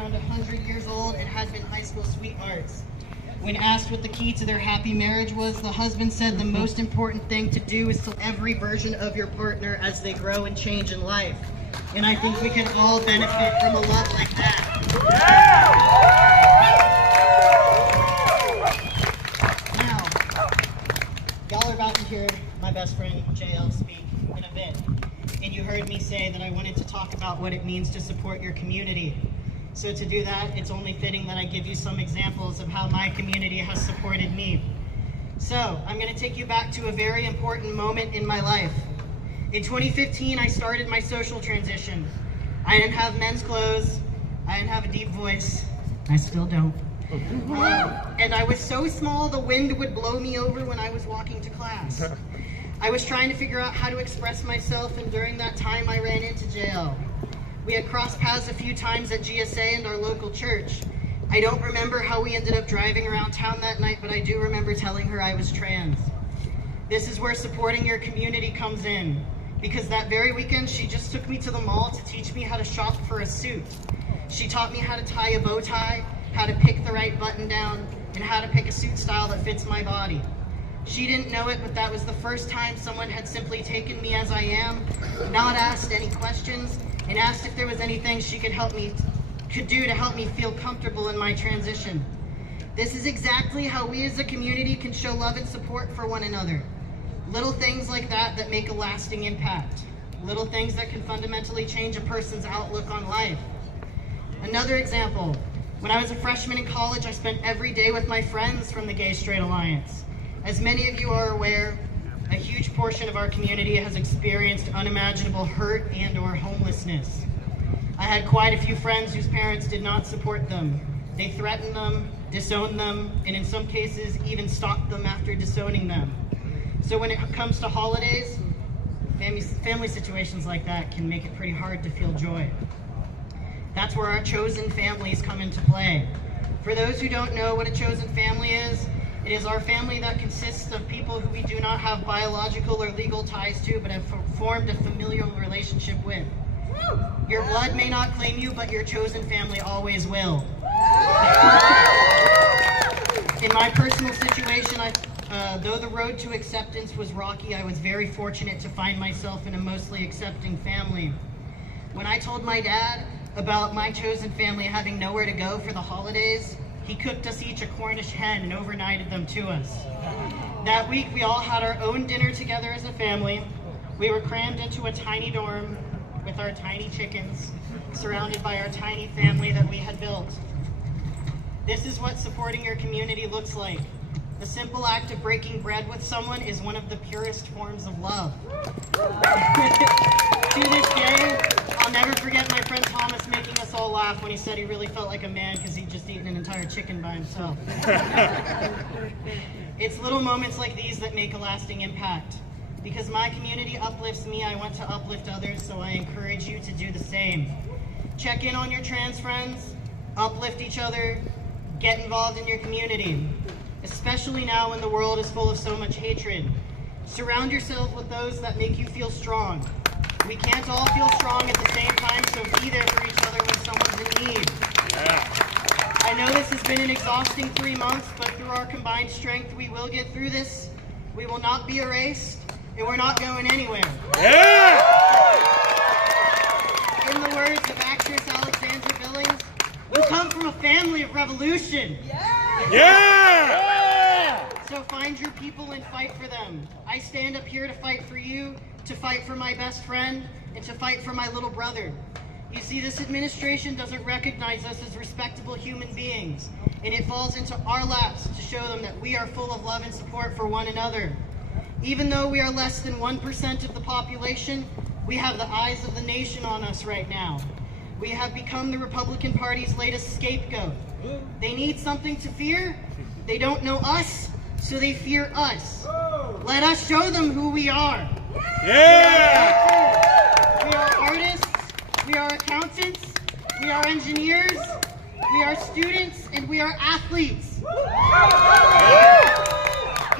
around 100 years old and had been high school sweethearts. When asked what the key to their happy marriage was, the husband said the most important thing to do is to every version of your partner as they grow and change in life. And I think we can all benefit from a love like that. Now, y'all are about to hear my best friend JL speak in a bit. And you heard me say that I wanted to talk about what it means to support your community. So to do that, it's only fitting that I give you some examples of how my community has supported me. So I'm going to take you back to a very important moment in my life. In 2015, I started my social transition. I didn't have men's clothes. I didn't have a deep voice. I still don't. And I was so small the wind would blow me over when I was walking to class. I was trying to figure out how to express myself, and during that time I ran into JL. We had crossed paths a few times at GSA and our local church. I don't remember how we ended up driving around town that night, but I do remember telling her I was trans. This is where supporting your community comes in, because that very weekend she just took me to the mall to teach me how to shop for a suit. She taught me how to tie a bow tie, how to pick the right button down, and how to pick a suit style that fits my body. She didn't know it, but that was the first time someone had simply taken me as I am, not asked any questions, and asked if there was anything she could do to help me feel comfortable in my transition. This is exactly how we as a community can show love and support for one another. Little things like that make a lasting impact. Little things that can fundamentally change a person's outlook on life. Another example, when I was a freshman in college, I spent every day with my friends from the Gay Straight Alliance. As many of you are aware, a huge portion of our community has experienced unimaginable hurt and or homelessness. I had quite a few friends whose parents did not support them. They threatened them, disowned them, and in some cases even stalked them after disowning them. So when it comes to holidays, family situations like that can make it pretty hard to feel joy. That's where our chosen families come into play. For those who don't know what a chosen family is, it is our family that consists of people who we do not have biological or legal ties to, but have formed a familial relationship with. Your blood may not claim you, but your chosen family always will. In my personal situation, though the road to acceptance was rocky, I was very fortunate to find myself in a mostly accepting family. When I told my dad about my chosen family having nowhere to go for the holidays, he cooked us each a Cornish hen and overnighted them to us. That week, we all had our own dinner together as a family. We were crammed into a tiny dorm with our tiny chickens, surrounded by our tiny family that we had built. This is what supporting your community looks like. The simple act of breaking bread with someone is one of the purest forms of love. To this day, I'll never forget my friend Thomas making us all laugh when he said he really felt like a man because he'd just eaten an entire chicken by himself. It's little moments like these that make a lasting impact. Because my community uplifts me, I want to uplift others, so I encourage you to do the same. Check in on your trans friends, uplift each other, get involved in your community. Especially now when the world is full of so much hatred. Surround yourself with those that make you feel strong. We can't all feel strong at the same time, so be there for each other when someone's in need. I know this has been an exhausting 3 months, but through our combined strength, we will get through this. We will not be erased, and we're not going anywhere. In the words of actress Alexandra Billings, we come from a family of revolution. So find your people and fight for them. I stand up here to fight for you, to fight for my best friend, and to fight for my little brother. You see, this administration doesn't recognize us as respectable human beings, and it falls into our laps to show them that we are full of love and support for one another. Even though we are less than 1% of the population, we have the eyes of the nation on us right now. We have become the Republican Party's latest scapegoat. They need something to fear. They don't know us, so they fear us. Let us show them who we are. We are artists, we are accountants, we are engineers, we are students, and we are athletes.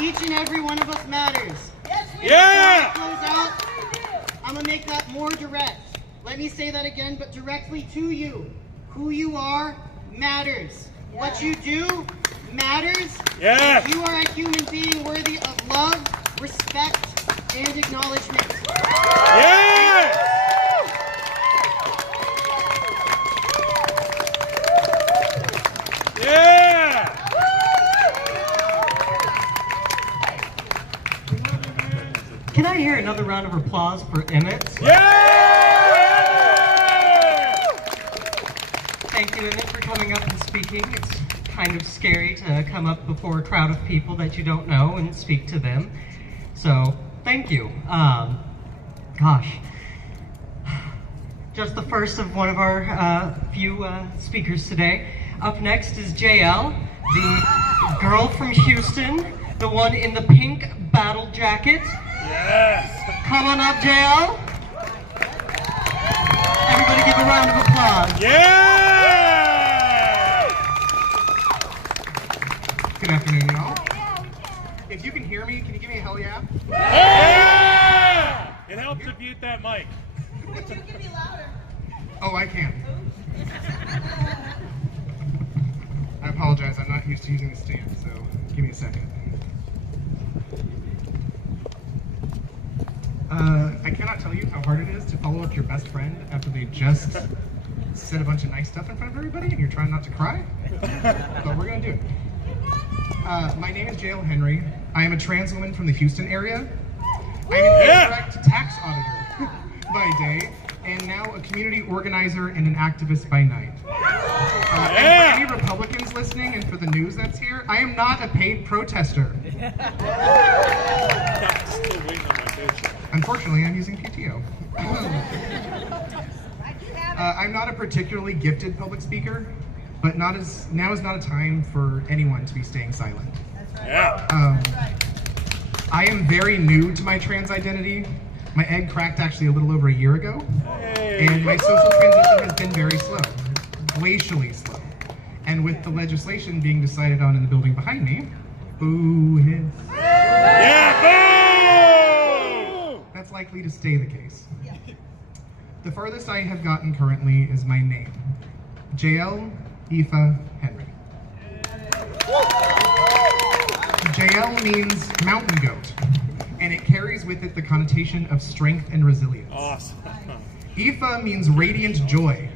Each and every one of us matters. Before I close out, I'm going to make that more direct. Let me say that again, but directly to you. Who you are matters. What you do matters. Yes. You are a human being worthy of love, respect, and acknowledgement. Yes. Yeah. Can I hear another round of applause for Emmett? Yeah. Thank you, Emmett, for coming up and speaking. It's kind of scary to come up before a crowd of people that you don't know and speak to them. So, thank you. Gosh. Just the first of one of our few speakers today. Up next is JL, the girl from Houston, the one in the pink battle jacket. Yes. Come on up, JL. Everybody give a round of applause. Yeah. Good afternoon, y'all. If you can hear me, can you give me a hell yeah? Yeah. It helps if you hit that mic. Would you give me louder? Oh, I can. I apologize, I'm not used to using the stand, so give me a second. I cannot tell you how hard it is to follow up your best friend after they just said a bunch of nice stuff in front of everybody and you're trying not to cry, but we're gonna do it. My name is JL Henry. I am a trans woman from the Houston area. I am an indirect tax auditor by day, and now a community organizer and an activist by night. And for any Republicans listening and for the news that's here, I am not a paid protester. Unfortunately, I'm using PTO. I'm not a particularly gifted public speaker, but now is not a time for anyone to be staying silent. I am very new to my trans identity. My egg cracked actually a little over a year ago, and my social transition has been very slow, glacially slow. And with the legislation being decided on in the building behind me, boo hiss. Yeah, boo! That's likely to stay the case. The farthest I have gotten currently is my name, JL Aoife Henry. JL means mountain goat, and it carries with it the connotation of strength and resilience. Awesome. Aoife means radiant joy,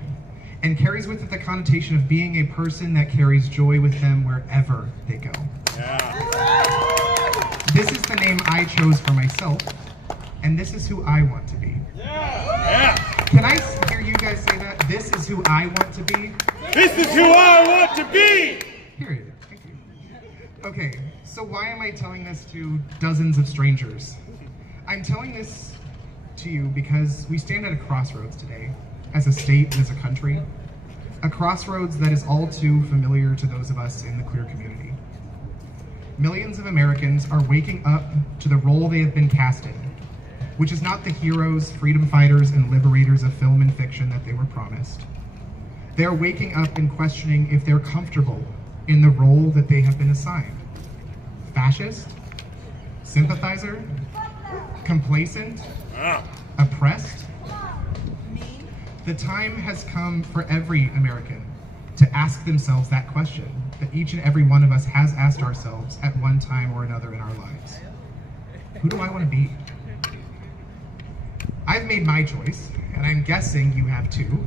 and carries with it the connotation of being a person that carries joy with them wherever they go. Yeah. This is the name I chose for myself, and this is who I want to be. Yeah. Can I hear you guys say that? This is who I want to be? This is who I want to be. Period. Thank you. Okay, so why am I telling this to dozens of strangers? I'm telling this to you because we stand at a crossroads today, as a state and as a country. A crossroads that is all too familiar to those of us in the queer community. Millions of Americans are waking up to the role they have been cast in, which is not the heroes, freedom fighters, and liberators of film and fiction that they were promised. They are waking up and questioning if they're comfortable in the role that they have been assigned. Fascist, sympathizer, complacent, oppressed. The time has come for every American to ask themselves that question that each and every one of us has asked ourselves at one time or another in our lives. Who do I want to be? I've made my choice, and I'm guessing you have too.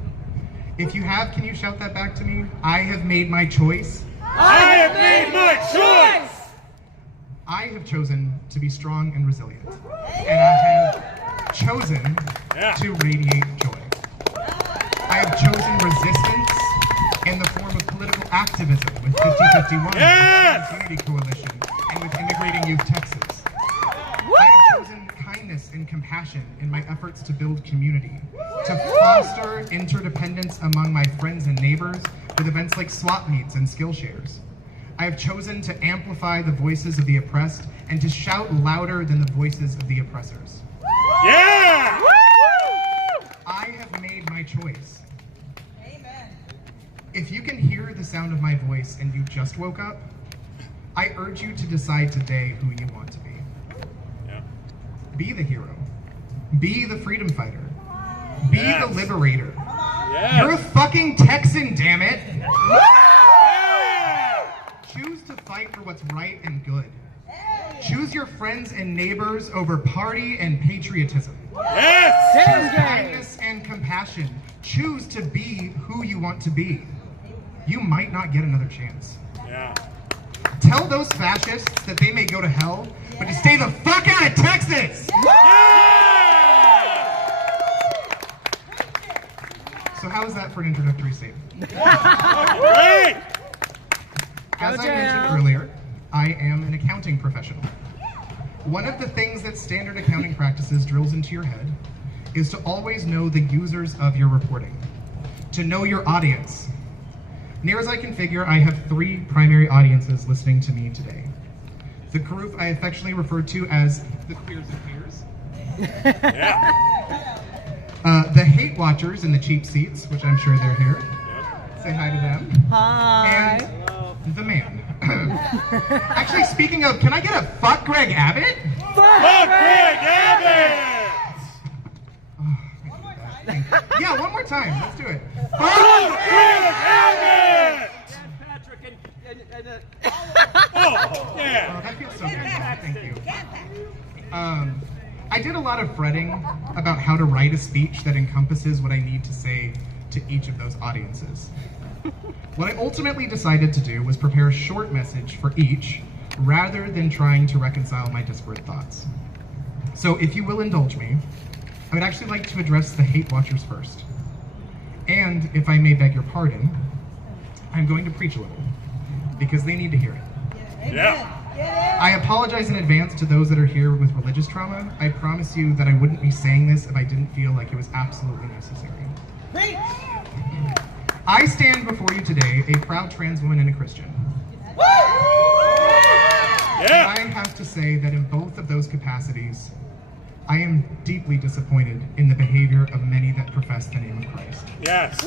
If you have, can you shout that back to me? I have made my choice. I have made my choice. I have chosen to be strong and resilient, and I have chosen to radiate joy. I have chosen resistance in the form of political activism with 5051, Yes! the Unity Coalition, and with Immigrating Youth Texas. I have chosen kindness and compassion in my efforts to build community, to foster interdependence among my friends and neighbors with events like swap meets and skill shares. I have chosen to amplify the voices of the oppressed and to shout louder than the voices of the oppressors. Yeah! I have made my choice. Amen. If you can hear the sound of my voice and you just woke up, I urge you to decide today who you want to be. Yeah. Be the hero. Be the freedom fighter. Be the liberator. Yes. You're a fucking Texan, damn it. Yeah. Choose to fight for what's right and good. Choose your friends and neighbors over party and patriotism. Yes. Choose kindness and compassion. Choose to be who you want to be. You might not get another chance. Yeah. Tell those fascists that they may go to hell, but to stay the fuck out of Texas! Yeah. So how is that for an introductory statement? Great. As I mentioned earlier, I am an accounting professional. One of the things that standard accounting practices drills into your head is to always know the users of your reporting, to know your audience. Near as I can figure, I have 3 primary audiences listening to me today. The group I affectionately refer to as the queers and peers. Yeah. The hate watchers in the cheap seats, which I'm sure they're here. Yep. Say hi to them. Hi. And the man. Actually, speaking of, can I get a fuck Greg Abbott? Fuck Greg Abbott. Yeah, one more time. Let's do it. Fuck Greg Abbott. Oh, yeah. Oh, that feels so good. Thank you. I did a lot of fretting about how to write a speech that encompasses what I need to say to each of those audiences. What I ultimately decided to do was prepare a short message for each, rather than trying to reconcile my disparate thoughts. So if you will indulge me, I would actually like to address the hate watchers first. And if I may beg your pardon, I'm going to preach a little, because they need to hear it. Yeah. I apologize in advance to those that are here with religious trauma. I promise you that I wouldn't be saying this if I didn't feel like it was absolutely necessary. I stand before you today a proud trans woman and a Christian. And Yeah. I have to say that in both of those capacities, I am deeply disappointed in the behavior of many that profess the name of Christ. Yes.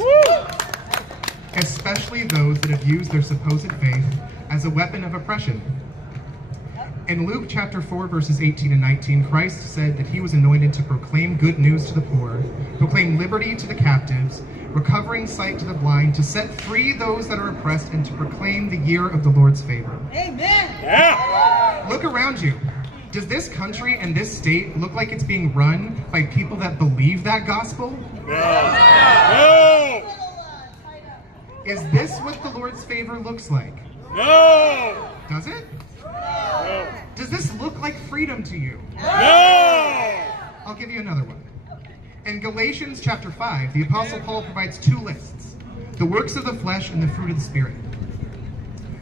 Especially those that have used their supposed faith as a weapon of oppression. In Luke chapter 4, verses 18 and 19, Christ said that he was anointed to proclaim good news to the poor, proclaim liberty to the captives, recovering sight to the blind, to set free those that are oppressed, and to proclaim the year of the Lord's favor. Amen. Yeah. Look around you. Does this country and this state look like it's being run by people that believe that gospel? No. Is this what the Lord's favor looks like? No. Does it? No. Does this look like freedom to you? No. I'll give you another one. In Galatians chapter 5, the Apostle Paul provides 2 lists: the works of the flesh and the fruit of the Spirit.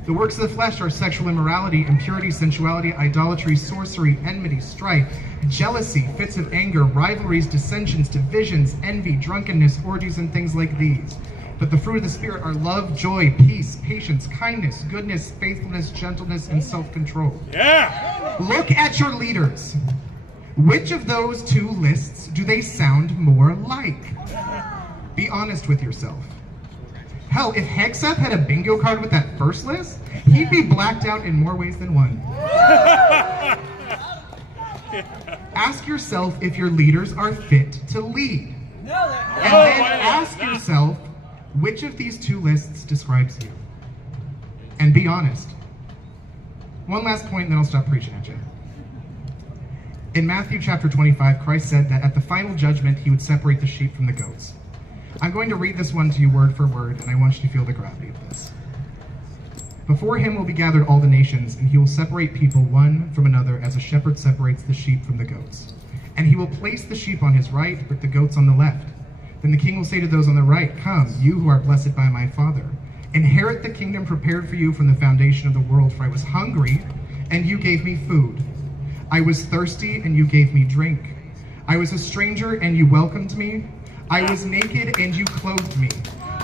The works of the flesh are sexual immorality, impurity, sensuality, idolatry, sorcery, enmity, strife, jealousy, fits of anger, rivalries, dissensions, divisions, envy, drunkenness, orgies, and things like these. But the fruit of the Spirit are love, joy, peace, patience, kindness, goodness, faithfulness, gentleness, and self-control. Yeah. Look at your leaders. Which of those 2 lists do they sound more like? Be honest with yourself. Hell, if Hegseth had a bingo card with that first list, he'd be blacked out in more ways than one. Ask yourself if your leaders are fit to lead. And then ask yourself, which of these 2 lists describes you? And be honest. One last point, and then I'll stop preaching at you. In Matthew chapter 25, Christ said that at the final judgment, he would separate the sheep from the goats. I'm going to read this one to you word for word, and I want you to feel the gravity of this. Before him will be gathered all the nations, and he will separate people one from another as a shepherd separates the sheep from the goats. And he will place the sheep on his right, but the goats on the left. Then the king will say to those on the right, "Come, you who are blessed by my Father. Inherit the kingdom prepared for you from the foundation of the world, for I was hungry, and you gave me food. I was thirsty, and you gave me drink. I was a stranger, and you welcomed me. I was naked, and you clothed me.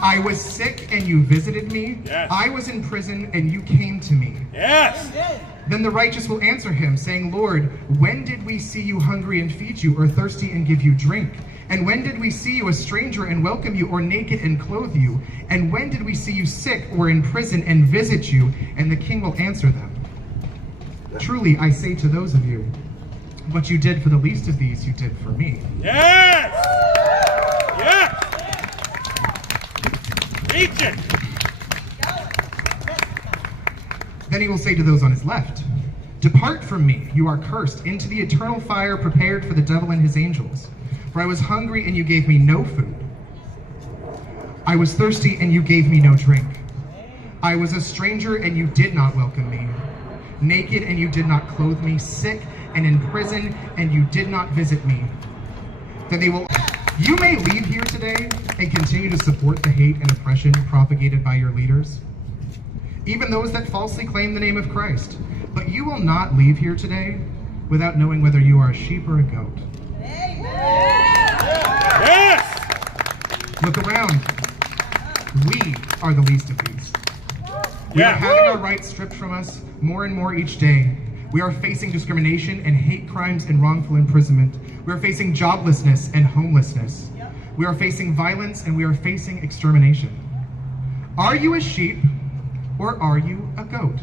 I was sick, and you visited me. Yes. I was in prison, and you came to me." Yes. Then the righteous will answer him, saying, "Lord, when did we see you hungry and feed you, or thirsty and give you drink? And when did we see you a stranger and welcome you, or naked and clothe you? And when did we see you sick or in prison and visit you?" And the king will answer them, "Truly I say to those of you, what you did for the least of these, you did for me." Yes. Yes. Teach it. Then he will say to those on his left, "Depart from me, you are cursed, into the eternal fire prepared for the devil and his angels. For I was hungry, and you gave me no food. I was thirsty, and you gave me no drink. I was a stranger, and you did not welcome me. Naked, and you did not clothe me. Sick and in prison, and you did not visit me." Then they will... You may leave here today and continue to support the hate and oppression propagated by your leaders, even those that falsely claim the name of Christ. But you will not leave here today without knowing whether you are a sheep or a goat. Yes. Look around. We are the least of these. We are Yeah. having our rights stripped from us more and more each day. We are facing discrimination and hate crimes and wrongful imprisonment. We are facing joblessness and homelessness. We are facing violence and we are facing extermination. Are you a sheep or are you a goat?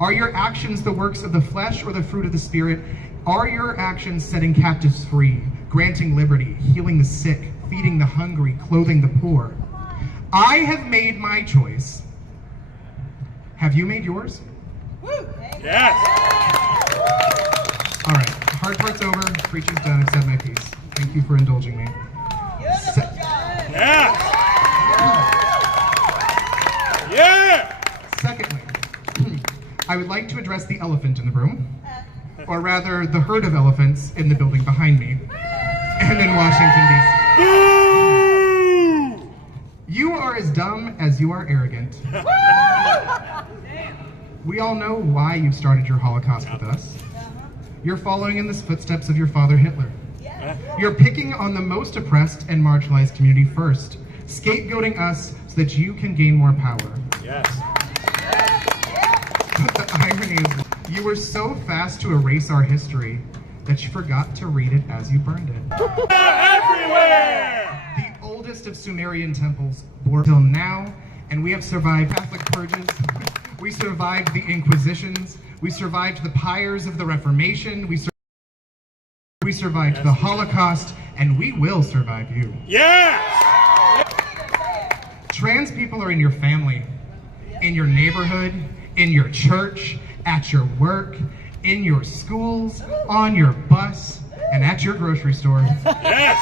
Are your actions the works of the flesh or the fruit of the Spirit? Are your actions setting captives free, granting liberty, healing the sick, feeding the hungry, clothing the poor? I have made my choice. Have you made yours? Yes. All right, hard part's over, preaching's done, I've said my piece. Thank you for indulging me. Yeah. Yeah. Secondly, I would like to address the elephant in the room, or rather the herd of elephants in the building behind me, and in Washington, D.C. Boo! You are as dumb as you are arrogant. We all know why you started your Holocaust with us. You're following in the footsteps of your father Hitler. You're picking on the most oppressed and marginalized community first, scapegoating us so that you can gain more power. Yes. But the irony is, you were so fast to erase our history that you forgot to read it as you burned it. Everywhere. The oldest of Sumerian temples bore till now, and we have survived Catholic purges. We survived the Inquisitions. We survived the pyres of the Reformation. We survived the Holocaust, and we will survive you. Yes. Trans people are in your family, in your neighborhood, in your church, at your work, in your schools, on your bus, and at your grocery store. Yes.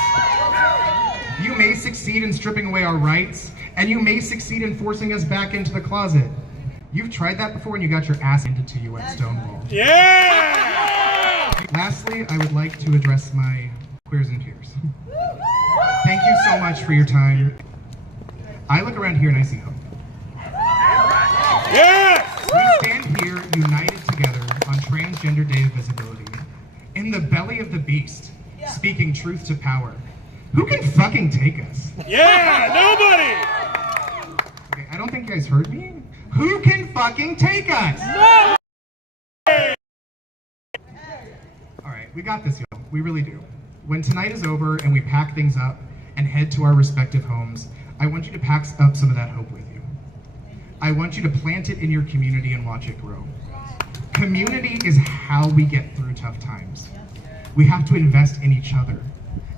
You may succeed in stripping away our rights, and you may succeed in forcing us back into the closet. You've tried that before and you got your ass handed to you at Stonewall. Yeah. Lastly, I would like to address my queers and peers. Thank you so much for your time. I look around here and I see hope. Yes. We stand here united together on Transgender Day of Visibility, in the belly of the beast, speaking truth to power. Who can fucking take us? Yeah. Nobody. Okay, I don't think you guys heard me. Who can fucking take us? No. All right, we got this, y'all. We really do. When tonight is over and we pack things up and head to our respective homes, I want you to pack up some of that hope with you. I want you to plant it in your community and watch it grow. Community is how we get through tough times. We have to invest in each other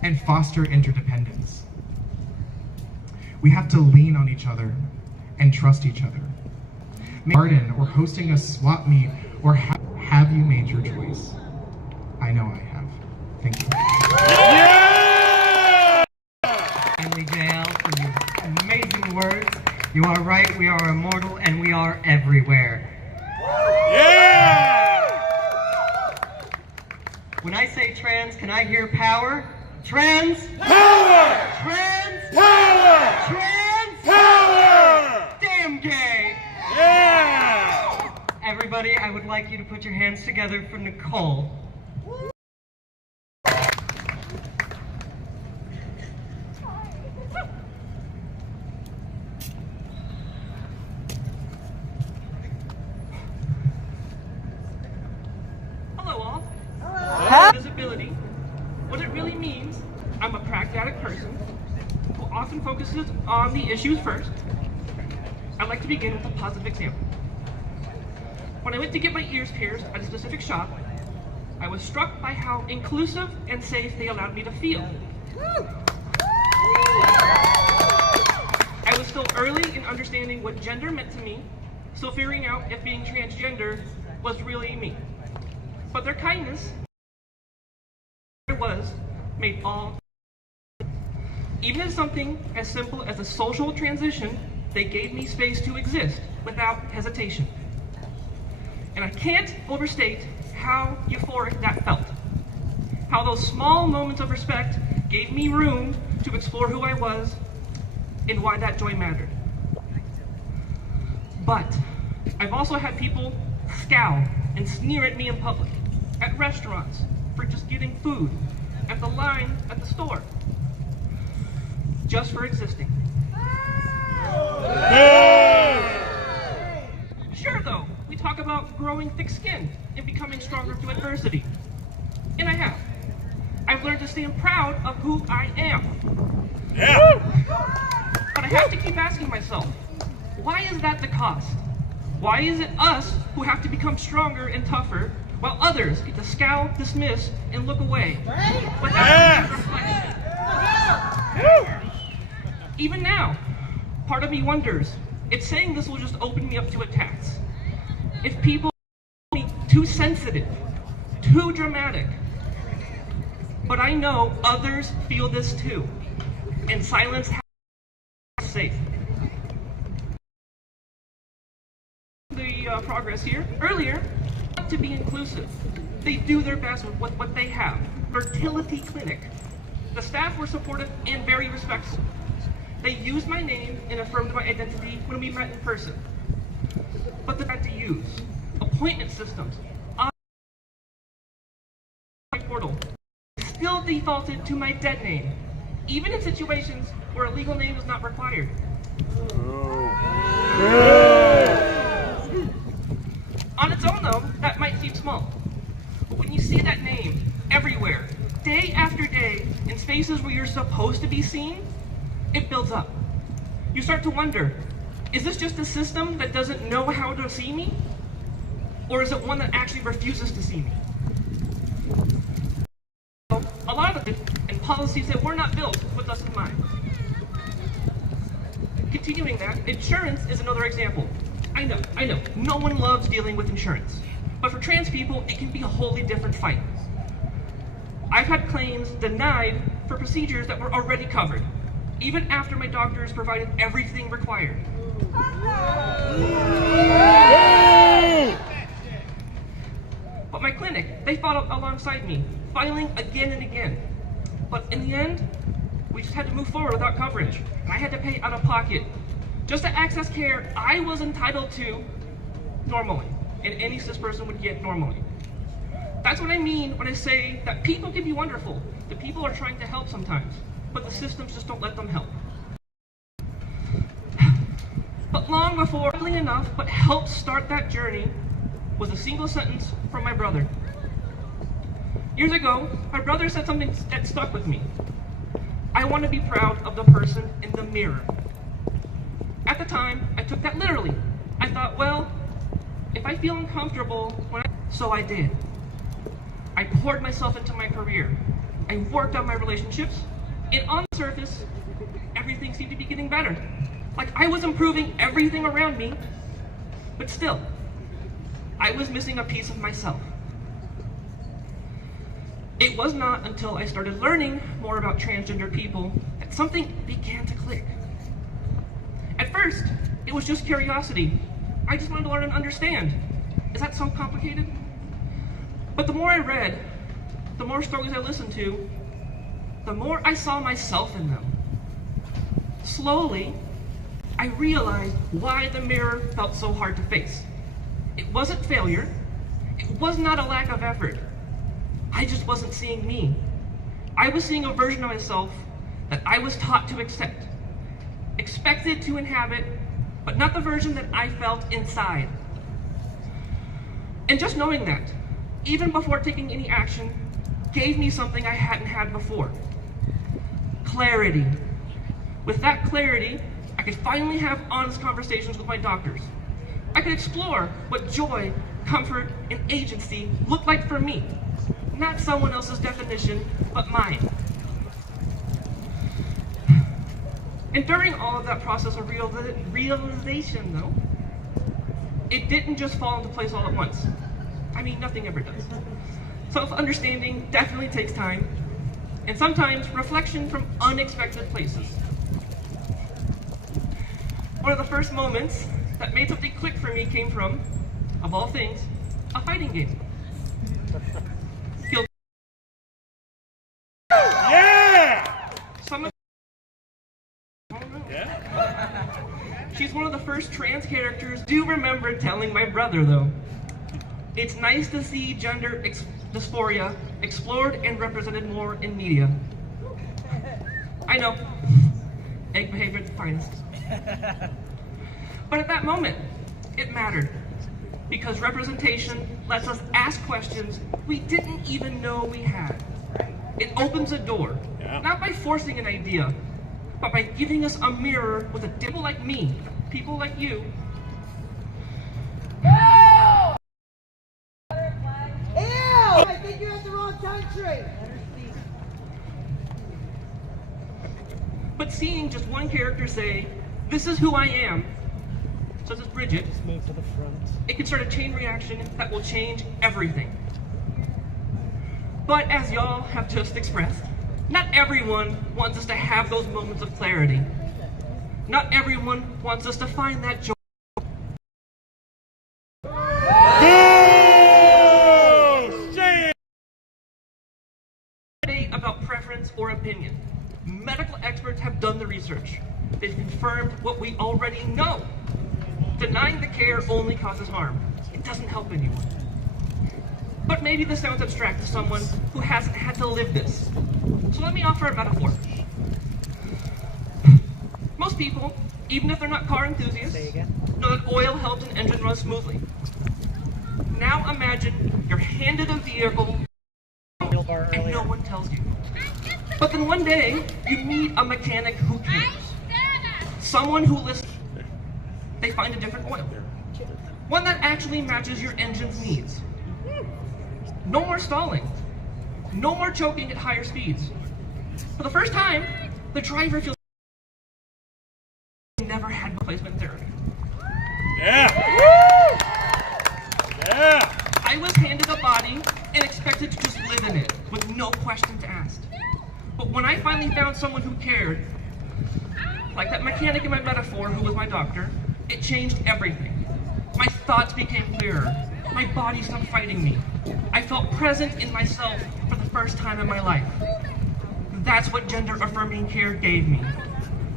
and foster interdependence. We have to lean on each other and trust each other. Garden or hosting a swap meet, or have you made your choice? I know I have. Thank you. Yeah. Finally, JL, for your amazing words. You are right, we are immortal, and we are everywhere. Yeah. When I say trans, can I hear power? Trans! Power. Trans! Power. Trans! Power. Damn gay! Yeah. Everybody, I would like you to put your hands together for Nicole. Hello all. Visibility. What it really means, I'm a pragmatic person who often focuses on the issues first. I'd like to begin with a positive example. When I went to get my ears pierced at a specific shop, I was struck by how inclusive and safe they allowed me to feel. I was still early in understanding what gender meant to me, still figuring out if being transgender was really me. But their kindness made all. Even in something as simple as a social transition, they gave me space to exist without hesitation. And I can't overstate how euphoric that felt. How those small moments of respect gave me room to explore who I was and why that joy mattered. But I've also had people scowl and sneer at me in public, at restaurants, for just getting food, at the line at the store, just for existing. Sure though, we talk about growing thick-skinned and becoming stronger through adversity. And I have. I've learned to stand proud of who I am. Yeah. But I have to keep asking myself, why is that the cost? Why is it us who have to become stronger and tougher, while others get to scowl, dismiss, and look away? Without reflection. Even now, part of me wonders if saying this will just open me up to attacks. If people call me too sensitive, too dramatic. But I know others feel this too, and silence is safe. The progress here. Earlier, to be inclusive. They do their best with what they have. Fertility clinic. The staff were supportive and very respectful. They used my name and affirmed my identity when we met in person. But they had to use appointment systems, portal, still defaulted to my dead name, even in situations where a legal name is not required. On its own though, that might seem small. But when you see that name everywhere, day after day, in spaces where you're supposed to be seen, it builds up. You start to wonder, is this just a system that doesn't know how to see me? Or is it one that actually refuses to see me? A lot of it, and policies that were not built with us in mind. Continuing that, insurance is another example. I know, no one loves dealing with insurance. But for trans people, it can be a wholly different fight. I've had claims denied for procedures that were already covered, even after my doctors provided everything required. But my clinic, they fought alongside me, filing again and again. But in the end, we just had to move forward without coverage. And I had to pay out of pocket just to access care I was entitled to normally, and any cis person would get normally. That's what I mean when I say that people can be wonderful, that people are trying to help sometimes, but the systems just don't let them help. But long before, oddly enough, what helped start that journey was a single sentence from my brother. Years ago, my brother said something that stuck with me. I want to be proud of the person in the mirror. At the time, I took that literally. I thought, well, if I feel uncomfortable, so I did. I poured myself into my career. I worked on my relationships, and on the surface, everything seemed to be getting better. Like I was improving everything around me, but still, I was missing a piece of myself. It was not until I started learning more about transgender people that something began to click. At first, it was just curiosity. I just wanted to learn and understand. Is that so complicated? But the more I read, the more stories I listened to, the more I saw myself in them. Slowly, I realized why the mirror felt so hard to face. It wasn't failure. It was not a lack of effort. I just wasn't seeing me. I was seeing a version of myself that I was taught to accept, expected to inhabit, but not the version that I felt inside. And just knowing that, even before taking any action, gave me something I hadn't had before. Clarity. With that clarity, I could finally have honest conversations with my doctors. I could explore what joy, comfort, and agency looked like for me. Not someone else's definition, but mine. And during all of that process of realization, though, it didn't just fall into place all at once. I mean, nothing ever does. Self-understanding definitely takes time, and sometimes reflection from unexpected places. One of the first moments that made something click for me came from, of all things, a fighting game. Yeah! Some of She's one of the first trans characters. Do remember telling my brother, though. It's nice to see gender dysphoria explored and represented more in media. I know, egg behavior at the finest. But at that moment, it mattered. Because representation lets us ask questions we didn't even know we had. It opens a door, not by forcing an idea, but by giving us a mirror with a people like me, people like you. Ew! I think you're at the wrong country. But seeing just one character say, "This is who I am," such as Bridget, it can start a chain reaction that will change everything. But as y'all have just expressed, not everyone wants us to have those moments of clarity. Not everyone wants us to find that joy. About preference or opinion. Medical experts have done the research. They've confirmed what we already know. Denying the care only causes harm. It doesn't help anyone. But maybe this sounds abstract to someone who hasn't had to live this. So let me offer a metaphor. Most people, even if they're not car enthusiasts, know that oil helps an engine run smoothly. Now imagine you're handed a vehicle and no one tells you. But then one day, you meet a mechanic who cares. Someone who listens. They find a different oil. One that actually matches your engine's needs. No more stalling. No more choking at higher speeds. For the first time, the driver feels never had replacement therapy. Yeah! Yeah! I was handed a body and expected to just live in it with no questions asked. But when I finally found someone who cared, like that mechanic in my metaphor who was my doctor, it changed everything. My thoughts became clearer. My body stopped fighting me. I felt present in myself for the first time in my life. That's what gender-affirming care gave me.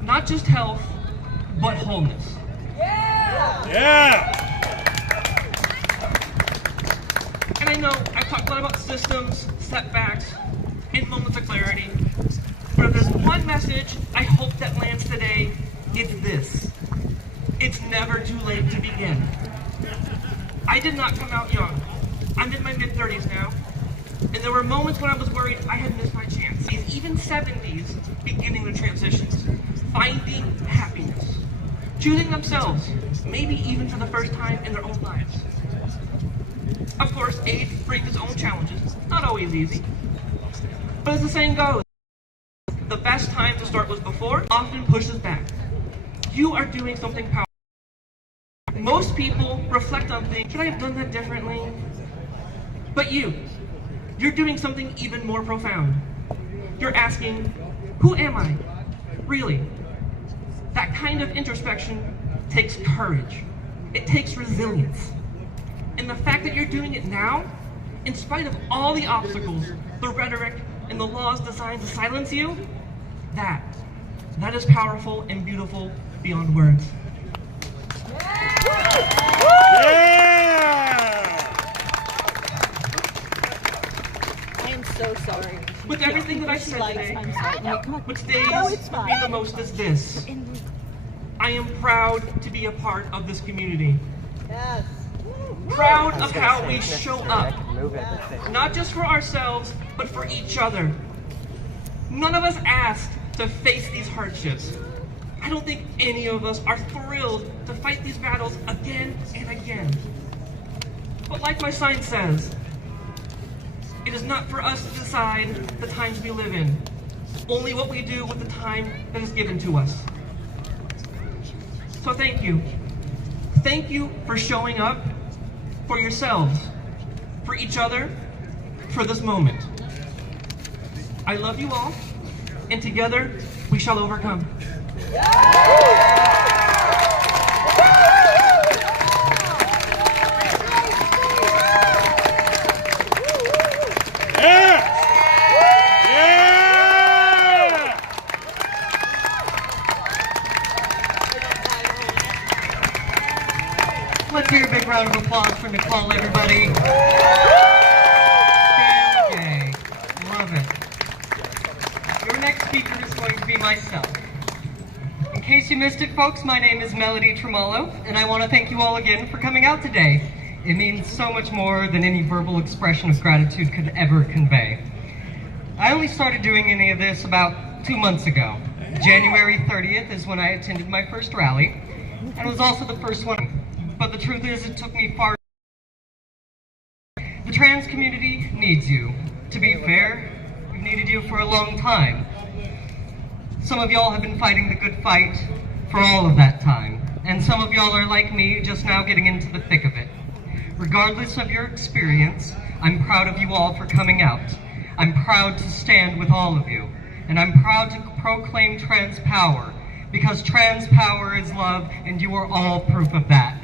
Not just health, but wholeness. Yeah! And I know I've talked a lot about systems, setbacks, and moments of clarity. But if there's one message I hope that lands today, it's this. It's never too late to begin. I did not come out young. I'm in my mid-30s now. And there were moments when I was worried I had missed my chance. Even 70s beginning the transitions. Finding happiness. Choosing themselves, maybe even for the first time in their own lives. Of course, age brings its own challenges. Not always easy. But as the saying goes, the best time to start was before, often pushes back. You are doing something powerful. Most people reflect on things, should I have done that differently? But you're doing something even more profound. You're asking, who am I? Really? That kind of introspection takes courage. It takes resilience. And the fact that you're doing it now, in spite of all the obstacles, the rhetoric, and the laws designed to silence you, that is powerful and beautiful beyond words. Yeah! I am so sorry. With everything that I said today, I'm sorry. No, come on. what stays No, it's with me the most is this. I am proud to be a part of this community. Yes. Proud of how we show up. Not just for ourselves, but for each other. None of us asked to face these hardships. I don't think any of us are thrilled to fight these battles again and again. But like my sign says, it is not for us to decide the times we live in, only what we do with the time that is given to us. So thank you. Thank you for showing up for yourselves, for each other, for this moment. I love you all, and together we shall overcome. Yeah! Yeah! Let's hear a big round of applause for Nicole, everybody. Okay, love it. Your next speaker is going to be myself. In case you missed it, folks, my name is Melody Tremolo, and I want to thank you all again for coming out today. It means so much more than any verbal expression of gratitude could ever convey. I only started doing any of this about 2 months ago. January 30th is when I attended my first rally, and it was also the first one. But the truth is, it took me far. The trans community needs you. To be fair, we've needed you for a long time. Some of y'all have been fighting the good fight for all of that time, and some of y'all are like me, just now getting into the thick of it. Regardless of your experience, I'm proud of you all for coming out. I'm proud to stand with all of you, and I'm proud to proclaim trans power, because trans power is love, and you are all proof of that.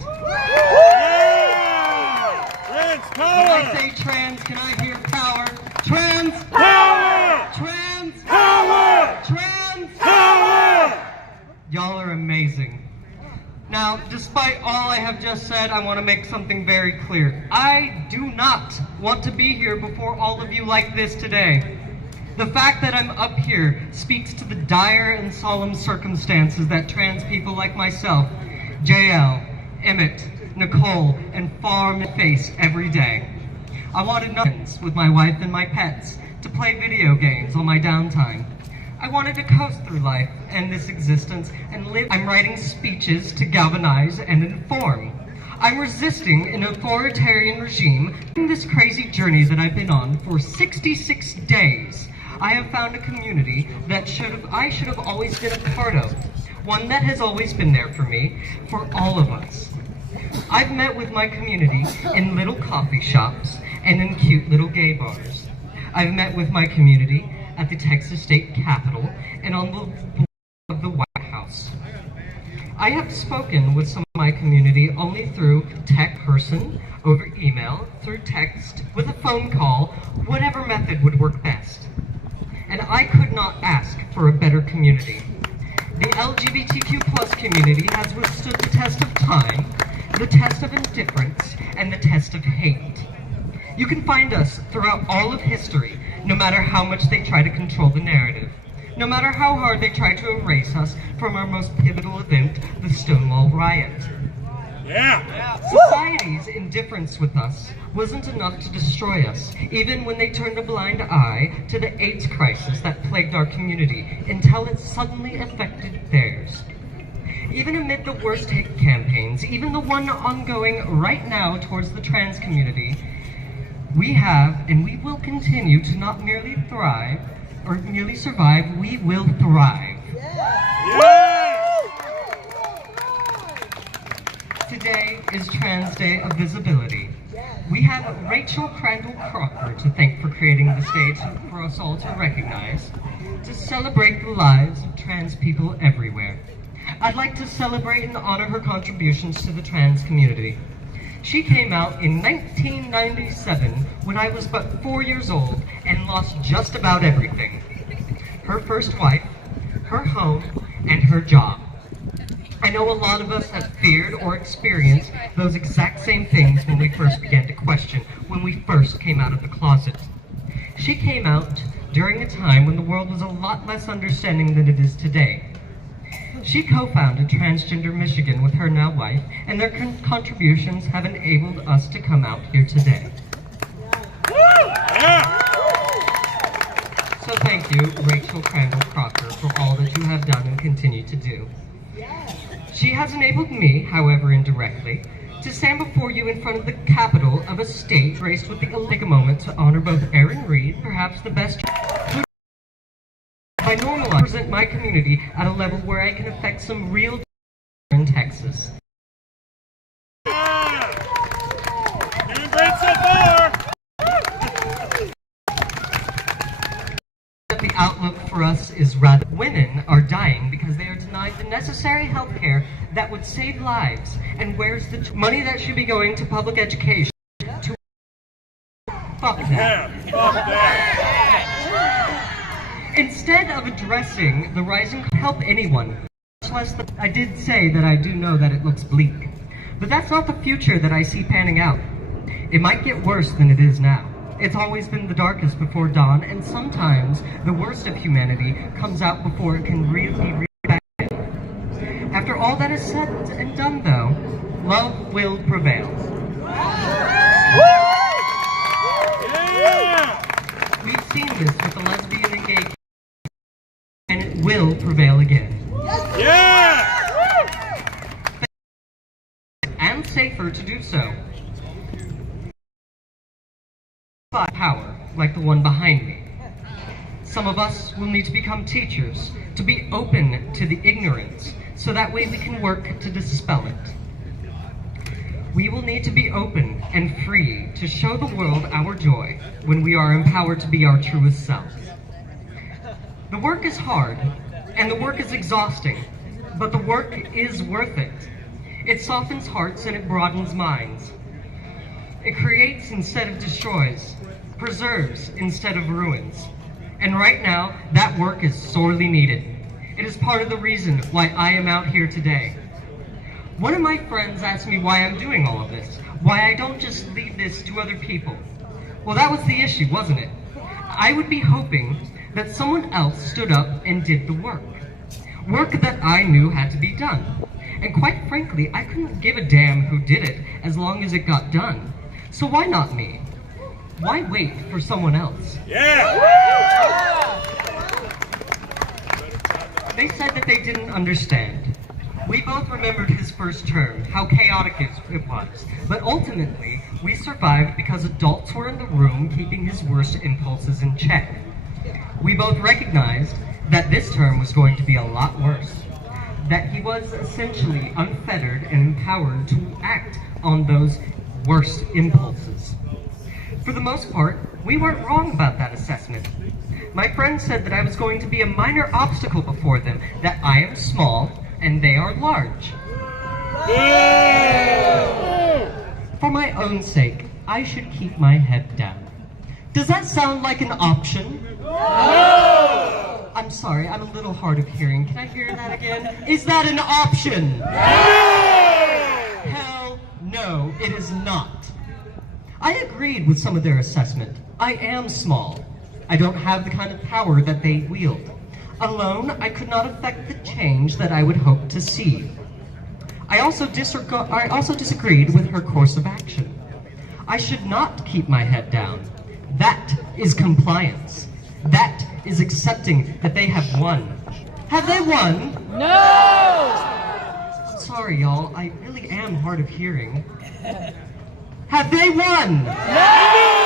Yeah! Trans When I power! say trans, can I hear power? Trans Power! Trans Power! Trans Power! Y'all are amazing. Now, despite all I have just said, I want to make something very clear. I do not want to be here before all of you like this today. The fact that I'm up here speaks to the dire and solemn circumstances that trans people like myself, JL, Emmett, Nicole, and Farm face every day. I wanted nothing with my wife and my pets, to play video games on my downtime. I wanted to coast through life and this existence and live. I'm writing speeches to galvanize and inform. I'm resisting an authoritarian regime in this crazy journey that I've been on for 66 days. I have found a community that I should have always been a part of. One that has always been there for me, for all of us. I've met with my community in little coffee shops and in cute little gay bars. I've met with my community at the Texas State Capitol and on the board of the White House. I have spoken with some of my community only through tech person, over email, through text, with a phone call, whatever method would work best. And I could not ask for a better community. The LGBTQ+ community has withstood the test of time, the test of indifference, and the test of hate. You can find us throughout all of history, no matter how much they try to control the narrative, no matter how hard they try to erase us from our most pivotal event, the Stonewall Riot. Yeah! Society's indifference with us wasn't enough to destroy us, even when they turned a blind eye to the AIDS crisis that plagued our community until it suddenly affected theirs. Even amid the worst hate campaigns, even the one ongoing right now towards the trans community, we have and we will continue to not merely thrive or merely survive, we will thrive. Yeah! Today is Trans Day of Visibility. We have Rachel Crandall Crocker to thank for creating the stage for us all to recognize, to celebrate the lives of trans people everywhere. I'd like to celebrate and honor her contributions to the trans community. She came out in 1997 when I was but 4 years old and lost just about everything. Her first wife, her home, and her job. I know a lot of us have feared or experienced those exact same things when we first began to question, when we first came out of the closet. She came out during a time when the world was a lot less understanding than it is today. She co-founded Transgender Michigan with her now wife, and their contributions have enabled us to come out here today. Yeah! So thank you, Rachel Crandall Crocker, for all that you have done and continue to do. She has enabled me, however indirectly, to stand before you in front of the capital of a state graced with the take a moment to honor both Aaron Reed, perhaps the best by normalizing my community at a level where I can affect some real and Texas. Yeah! Doing great so far! The outlook for us is rather women are dying because they are denied the necessary health care that would save lives. And where's the money that should be going to public education? To fuck that. Yeah, fuck that. Instead of addressing the rising help anyone, much less I did say that I do know that it looks bleak. But that's not the future that I see panning out. It might get worse than it is now. It's always been the darkest before dawn, and sometimes the worst of humanity comes out before it can really be bad. After all that is said and done, though, love will prevail. Yeah! We've seen this with the lesbian and gay, and it will prevail again. Yeah! And safer to do so. Power, like the one behind me. Some of us will need to become teachers, to be open to the ignorance, so that way we can work to dispel it. We will need to be open and free to show the world our joy when we are empowered to be our truest selves. The work is hard, and the work is exhausting, but the work is worth it. It softens hearts and it broadens minds. It creates instead of destroys, preserves instead of ruins. And right now, that work is sorely needed. It is part of the reason why I am out here today. One of my friends asked me why I'm doing all of this, why I don't just leave this to other people. Well, that was the issue, wasn't it? I would be hoping that someone else stood up and did the work. Work that I knew had to be done. And quite frankly, I couldn't give a damn who did it as long as it got done. So why not me? Why wait for someone else? Yeah! They said that they didn't understand. We both remembered his first term, how chaotic it was. But ultimately, we survived because adults were in the room keeping his worst impulses in check. We both recognized that this term was going to be a lot worse. That he was essentially unfettered and empowered to act on those worst impulses. For the most part, we weren't wrong about that assessment. My friend said that I was going to be a minor obstacle before them, that I am small and they are large. For my own sake, I should keep my head down. Does that sound like an option? No! I'm sorry, I'm a little hard of hearing. Can I hear that again? Is that an option? No! Hell no, it is not. I agreed with some of their assessment. I am small. I don't have the kind of power that they wield. Alone, I could not affect the change that I would hope to see. I also disagreed with her course of action. I should not keep my head down. That is compliance. That is accepting that they have won. Have they won? No! Sorry, y'all. I really am hard of hearing. Have they won? No!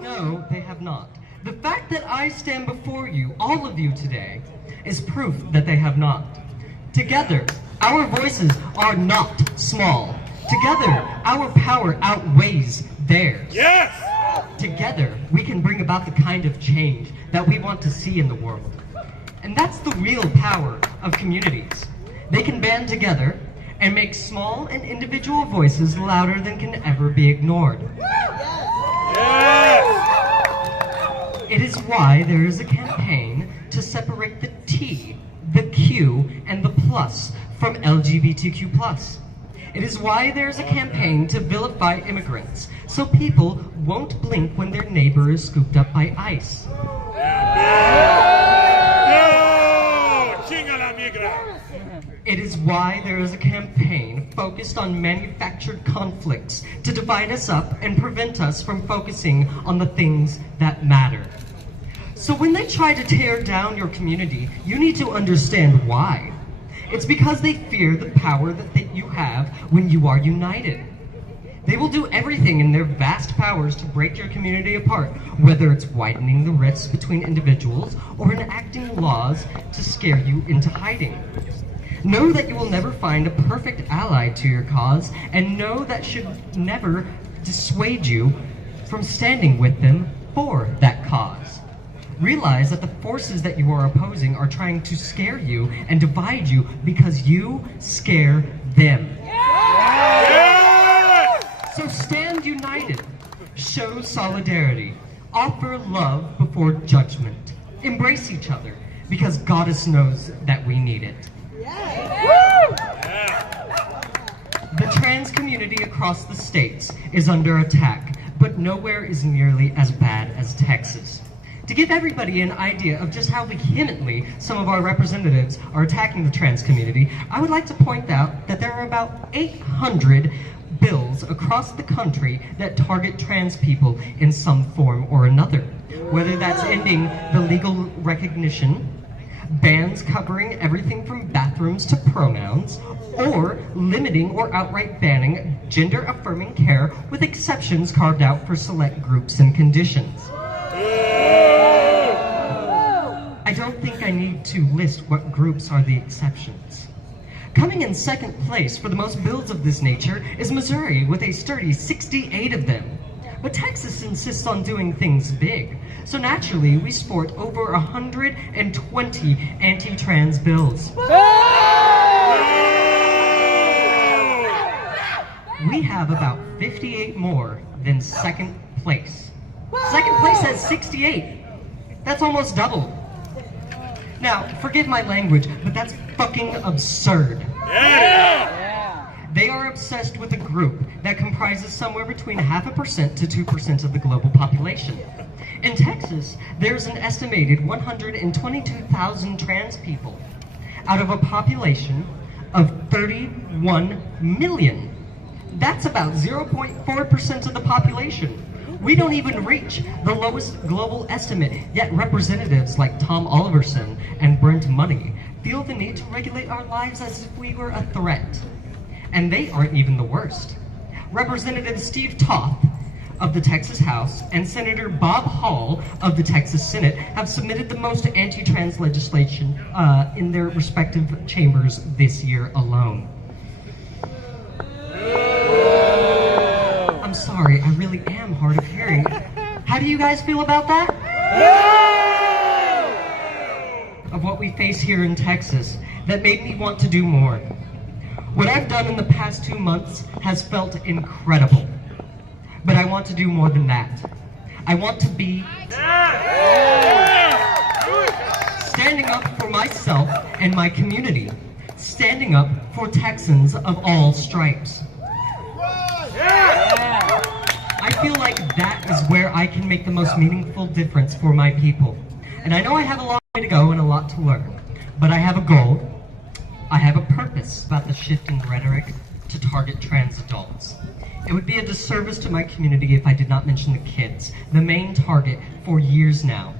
No, they have not. The fact that I stand before you, all of you today, is proof that they have not. Together, our voices are not small. Together, our power outweighs theirs. Yes! Together, we can bring about the kind of change that we want to see in the world. And that's the real power of communities. They can band together and make small and individual voices louder than can ever be ignored. Yes! It is why there is a campaign to separate the T, the Q, and the plus from LGBTQ+. It is why there is a campaign to vilify immigrants, so people won't blink when their neighbor is scooped up by ICE. No! Chinga la migra! It is why there is a campaign focused on manufactured conflicts to divide us up and prevent us from focusing on the things that matter. So when they try to tear down your community, you need to understand why. It's because they fear the power that you have when you are united. They will do everything in their vast powers to break your community apart, whether it's widening the rifts between individuals or enacting laws to scare you into hiding. Know that you will never find a perfect ally to your cause, and know that should never dissuade you from standing with them for that cause. Realize that the forces that you are opposing are trying to scare you and divide you because you scare them. So stand united, show solidarity, offer love before judgment, embrace each other because Goddess knows that we need it. The trans community across the states is under attack, but nowhere is nearly as bad as Texas. To give everybody an idea of just how vehemently some of our representatives are attacking the trans community, I would like to point out that there are about 800 bills across the country that target trans people in some form or another. Whether that's ending the legal recognition, bans covering everything from bathrooms to pronouns, or limiting or outright banning gender-affirming care with exceptions carved out for select groups and conditions. I don't think I need to list what groups are the exceptions. Coming in second place for the most bills of this nature is Missouri with a sturdy 68 of them. But Texas insists on doing things big, so naturally we sport over 120 anti-trans bills. We have about 58 more than second place. Second place has 68. That's almost double. Now, forgive my language, but that's fucking absurd. They are obsessed with a group that comprises somewhere between 0.5% to 2% of the global population. In Texas, there's an estimated 122,000 trans people out of a population of 31 million. That's about 0.4% of the population. We don't even reach the lowest global estimate, yet representatives like Tom Oliverson and Brent Money feel the need to regulate our lives as if we were a threat. And they aren't even the worst. Representative Steve Toth of the Texas House and Senator Bob Hall of the Texas Senate have submitted the most anti-trans legislation in their respective chambers this year alone. I'm sorry, I really am hard of hearing. How do you guys feel about that? Of what we face here in Texas that made me want to do more. What I've done in the past 2 months has felt incredible. But I want to do more than that. I want to be standing up for myself and my community. Standing up for Texans of all stripes. I feel like that is where I can make the most meaningful difference for my people. And I know I have a long way to go and a lot to learn, but I have a goal. I have a purpose about the shift in rhetoric to target trans adults. It would be a disservice to my community if I did not mention the kids, the main target for years now.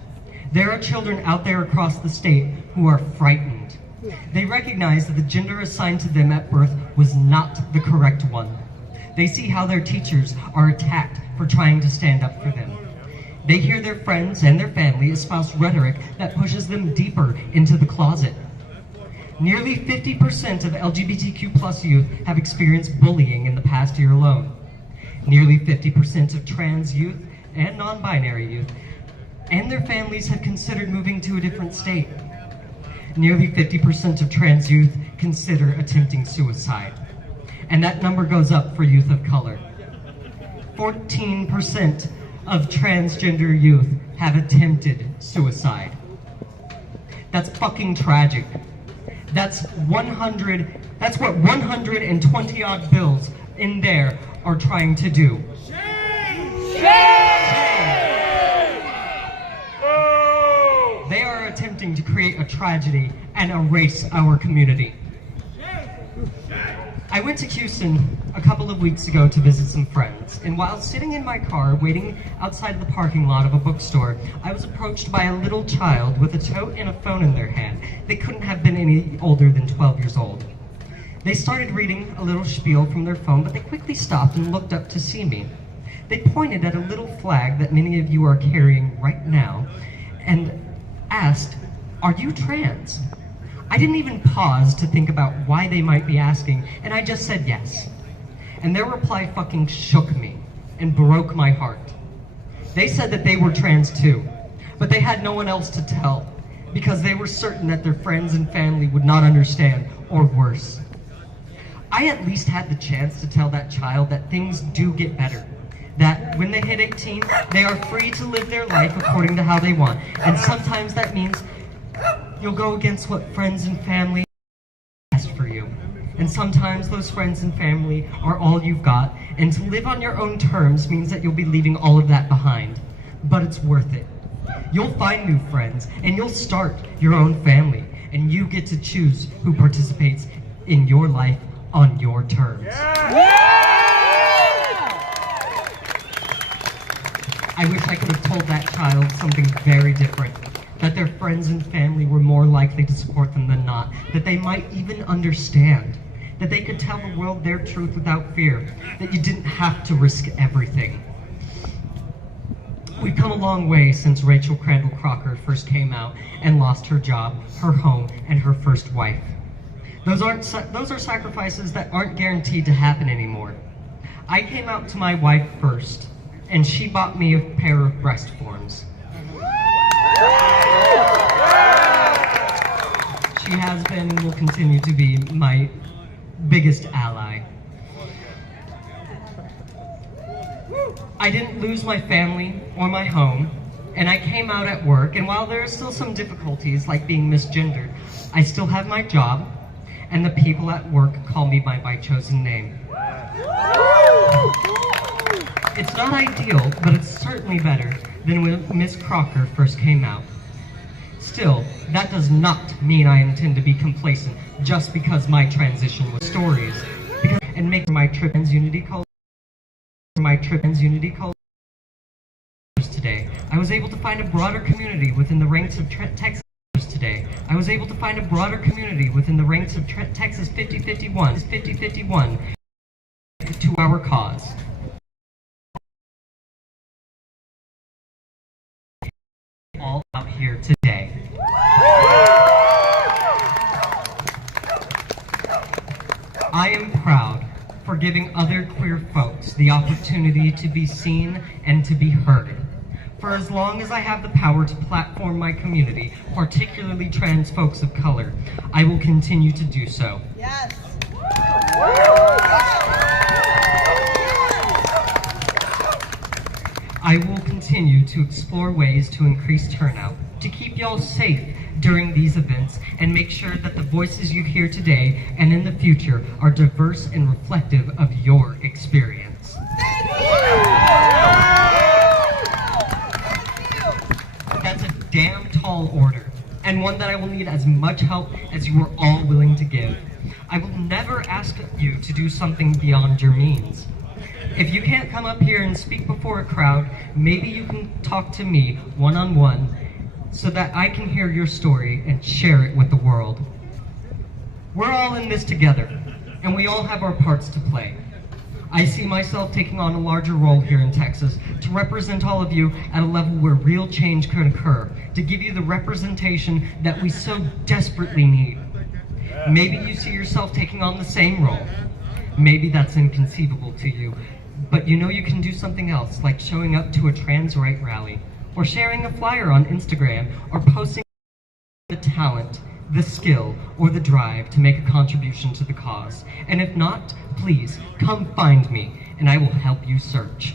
There are children out there across the state who are frightened. They recognize that the gender assigned to them at birth was not the correct one. They see how their teachers are attacked for trying to stand up for them. They hear their friends and their family espouse rhetoric that pushes them deeper into the closet. Nearly 50% of LGBTQ+ youth have experienced bullying in the past year alone. Nearly 50% of trans youth and non-binary youth and their families have considered moving to a different state. Nearly 50% of trans youth consider attempting suicide. And that number goes up for youth of color. 14% of transgender youth have attempted suicide. That's fucking tragic. That's what 120 odd bills in there are trying to do. They are attempting to create a tragedy and erase our community. I went to Houston a couple of weeks ago to visit some friends, and while sitting in my car waiting outside the parking lot of a bookstore, I was approached by a little child with a tote and a phone in their hand. They couldn't have been any older than 12 years old. They started reading a little spiel from their phone, but they quickly stopped and looked up to see me. They pointed at a little flag that many of you are carrying right now and asked, "Are you trans?" I didn't even pause to think about why they might be asking, and I just said yes. And their reply fucking shook me and broke my heart. They said that they were trans too, but they had no one else to tell because they were certain that their friends and family would not understand, or worse. I at least had the chance to tell that child that things do get better, that when they hit 18, they are free to live their life according to how they want, and sometimes that means you'll go against what friends and family asked for you. And sometimes those friends and family are all you've got, and to live on your own terms means that you'll be leaving all of that behind. But it's worth it. You'll find new friends, and you'll start your own family, and you get to choose who participates in your life on your terms. I wish I could have told that child something very different. That their friends and family were more likely to support them than not. That they might even understand. That they could tell the world their truth without fear. That you didn't have to risk everything. We've come a long way since Rachel Crandall Crocker first came out and lost her job, her home, and her first wife. Those are sacrifices that aren't guaranteed to happen anymore. I came out to my wife first, and she bought me a pair of breast forms. She has been and will continue to be my biggest ally. I didn't lose my family or my home, and I came out at work, and while there are still some difficulties like being misgendered, I still have my job, and the people at work call me by my chosen name. It's not ideal, but it's certainly better than when Miss Crocker first came out. Still, that does not mean I intend to be complacent just because my transition was stories, and make my TransUnity today. I was able to find a broader community within the ranks of Texas today. I was able to find a broader community within the ranks of Texas 5051 to our cause. All out here today. I am proud for giving other queer folks the opportunity to be seen and to be heard. For as long as I have the power to platform my community, particularly trans folks of color, I will continue to do so. Yes. I will continue to explore ways to increase turnout, to keep y'all safe during these events, and make sure that the voices you hear today and in the future are diverse and reflective of your experience. That's a damn tall order, and one that I will need as much help as you are all willing to give. I will never ask you to do something beyond your means. If you can't come up here and speak before a crowd, maybe you can talk to me one-on-one so that I can hear your story and share it with the world. We're all in this together, and we all have our parts to play. I see myself taking on a larger role here in Texas to represent all of you at a level where real change can occur, to give you the representation that we so desperately need. Maybe you see yourself taking on the same role. Maybe that's inconceivable to you, but you know you can do something else, like showing up to a trans right rally, or sharing a flyer on Instagram, or posting the talent, the skill, or the drive to make a contribution to the cause. And if not, please come find me, and I will help you search.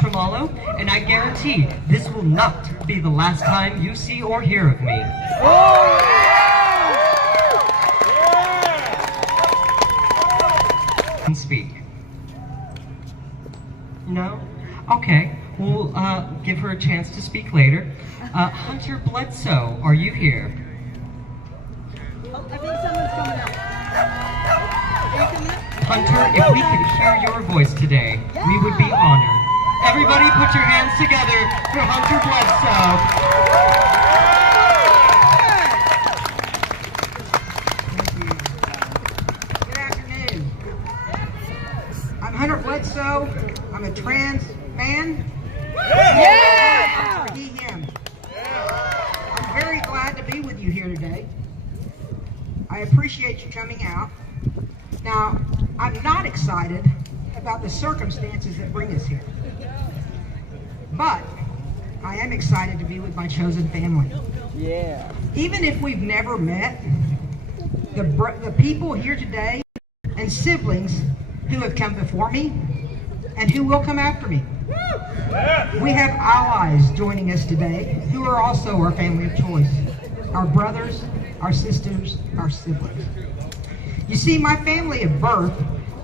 Tremolo, and I guarantee this will not be the last time you see or hear of me. Speak. No? Okay. We'll give her a chance to speak later. Hunter Bledsoe, are you here? Oh, I think someone's coming up. Are you coming up? Hunter, if we could hear your voice today, we would be honored. Everybody put your hands together for Hunter Bledsoe. Good afternoon. I'm Hunter Bledsoe. I'm a trans man. Yeah! He, him. I'm very glad to be with you here I appreciate you coming out. Now, I'm not excited about the circumstances that bring us here. But I am excited to be with my chosen family. Yeah. Even if we've never met, the people here today and siblings who have come before me and who will come after me. We have allies joining us today who are also our family of choice. Our brothers, our sisters, our siblings. You see, my family of birth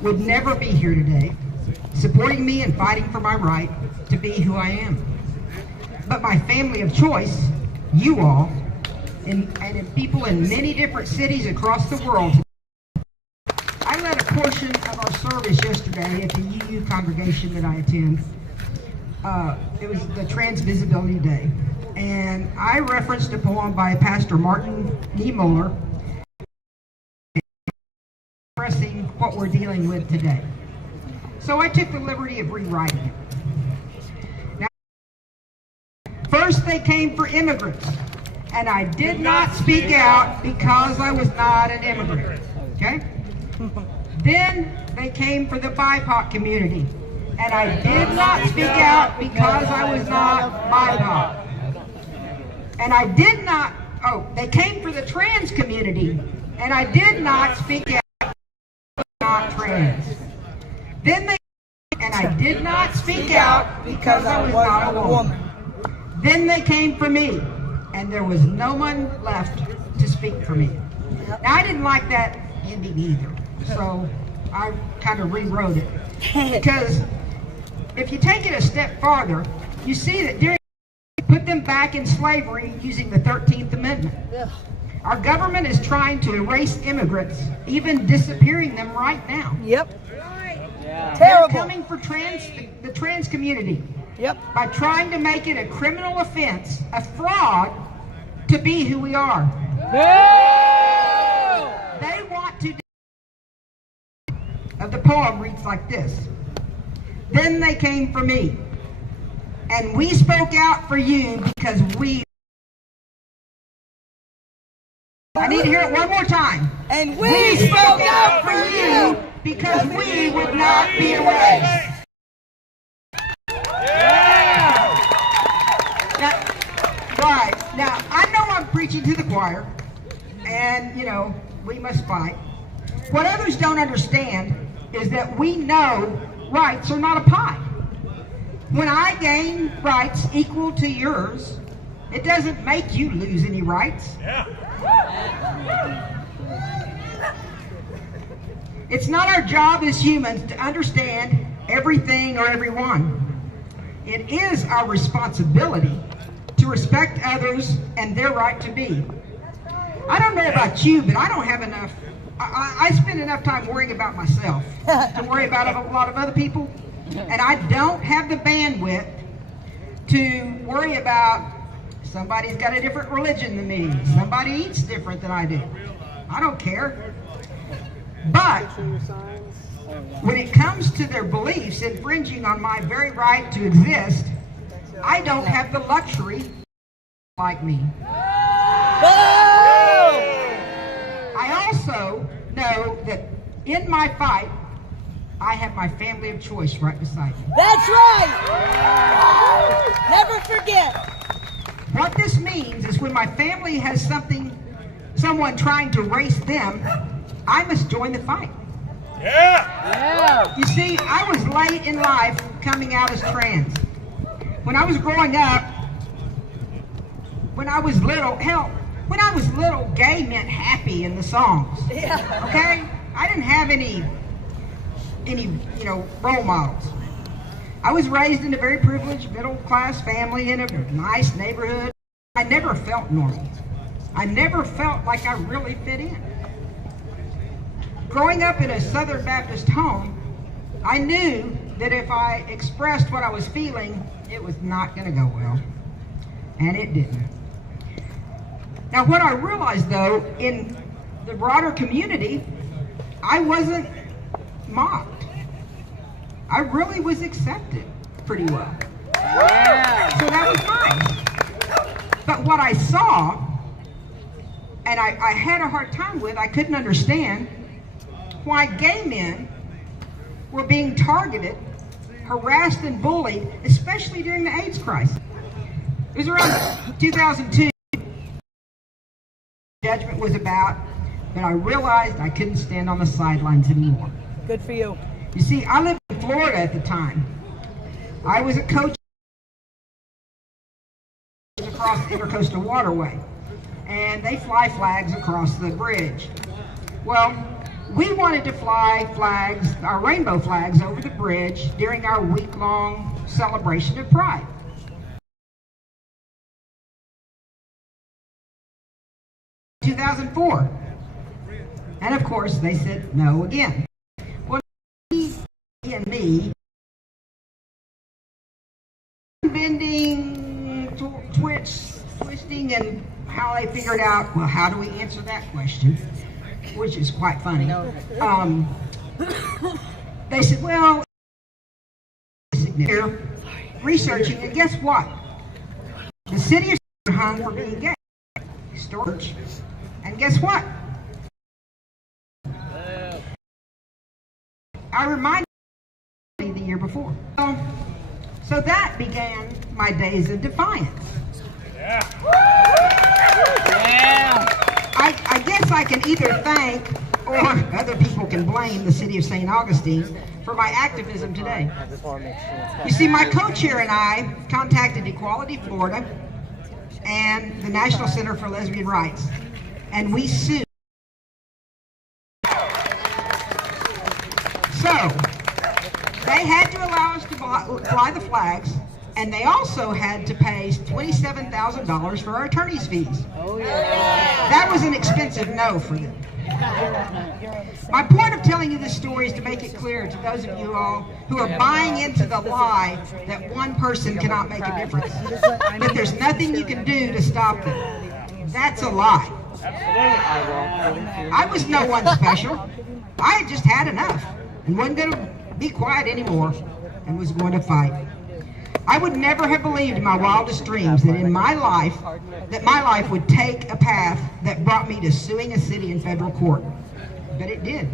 would never be here today, supporting me and fighting for my right to be who I am. But my family of choice, you all, and people in many different cities across the world. I led a portion of our service yesterday at the UU congregation that I attend. It was the Trans Visibility Day. And I referenced a poem by Pastor Martin Niemöller expressing what we're dealing with today. So I took the liberty of rewriting it. Now, first they came for immigrants, and I did not speak out because I was not an immigrant, okay? Then they came for the BIPOC community, and I did not speak out because I was not BIPOC. And I did not, they came for the trans community, and I did not speak out because I was not trans. Then they and I did not speak out because I was not a woman. Then they came for me, and there was no one left to speak for me. Now, I didn't like that ending either, so I kind of rewrote it. Because if you take it a step farther, you see that during put them back in slavery using the 13th Amendment. Our government is trying to erase immigrants, even disappearing them right now. Yep. They're Terrible. coming for the trans community. Yep. By trying to make it a criminal offense, a fraud, to be who we are. No! They want to. The poem reads like this. Then they came for me, and we spoke out for you because we. I need to hear it one more time. And we spoke out for you because we would not be erased. Now, I know I'm preaching to the choir, and, we must fight. What others don't understand is that we know rights are not a pie. When I gain rights equal to yours, it doesn't make you lose any rights. It's not our job as humans to understand everything or everyone. It is our responsibility to respect others and their right to be. I don't know about you, but I don't have enough. I spend enough time worrying about myself to worry about a lot of other people, and I don't have the bandwidth to worry about somebody's got a different religion than me, somebody eats different than I do. I don't care. But when it comes to their beliefs infringing on my very right to exist, I don't have the luxury like me. I also know that in my fight, I have my family of choice right beside me. That's right! Never forget. What this means is when my family has someone trying to race them, I must join the fight. Yeah! You see, I was late in life coming out as trans. When I was growing up, when I was little, gay meant happy in the songs. Yeah. Okay? I didn't have any role models. I was raised in a very privileged middle-class family in a nice neighborhood. I never felt normal. I never felt like I really fit in. Growing up in a Southern Baptist home, I knew that if I expressed what I was feeling, it was not going to go well. And it didn't. Now, what I realized, though, in the broader community, I wasn't mocked. I really was accepted pretty well. Yeah. So that was nice. But what I saw and I had a hard time with, I couldn't understand why gay men were being targeted, harassed, and bullied, especially during the AIDS crisis. It was around 2002 judgment was about, but I realized I couldn't stand on the sidelines anymore. Good for you. You see, I lived in Florida at the time. I was a coach across the Intercoastal Waterway, and they fly flags across the bridge. Well, we wanted to fly flags, our rainbow flags, over the bridge during our week-long celebration of Pride. In 2004. And of course, they said no again. Well, he and me, bending, twisting, and how they figured out, well, how do we answer that question? Which is quite funny. They said, well, here researching, and guess what? The city of hung for being gay. Storage. And guess what? I reminded you the year before. So that began my days of defiance. I guess I can either thank or other people can blame the city of St. Augustine for my activism today. You see, my co-chair and I contacted Equality Florida and the National Center for Lesbian Rights, and we sued. So, they had to allow us to fly the flags, and they also had to pay $27,000 for our attorney's fees. That was an expensive no for them. My point of telling you this story is to make it clear to those of you all who are buying into the lie that one person cannot make a difference, that there's nothing you can do to stop them. That's a lie. I was no one special. I had just had enough and wasn't going to be quiet anymore and was going to fight. I would never have believed in my wildest dreams that my life would take a path that brought me to suing a city in federal court. But it did.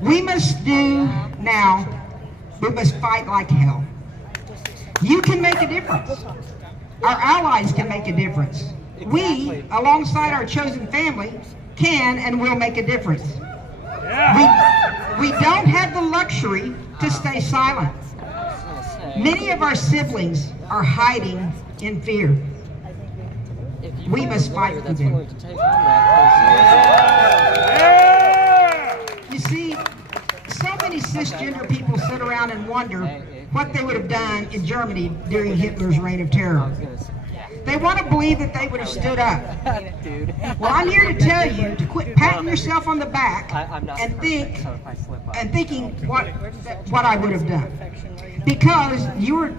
We must do now, we must fight like hell. You can make a difference. Our allies can make a difference. We, alongside our chosen family, can and will make a difference. We don't have the luxury to stay silent. Many of our siblings are hiding in fear. We must fight for them. You see, so many cisgender people sit around and wonder what they would have done in Germany during Hitler's reign of terror. They want to believe that they would have stood up. Well, I'm here to tell you to quit patting yourself on the back and thinking what I would have done. Because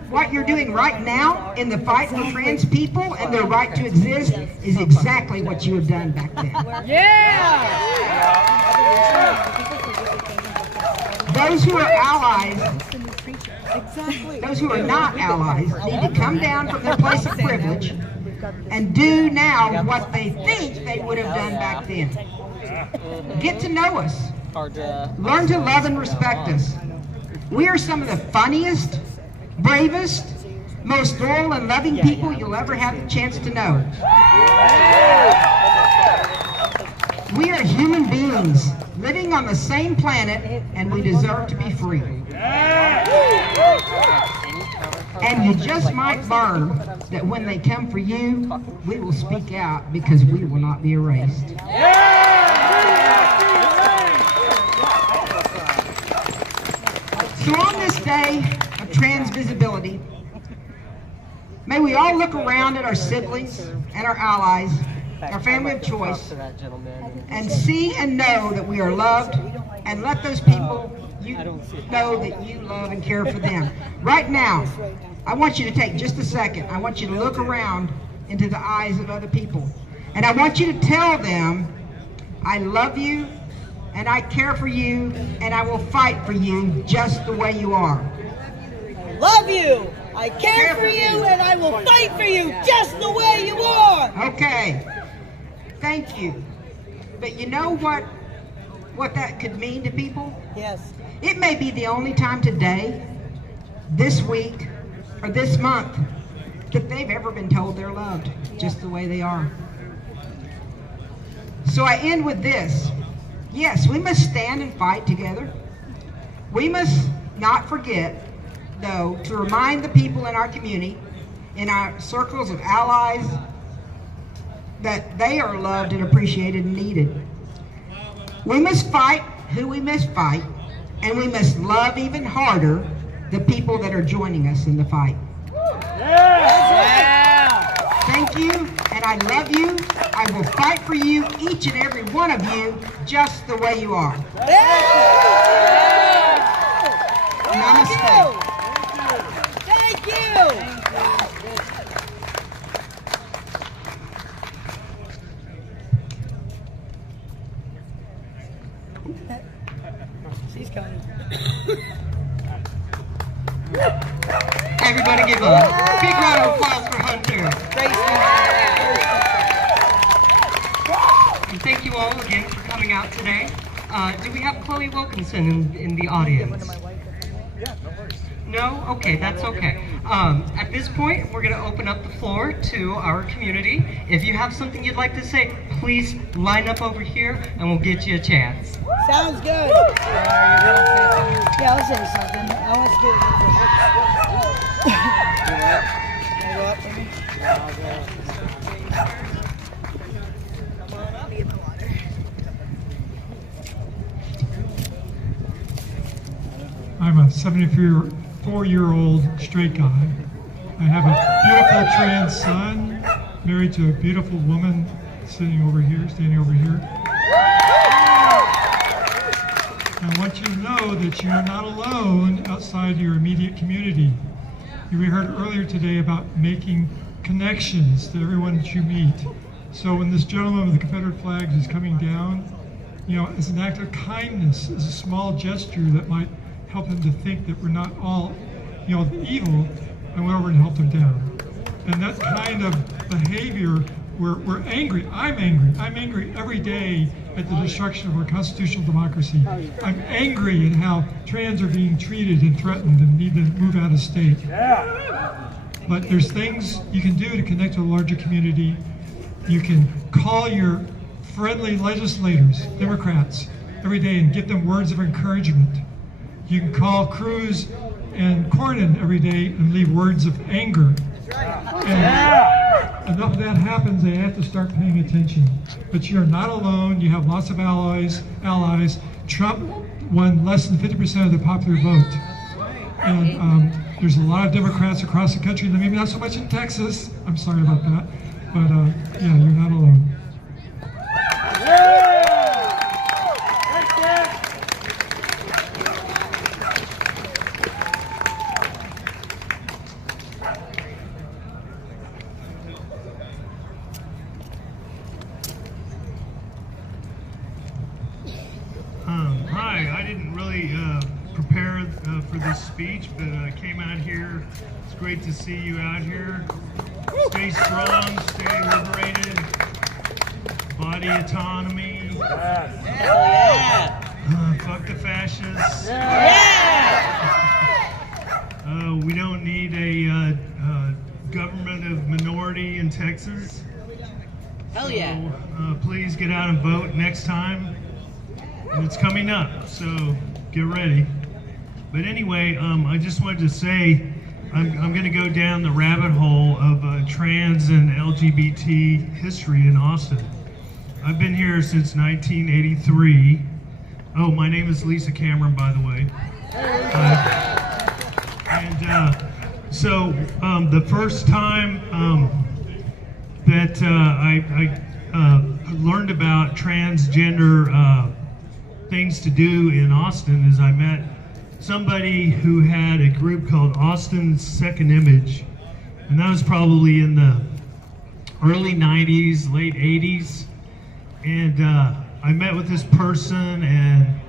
what you're doing right now in the fight for trans people and their right to exist is exactly what you have done back then. Those who are allies, those who are not allies, need to come down from their place of privilege and do now what they think they would have done back then. Get to know us. Learn to love and respect us. We are some of the funniest, bravest, most loyal and loving people you'll ever have the chance to know. We are human beings living on the same planet, and we deserve to be free. And you just might learn that when they come for you, we will speak out because we will not be erased. So on this day of trans visibility, may we all look around at our siblings and our allies, our family of choice, and see and know that we are loved, and let those people know that you love and care for them. Right now, I want you to take just a second. I want you to look around into the eyes of other people, and I want you to tell them, I love you, and I care for you, and I will fight for you just the way you are. I love you, I care for you, and I will fight for you just the way you are. Okay. thank you. But you know what that could mean to people? Yes. It may be the only time today, this week, or this month that they've ever been told they're loved just the way they are. So I end with this. Yes, we must stand and fight together. We must not forget, though, to remind the people in our community, in our circles of allies, that they are loved and appreciated and needed. We must fight who we must fight, and we must love even harder the people that are joining us in the fight. Thank you, and I love you. I will fight for you, each and every one of you, just the way you are. Namaste. Thank you. She's coming. Everybody give a big round of applause for Hunter. And thank you all again for coming out today. Do we have Chloe Wilkinson in the audience? No? Okay, that's okay. At this point, we're going to open up the floor to our community. If you have something you'd like to say, please line up over here and we'll get you a chance. Sounds good. Yeah, I'll say something. I want to I'm a 74-year-old straight guy. I have a beautiful trans son, married to a beautiful woman standing over here. I want you to know that you are not alone outside your immediate community. We heard earlier today about making connections to everyone that you meet. So when this gentleman with the Confederate flags is coming down, you know, as an act of kindness, as a small gesture that might help him to think that we're not all, you know, evil, I went over and helped him down. And that kind of behavior, we're angry. I'm angry every day at the destruction of our constitutional democracy. I'm angry at how trans are being treated and threatened and need to move out of state. But there's things you can do to connect to a larger community. You can call your friendly legislators, Democrats, every day and give them words of encouragement. You can call Cruz and Cornyn every day and leave words of anger. And enough of that happens, they have to start paying attention. But you're not alone. You have lots of allies. Trump won less than 50% of the popular vote. And there's a lot of Democrats across the country, maybe not so much in Texas. I'm sorry about that. But yeah, you're not alone. Hi, I didn't really prepare for this speech, but I came out here. It's great to see you out here. Stay strong, stay liberated, body autonomy. Fuck the fascists. We don't need a government of minority in Texas. Hell yeah. So, please get out and vote next time. And it's coming up, so get ready. But anyway, I just wanted to say, I'm going to go down the rabbit hole of trans and LGBT history in Austin. I've been here since 1983. Oh, my name is Lisa Cameron, by the way. So the first time that I learned about transgender things to do in Austin is I met somebody who had a group called Austin's Second Image, and that was probably in the early 90s, late 80s, and I met with this person and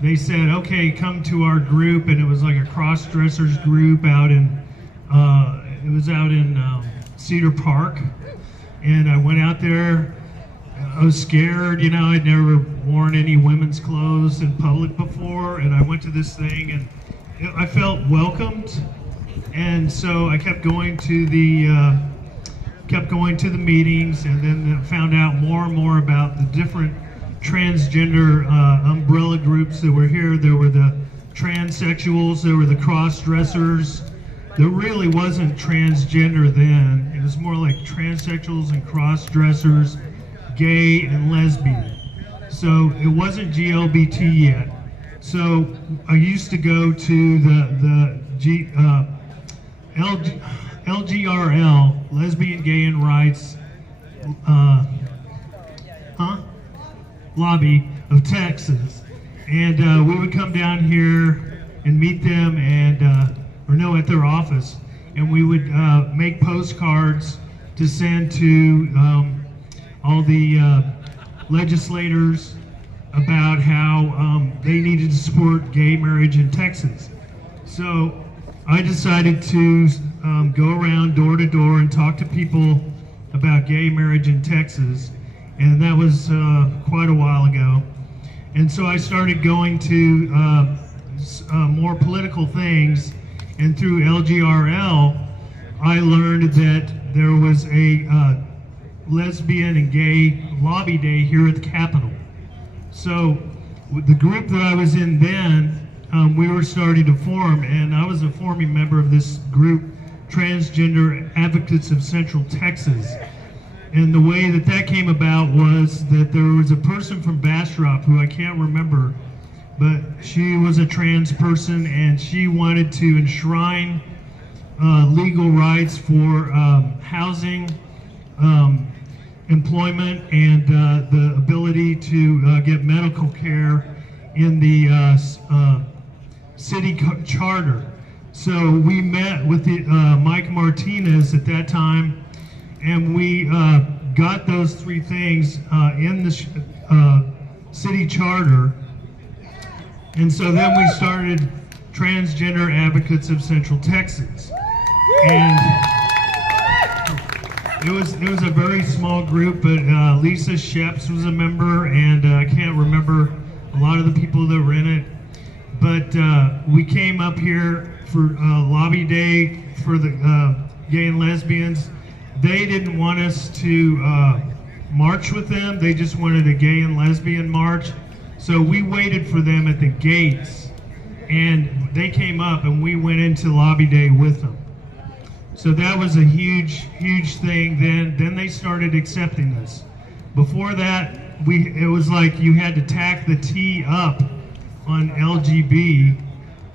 they said, okay, come to our group, and it was like a cross-dressers group out in, Cedar Park, and I went out there. I was scared, you know, I'd never worn any women's clothes in public before, and I went to this thing and I felt welcomed, and so I kept going to the meetings, and then found out more and more about the different transgender umbrella groups that were here. There were the transsexuals, there were the cross-dressers. There really wasn't transgender then. It was more like transsexuals and cross-dressers, gay and lesbian. So it wasn't GLBT yet. So I used to go to the LGRL, Lesbian, Gay, and Rights lobby of Texas, and we would come down here and meet them, and at their office, and we would make postcards to send to all the legislators about how they needed to support gay marriage in Texas. So I decided to go around door to door and talk to people about gay marriage in Texas, and that was quite a while ago. And so I started going to more political things, and through LGRL, I learned that there was a lesbian and gay lobby day here at the Capitol. So with the group that I was in then, we were starting to form, and I was a forming member of this group, Transgender Advocates of Central Texas. And the way that that came about was that there was a person from Bastrop, who I can't remember, but she was a trans person, and she wanted to enshrine legal rights for housing, employment, and the ability to get medical care in the city charter. So we met with Mike Martinez at that time, and we got those three things in the city charter. And so then we started Transgender Advocates of Central Texas. And it was a very small group, but Lisa Sheps was a member, and I can't remember a lot of the people that were in it. But we came up here for lobby day for the gay and lesbians. They didn't want us to march with them. They just wanted a gay and lesbian march. So we waited for them at the gates, and they came up, and we went into lobby day with them. So that was a huge, huge thing. Then they started accepting us. Before that, it was like you had to tack the T up on LGB.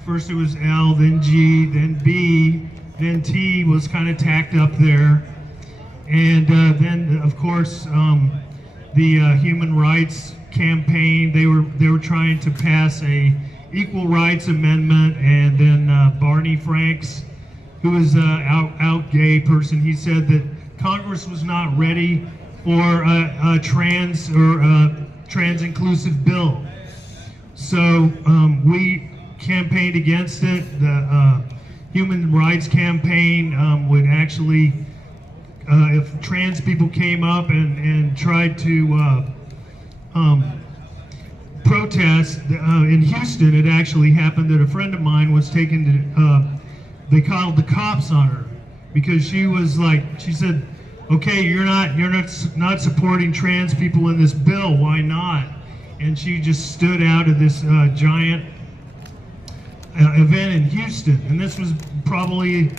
First it was L, then G, then B, then T was kind of tacked up there. And then, of course, the Human Rights Campaign, they were trying to pass a Equal Rights Amendment, and then Barney Franks, who was out gay person, he said that Congress was not ready for a trans inclusive bill. So we campaigned against it. The Human Rights Campaign would actually, if trans people came up and tried to protest in Houston, it actually happened that a friend of mine was taken to, they called the cops on her because she was like, she said, okay, you're not supporting trans people in this bill, why not? And she just stood out of this giant event in Houston, and this was probably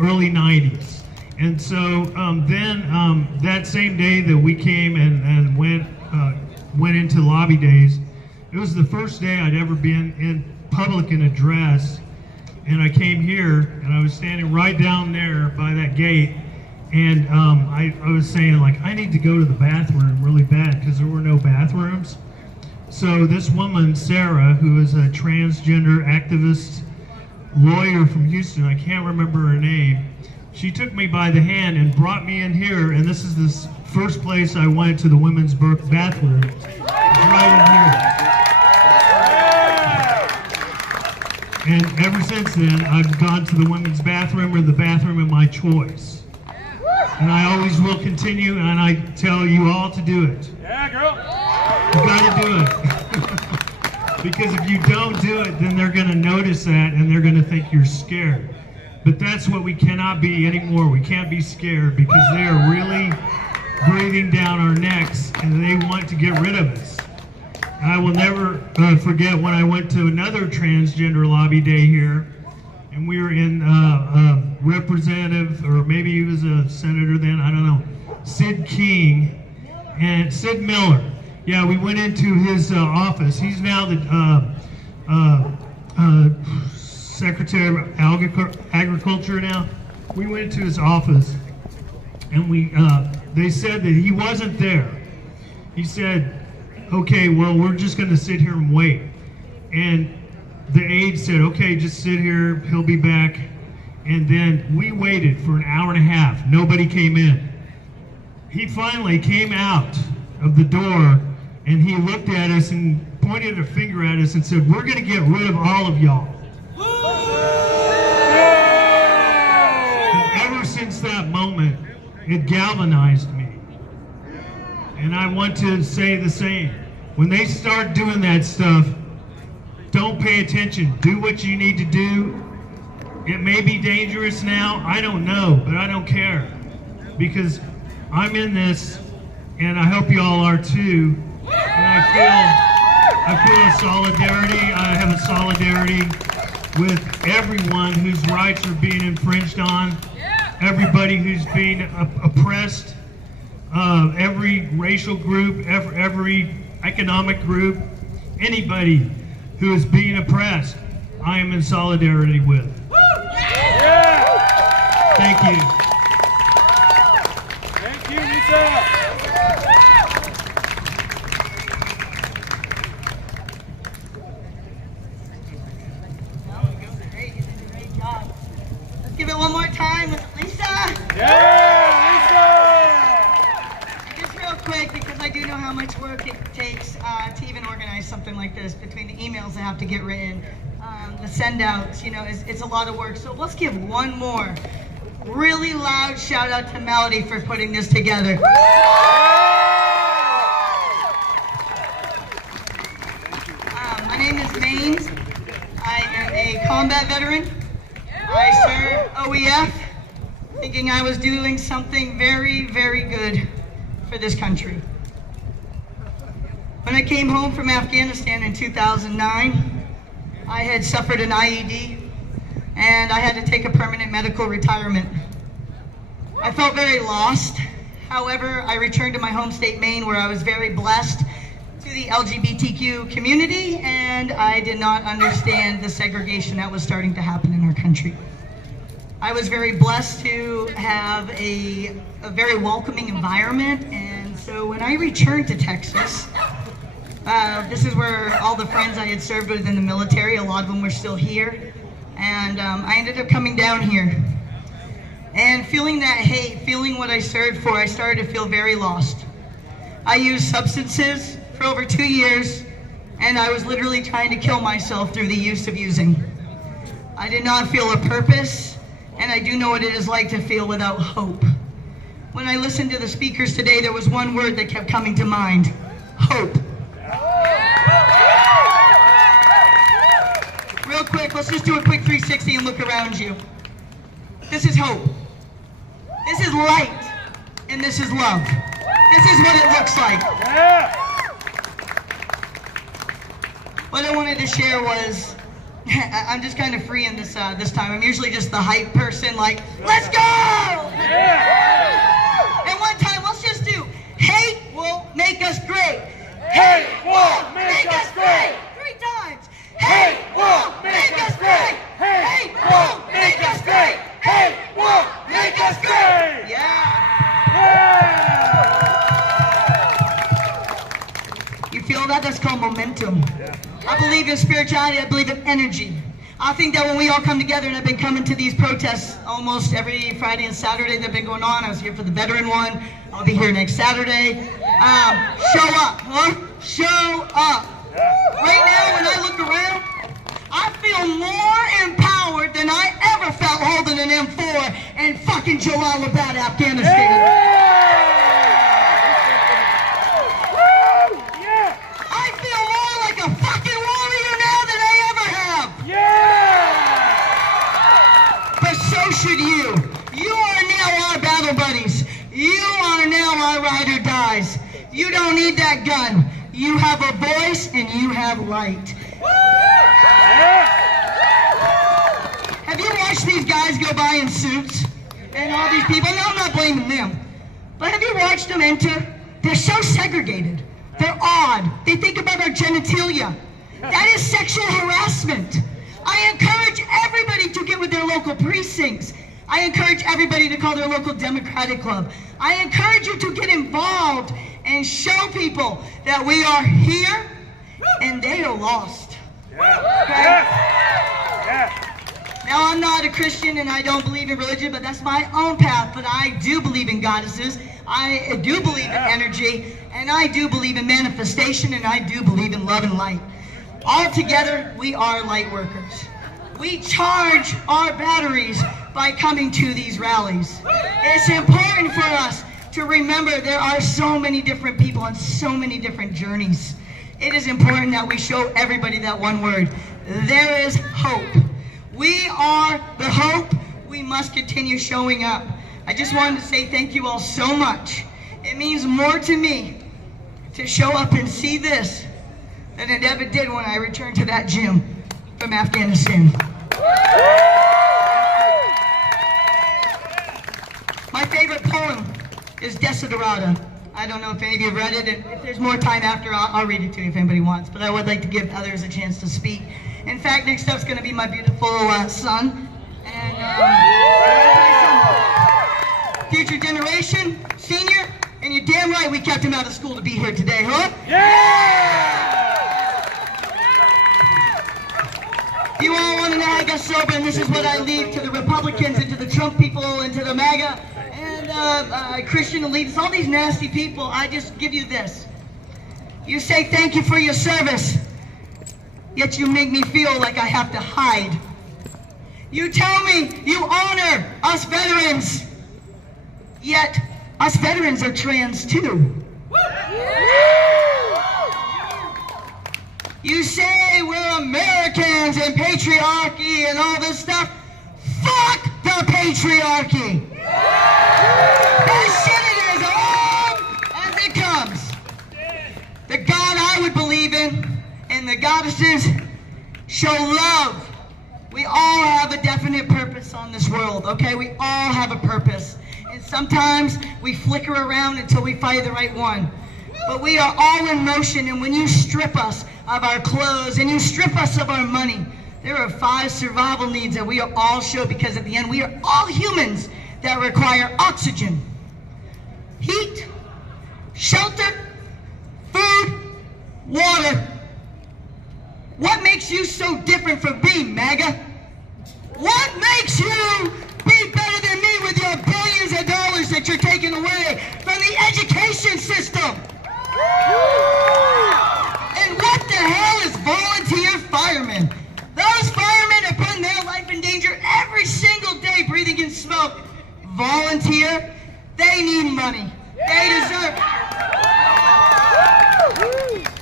early 90s. And so then that same day that we came and went into lobby days, it was the first day I'd ever been in public and address, and I came here and I was standing right down there by that gate, and I was saying, like, I need to go to the bathroom really bad because there were no bathrooms. So this woman, Sarah, who is a transgender activist lawyer from Houston, I can't remember her name, she took me by the hand and brought me in here, and this is the first place I went to the women's bathroom, right in here. And ever since then, I've gone to the women's bathroom or the bathroom of my choice. And I always will continue, and I tell you all to do it. Yeah, girl. You got to do it. Because if you don't do it, then they're going to notice that and they're going to think you're scared. But that's what we cannot be anymore. We can't be scared because they are really breathing down our necks and they want to get rid of us. I will never forget when I went to another transgender lobby day here, and we were in Representative, or maybe he was a senator then, I don't know, Sid King and Sid Miller. Yeah, we went into his office. He's now the Secretary of Agriculture now. We went to his office, and they said that he wasn't there. He said, okay, well, we're just going to sit here and wait. And the aide said, okay, just sit here, he'll be back. And then we waited for an hour and a half. Nobody came in. He finally came out of the door, and he looked at us and pointed a finger at us and said, we're going to get rid of all of y'all. And ever since that moment, it galvanized me. And I want to say the same. When they start doing that stuff, don't pay attention. Do what you need to do. It may be dangerous now. I don't know, but I don't care. Because I'm in this, and I hope you all are too. And I feel a solidarity. I have a solidarity with everyone whose rights are being infringed on. Everybody who's being oppressed. Every racial group, every economic group, anybody who is being oppressed, I am in solidarity with. Thank you. Thank you, Lisa. Great job. Let's give it one more time with Lisa. Yeah, Just real quick, because I do know how much work it takes to even organize something like this, between the emails that have to get written, the send-outs, you know, it's a lot of work. So let's give one more really loud shout out to Melody for putting this together. My name is Maines. I am a combat veteran. I served OEF, thinking I was doing something very, very good for this country. When I came home from Afghanistan in 2009, I had suffered an IED and I had to take a permanent medical retirement. I felt very lost. However, I returned to my home state, Maine, where I was very blessed to the LGBTQ community, and I did not understand the segregation that was starting to happen in our country. I was very blessed to have a very welcoming environment, and so when I returned to Texas, this is where all the friends I had served with in the military, a lot of them were still here, and I ended up coming down here. And feeling that hate, feeling what I served for, I started to feel very lost. I used substances for over 2 years, and I was literally trying to kill myself through the use of using. I did not feel a purpose, and I do know what it is like to feel without hope. When I listened to the speakers today, there was one word that kept coming to mind: hope. Real quick, let's just do a quick 360 and look around you. This is hope. This is light, and this is love. This is what it looks like. What I wanted to share was, I'm just kind of free in this this time. I'm usually just the hype person, like, let's go! And one time, let's just do, hate will make us great. Hate will make us great. 3 times. Hate will make us great. Hate will make us great. Hate will make us great. Yeah. You feel that? That's called momentum. I believe in spirituality. I believe in energy. I think that when we all come together, and I've been coming to these protests almost every Friday and Saturday that have been going on. I was here for the veteran one. I'll be here next Saturday. Show up, huh? Show up. Right now, when I look around, I feel more empowered than I ever felt holding an M4 in fucking Jalalabad, Afghanistan. You don't need that gun. You have a voice and you have light. Have you watched these guys go by in suits? And all these people? No, I'm not blaming them. But have you watched them enter? They're so segregated. They're odd. They think about our genitalia. That is sexual harassment. I encourage everybody to get with their local precincts. I encourage everybody to call their local Democratic club. I encourage you to get involved and show people that we are here and they are lost. Okay? Now, I'm not a Christian and I don't believe in religion, but that's my own path. But I do believe in goddesses. I do believe in energy, and I do believe in manifestation, and I do believe in love and light. All together, we are light workers. We charge our batteries by coming to these rallies. It's important for us to remember there are so many different people on so many different journeys. It is important that we show everybody that one word. There is hope. We are the hope. We must continue showing up. I just wanted to say thank you all so much. It means more to me to show up and see this than it ever did when I returned to that gym from Afghanistan. My favorite poem is Desiderata. I don't know if any of you have read it. If there's more time after, I'll read it to you if anybody wants. But I would like to give others a chance to speak. In fact, next up is going to be my beautiful son. And future generation, senior, and you're damn right we kept him out of school to be here today, huh? You all want to know how I got sober, and this is what I leave to the Republicans and to the Trump people and to the MAGA and Christian elites, all these nasty people. I just give you this. You say thank you for your service, yet you make me feel like I have to hide. You tell me you honor us veterans, yet us veterans are trans too. You say we're Americans and patriarchy and all this stuff. Fuck the patriarchy. That shit is as it comes. The God I would believe in and the goddesses show love. We all have a definite purpose on this world, okay? We all have a purpose. And sometimes we flicker around until we find the right one. But we are all in motion, and when you strip us of our clothes and you strip us of our money, there are 5 survival needs that we are all show, because at the end we are all humans that require oxygen, heat, shelter, food, water. What makes you so different from me, MAGA? What makes you be better than me with your billions of dollars that you're taking away from the education system? And what the hell is volunteer firemen? Those firemen are putting their life in danger every single day breathing in smoke. Volunteer? They need money. They deserve it.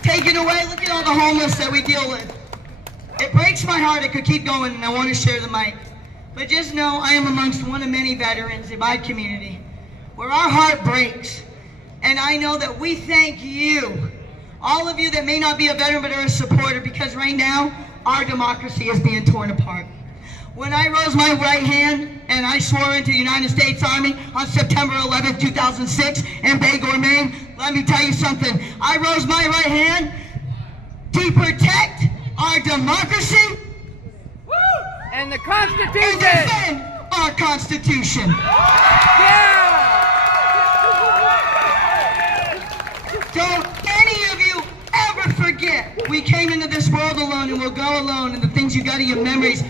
Take it away. Look at all the homeless that we deal with. It breaks my heart. I could keep going, and I want to share the mic. But just know I am amongst one of many veterans in my community where our heart breaks. And I know that we thank you, all of you that may not be a veteran but are a supporter, because right now our democracy is being torn apart. When I rose my right hand and I swore into the United States Army on September 11th, 2006 in Bangor, Maine, let me tell you something. I rose my right hand to protect our democracy And the Constitution. and defend our Constitution. Don't any of you ever forget we came into this world alone and we'll go alone, and the things you got in your memories,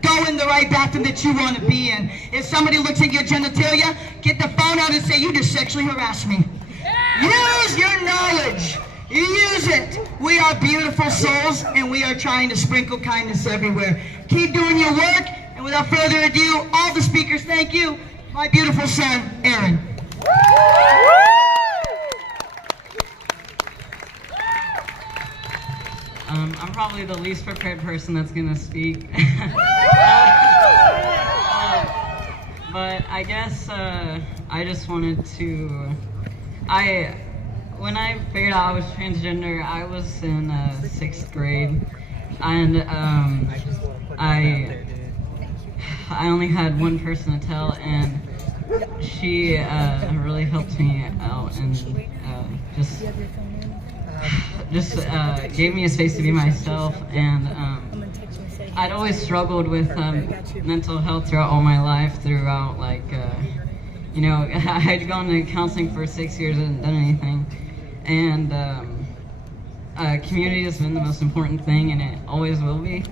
go in the right bathroom that you want to be in. If somebody looks at your genitalia, get the phone out and say, you just sexually harassed me. Use your knowledge. You use it. We are beautiful souls, and we are trying to sprinkle kindness everywhere. Keep doing your work, and without further ado, all the speakers, thank you. My beautiful son, Aaron. I'm probably the least prepared person that's gonna speak. But I guess I just wanted to, when I figured out I was transgender, I was in 6th grade, and I only had one person to tell, and she really helped me out and just gave me a space to be myself. And I'd always struggled with mental health throughout all my life. Throughout, like, you know, I had gone to counseling for 6 years and done anything, and community has been the most important thing, and it always will be.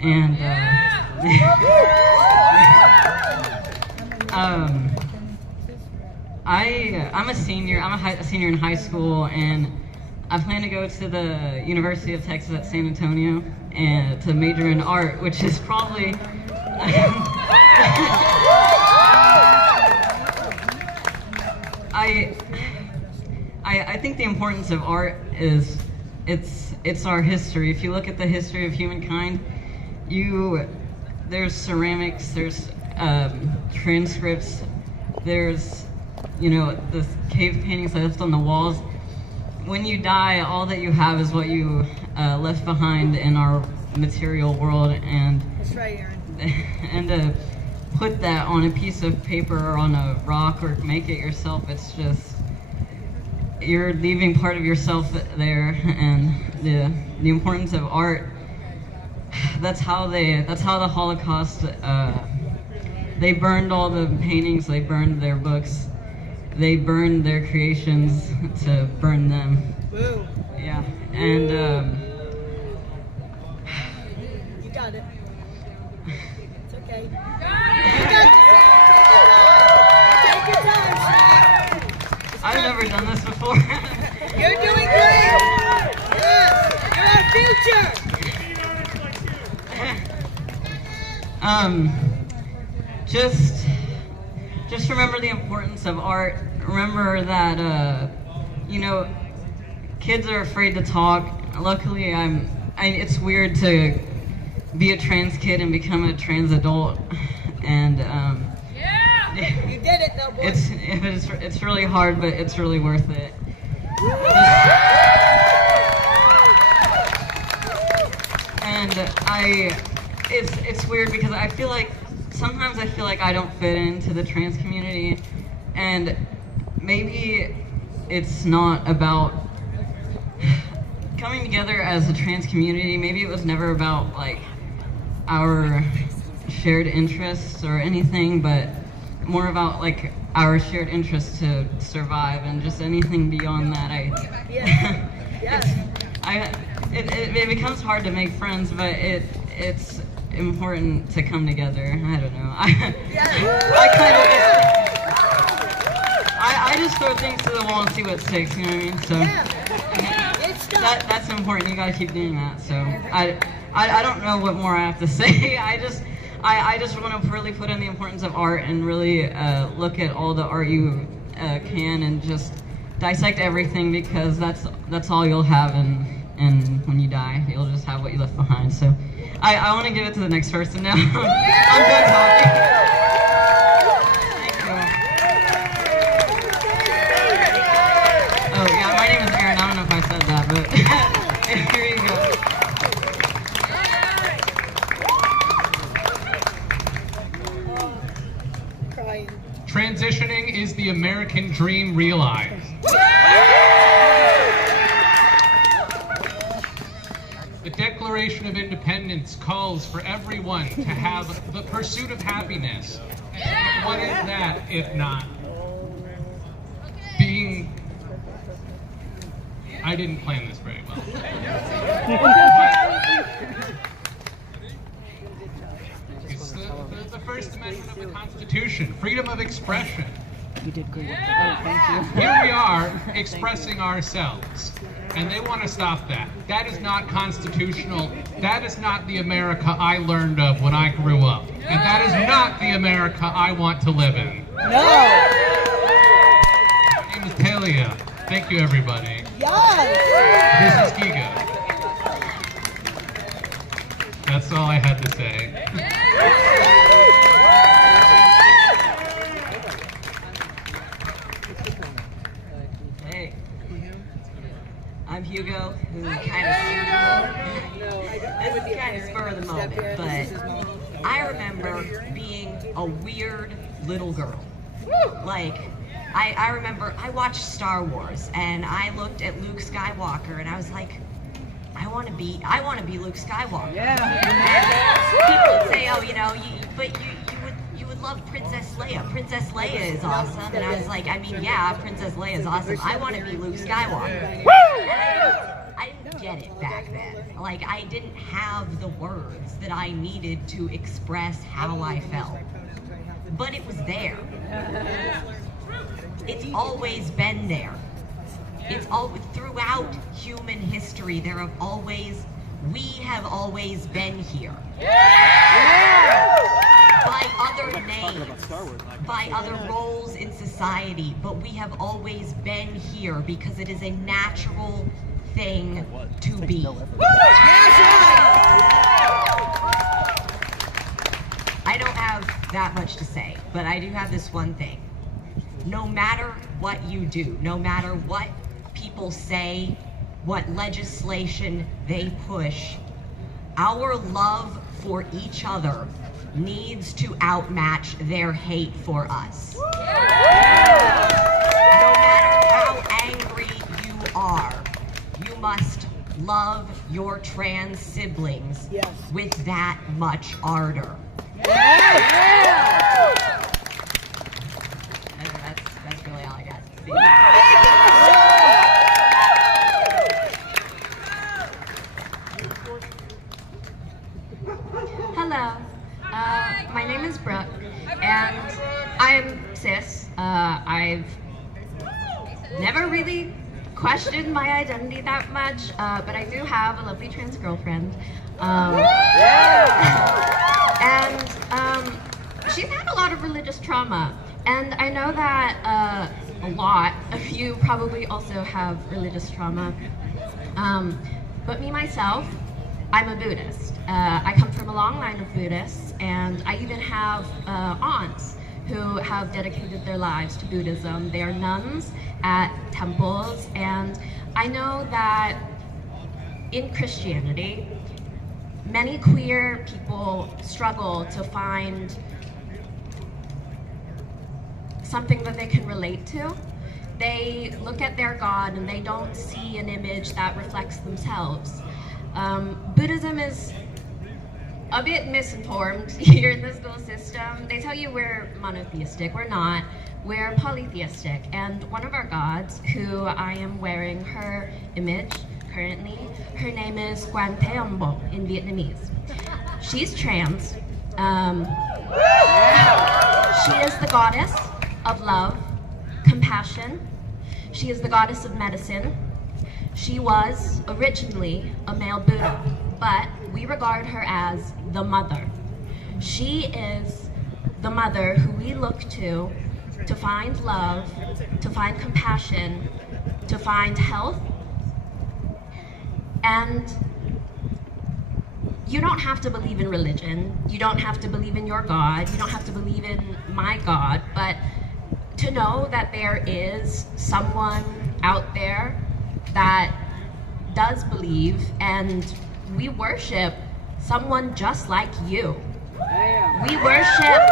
And I'm a senior. I'm a senior in high school, and I plan to go to the University of Texas at San Antonio and to major in art, which is probably I think the importance of art is it's our history. If you look at the history of humankind, there's ceramics, there's transcripts, there's, you know, the cave paintings left on the walls. When you die, all that you have is what you left behind in our material world, and That's right, Aaron. and to put that on a piece of paper or on a rock or make it yourself, it's just, you're leaving part of yourself there. And the importance of art, that's how the Holocaust, they burned all the paintings, they burned their books, they burned their creations to burn them. Woo. Yeah, and You got it. It's okay. You got Take your time, Shaq. I've never done this before. You're doing great. Yes, you're our future. Just remember the importance of art. Remember that, you know, kids are afraid to talk. Luckily, it's weird to be a trans kid and become a trans adult, and You did it, though, boy. it's really hard, but it's really worth it. And it's weird because I feel like sometimes I feel like I don't fit into the trans community, and maybe it's not about coming together as a trans community. Maybe it was never about like our shared interests or anything, but more about like our shared interest to survive, and just anything beyond that. It becomes hard to make friends, but it's important to come together. I don't know. I just throw things to the wall and see what sticks. You know what I mean? So that's important. You gotta keep doing that. So I don't know what more I have to say. I just want to really put in the importance of art and really look at all the art you can, and just dissect everything, because that's all you'll have, and when you die, you'll just have what you left behind. So I want to give it to the next person now. I'm done talking. Thank you. Oh yeah, my name is Aaron. I don't know if I said that, but here you go. Transitioning is the American dream realized. The Declaration of Independence calls for everyone to have the pursuit of happiness. And what is that if not being... I didn't plan this very well. It's the First Amendment of the Constitution, freedom of expression. You did good. Thank you. Here we are expressing ourselves, and they want to stop that. That is not constitutional. That is not the America I learned of when I grew up. And that is not the America I want to live in. No! My name is Talia. Thank you, everybody. Yes! This is Giga. That's all I had to say. Hey. Hugo, who kind of spur of the moment, but I remember being a weird little girl. Like, I remember I watched Star Wars and I looked at Luke Skywalker and I was like, I want to be Luke Skywalker. And people would say, oh, you would love Princess Leia. Princess Leia is awesome. And I was like, I mean, yeah, Princess Leia is awesome. I want to be Luke Skywalker. I didn't get it back then. Like, I didn't have the words that I needed to express how I felt. But it was there. It's always been there. It's always, throughout human history, we have always been here. By other names, by other roles in society, but we have always been here because it is a natural thing to be. I don't have that much to say, but I do have this one thing. No matter what you do, no matter what people say, what legislation they push, our love for each other needs to outmatch their hate for us. No matter how angry you are, you must love your trans siblings with that much ardor. That's really all I got to say. Hello, my name is Brooke, and I'm cis. I've never really questioned my identity that much, but I do have a lovely trans girlfriend. And she's had a lot of religious trauma, and I know that a lot of you probably also have religious trauma. But me, myself, I'm a Buddhist. I come from a long line of Buddhists, and I even have aunts who have dedicated their lives to Buddhism. They are nuns at temples, and I know that in Christianity, many queer people struggle to find something that they can relate to. They look at their God and they don't see an image that reflects themselves. Buddhism is a bit misinformed here in the school system. They tell you we're monotheistic. We're not. We're polytheistic. And one of our gods, who I am wearing her image currently, her name is Quan Theombo in Vietnamese. She's trans. She is the goddess of love, compassion. She is the goddess of medicine. She was originally a male Buddha, but we regard her as the mother. She is the mother who we look to find love, to find compassion, to find health. And you don't have to believe in religion. You don't have to believe in your God. You don't have to believe in my God, but to know that there is someone out there that does believe, and we worship someone just like you. We worship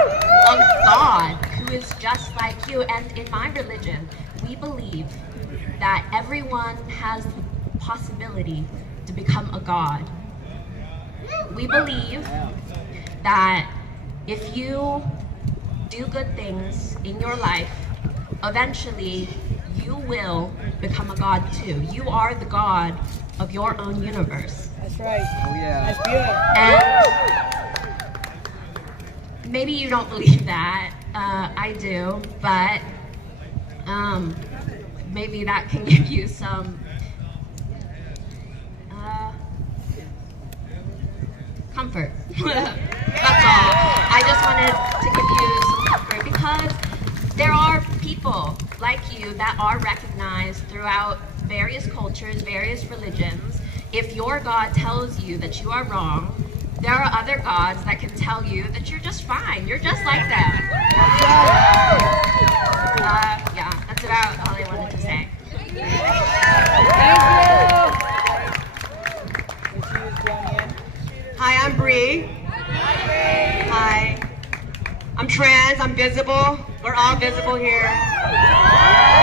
a God who is just like you, and in my religion, we believe that everyone has the possibility to become a God. We believe that if you do good things in your life, eventually you will become a God too. You are the God of your own universe. That's right. Oh yeah. That's beautiful. And maybe you don't believe that. I do, but maybe that can give you some comfort. That's all. I just wanted to give you some comfort because there are people like you that are recognized throughout various cultures, various religions. If your God tells you that you are wrong, there are other gods that can tell you that you're just fine. You're just like them. Yeah, that's about all I wanted to say. Thank you. Hi, I'm Bree. Hi. I'm trans, I'm visible. We're all visible here. We're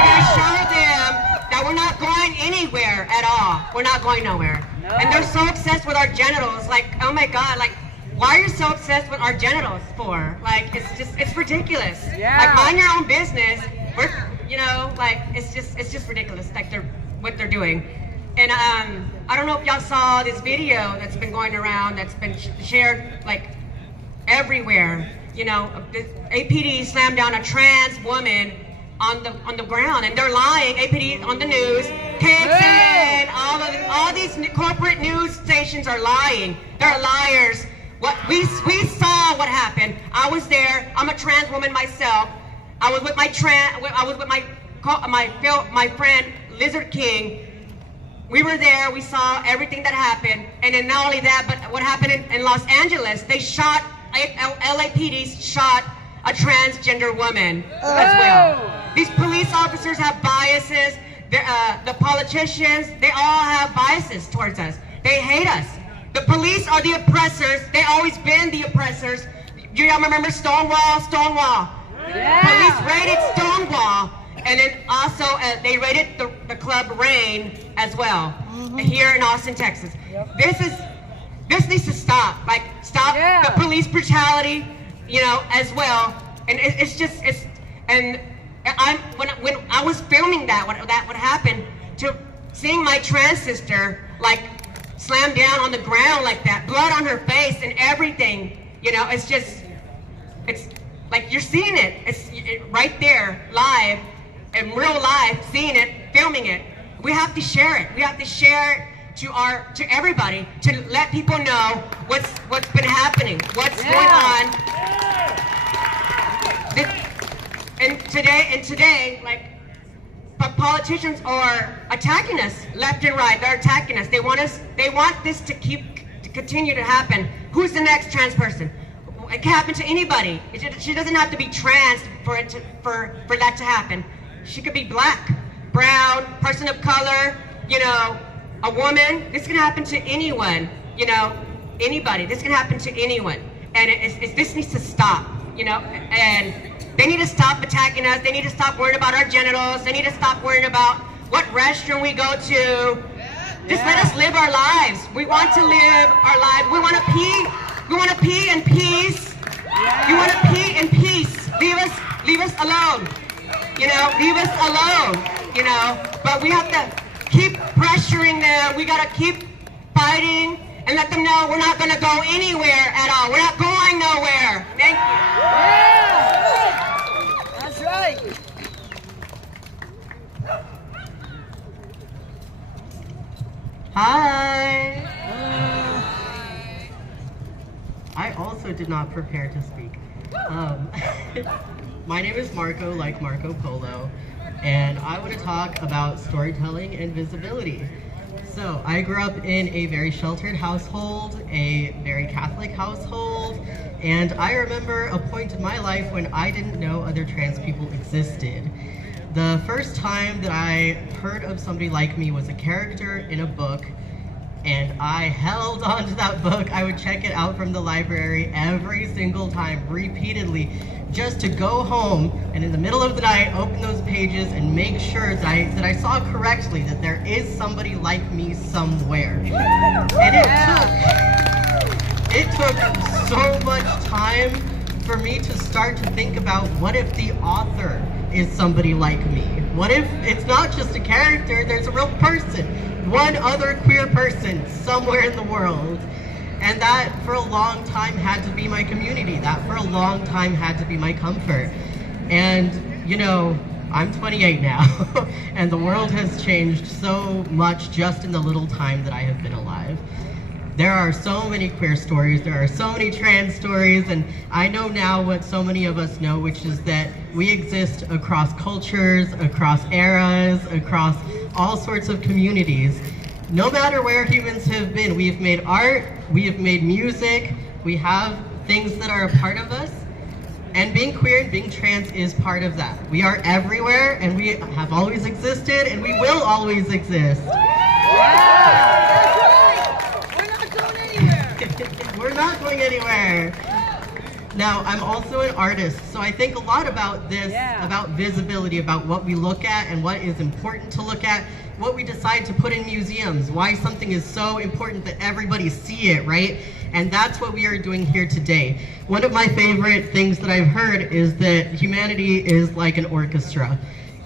gonna show them that we're not going anywhere at all. We're not going nowhere. No. And they're so obsessed with our genitals. Like, oh my God, like, why are you so obsessed with our genitals for? Like, it's ridiculous. Yeah. Like, mind your own business. We're, you know, like, it's just ridiculous. Like, what they're doing. And I don't know if y'all saw this video that's been going around, that's been shared like everywhere. You know, the APD slammed down a trans woman on the ground, and they're lying. APD on the news, KXN, all these corporate news stations are lying. They're liars. What we saw what happened. I was there. I'm a trans woman myself. I was with my my friend Lizard King. We were there. We saw everything that happened, and then not only that, but what happened in Los Angeles? They shot. LAPD shot a transgender woman as well. These police officers have biases. The politicians, they all have biases towards us. They hate us. The police are the oppressors. They've always been the oppressors. Do y'all remember Stonewall? Stonewall. Yeah. Police raided Stonewall, and then also they raided the Club Rain as well, here in Austin, Texas. Yep. This needs to stop. Like, stop the police brutality, you know, as well. And when I was filming that what happened, to seeing my trans sister like slam down on the ground like that, blood on her face and everything, you know, it's like you're seeing it. It's right there, live, in real life, seeing it, filming it. We have to share it. We have to share it to everybody, to let people know what's been happening, what's going on. And today, like, politicians are attacking us left and right. They're attacking us. They want this to continue to happen. Who's the next trans person? It can happen to anybody. She doesn't have to be trans for that to happen. She could be black, brown, person of color, you know, a woman. This can happen to anyone, you know, anybody. This can happen to anyone. And this needs to stop, you know, and they need to stop attacking us. They need to stop worrying about our genitals. They need to stop worrying about what restroom we go to. Just let us live our lives. We want to live our lives. We want to pee. We want to pee in peace. You want to pee in peace. Leave us alone. You know, leave us alone. You know, but we have to keep pressuring them. We gotta keep fighting and let them know we're not gonna go anywhere at all. We're not going nowhere. Thank you. Yeah. That's right. Hi. I also did not prepare to speak. My name is Marco, like Marco Polo, and I want to talk about storytelling and visibility. So, I grew up in a very sheltered household, a very Catholic household, and I remember a point in my life when I didn't know other trans people existed. The first time that I heard of somebody like me was a character in a book, and I held on to that book. I would check it out from the library every single time, repeatedly, just to go home and in the middle of the night open those pages and make sure that I saw correctly that there is somebody like me somewhere. And it took so much time for me to start to think about, what if the author is somebody like me? What if it's not just a character, there's a real person, one other queer person somewhere in the world? And that for a long time had to be my community. That for a long time had to be my comfort. And, you know, I'm 28 now, and the world has changed so much just in the little time that I have been alive. There are so many queer stories, there are so many trans stories, and I know now what so many of us know, which is that we exist across cultures, across eras, across all sorts of communities. No matter where humans have been, we have made art, we have made music, we have things that are a part of us, and being queer and being trans is part of that. We are everywhere, and we have always existed, and we will always exist. Yeah, that's right. We're not going anywhere. We're not going anywhere. Now, I'm also an artist, so I think a lot about this, about visibility, about what we look at and what is important to look at, what we decide to put in museums, why something is so important that everybody see it, right? And that's what we are doing here today. One of my favorite things that I've heard is that humanity is like an orchestra.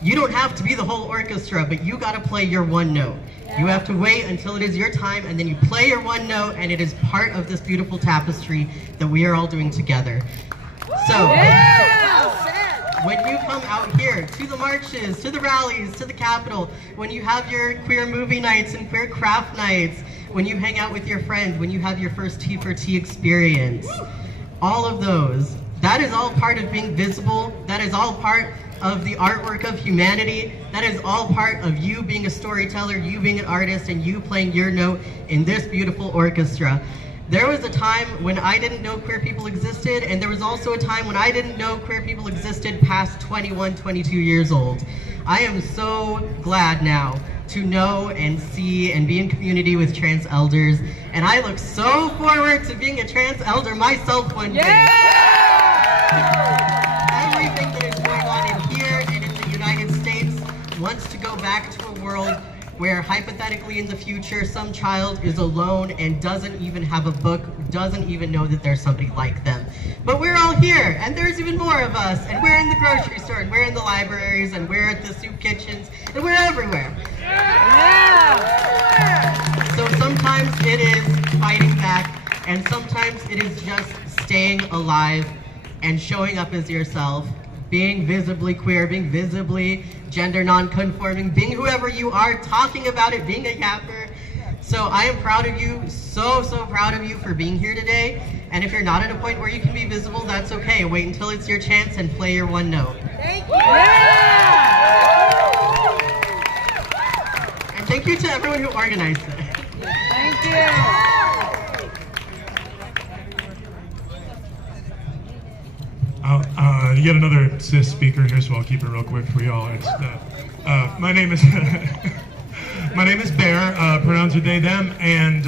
You don't have to be the whole orchestra, but you gotta play your one note. You have to wait until it is your time, and then you play your one note, and it is part of this beautiful tapestry that we are all doing together. So, when you come out here to the marches, to the rallies, to the Capitol, when you have your queer movie nights and queer craft nights, when you hang out with your friends, when you have your first Tea for Tea experience, all of those, that is all part of being visible. That is all part of the artwork of humanity. That is all part of you being a storyteller, you being an artist, and you playing your note in this beautiful orchestra. There was a time when I didn't know queer people existed, and there was also a time when I didn't know queer people existed past 21, 22 years old. I am so glad now to know and see and be in community with trans elders, and I look so forward to being a trans elder myself one day. Everything that is going on in here and in the United States wants to go back to a world where hypothetically in the future some child is alone and doesn't even have a book, doesn't even know that there's somebody like them. But we're all here, and there's even more of us, and we're in the grocery store, and we're in the libraries, and we're at the soup kitchens, and we're everywhere. So sometimes it is fighting back, and sometimes it is just staying alive and showing up as yourself, being visibly queer, being visibly gender non-conforming, being whoever you are, talking about it, being a yapper. So I am proud of you, so proud of you for being here today. And if you're not at a point where you can be visible, that's okay. Wait until it's your chance and play your one note. Thank you. And thank you to everyone who organized it. Thank you. Yet another cis speaker here, so I'll keep it real quick for y'all. It's my name is my name is Bear. Pronouns are they, them, and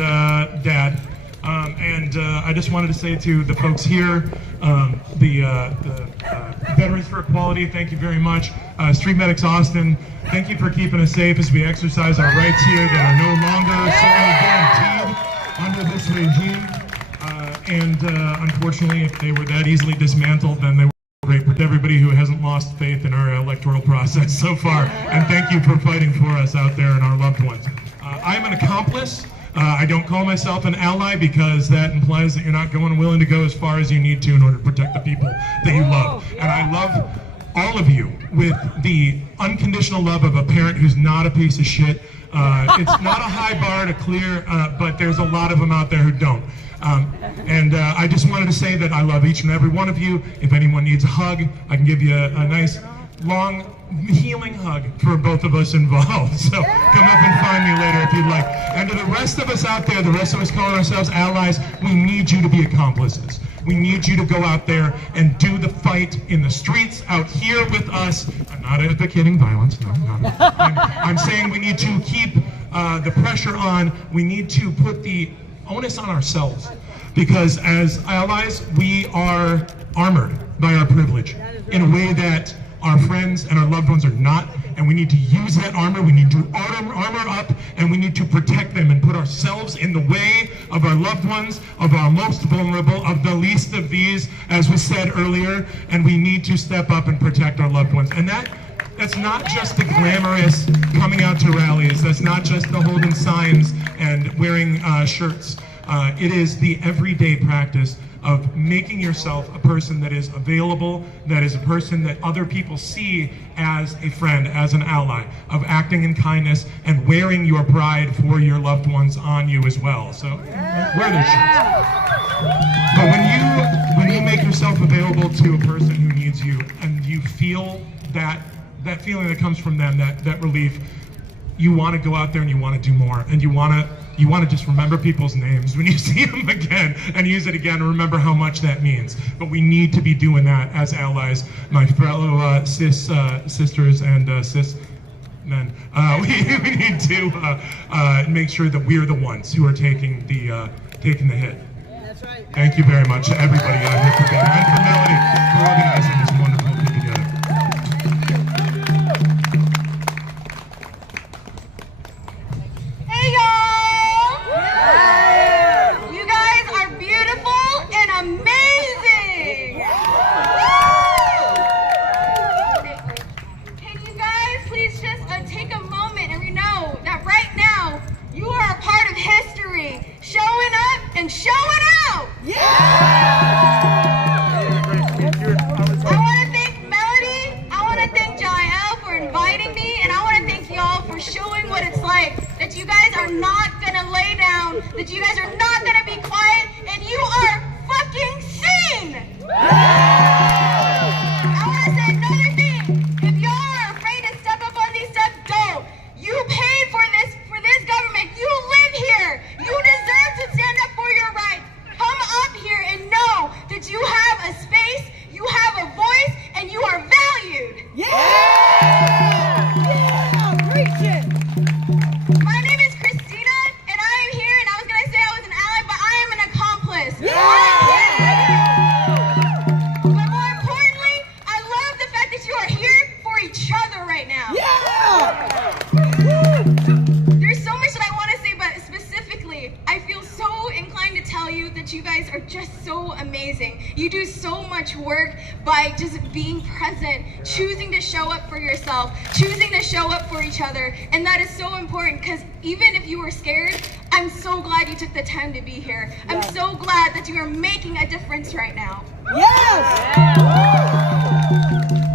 Dad. I just wanted to say to the folks here, the Veterans for Equality, thank you very much. Street Medics Austin, thank you for keeping us safe as we exercise our rights here that are no longer certainly guaranteed under this regime. Unfortunately, if they were that easily dismantled, then they were great with everybody who hasn't lost faith in our electoral process so far. And thank you for fighting for us out there and our loved ones. I'm an accomplice. I don't call myself an ally because that implies that you're not willing to go as far as you need to in order to protect the people that you love. And I love all of you with the unconditional love of a parent who's not a piece of shit. It's not a high bar to clear, but there's a lot of them out there who don't. I just wanted to say that I love each and every one of you. If anyone needs a hug, I can give you a nice, long, healing hug for both of us involved. So come up and find me later if you'd like. And to the rest of us out there, the rest of us calling ourselves allies, we need you to be accomplices. We need you to go out there and do the fight in the streets out here with us. I'm not advocating violence, no. I'm saying we need to keep the pressure on. We need to put the onus on ourselves, because as allies we are armored by our privilege in a way that our friends and our loved ones are not, and we need to use that armor. We need to armor up, and we need to protect them and put ourselves in the way of our loved ones, of our most vulnerable, of the least of these, as was said earlier, and we need to step up and protect our loved ones. And that's not just the glamorous coming out to rallies. That's not just the holding signs and wearing shirts. It is the everyday practice of making yourself a person that is available, that is a person that other people see as a friend, as an ally, of acting in kindness and wearing your pride for your loved ones on you as well. So wear those shirts. But when you make yourself available to a person who needs you, and you feel that feeling that comes from them, that relief, you want to go out there and you want to do more, and you want to just remember people's names when you see them again and use it again and remember how much that means. But we need to be doing that as allies, my fellow cis sisters and cis men. We need to make sure that we're the ones who are taking the hit. Thank you very much to everybody out here for being here, and for Melody for organizing this wonderful get together. Hey y'all! You guys are beautiful and amazing! Can you guys please just take a moment and know that right now you are a part of history, showing up and showing out! I want to thank Melody, I want to thank Jael for inviting me, and I want to thank y'all for showing what it's like, that you guys are not going to lay down, that you guys are not going to be quiet, and you are fucking seen! I want to say another thing. If y'all are afraid to step up on these steps, don't. You paid for this government. You live here. You deserve to stand up for your rights. Come up here and know that you have a space, you have a voice, and you are valued. Preach it. My name is Christina, and I am here, and I was going to say I was an ally, but I am an accomplice. But more importantly, I love the fact that you are here for each other right now. There's so much that I want to say, but specifically, I feel so inclined to tell you that you guys are just so amazing. You do so much work by just being present, choosing to show up for yourself, choosing to show up for each other, and that is so important because even if you were scared, I'm so glad you took the time to be here. I'm so glad that you are making a difference right now.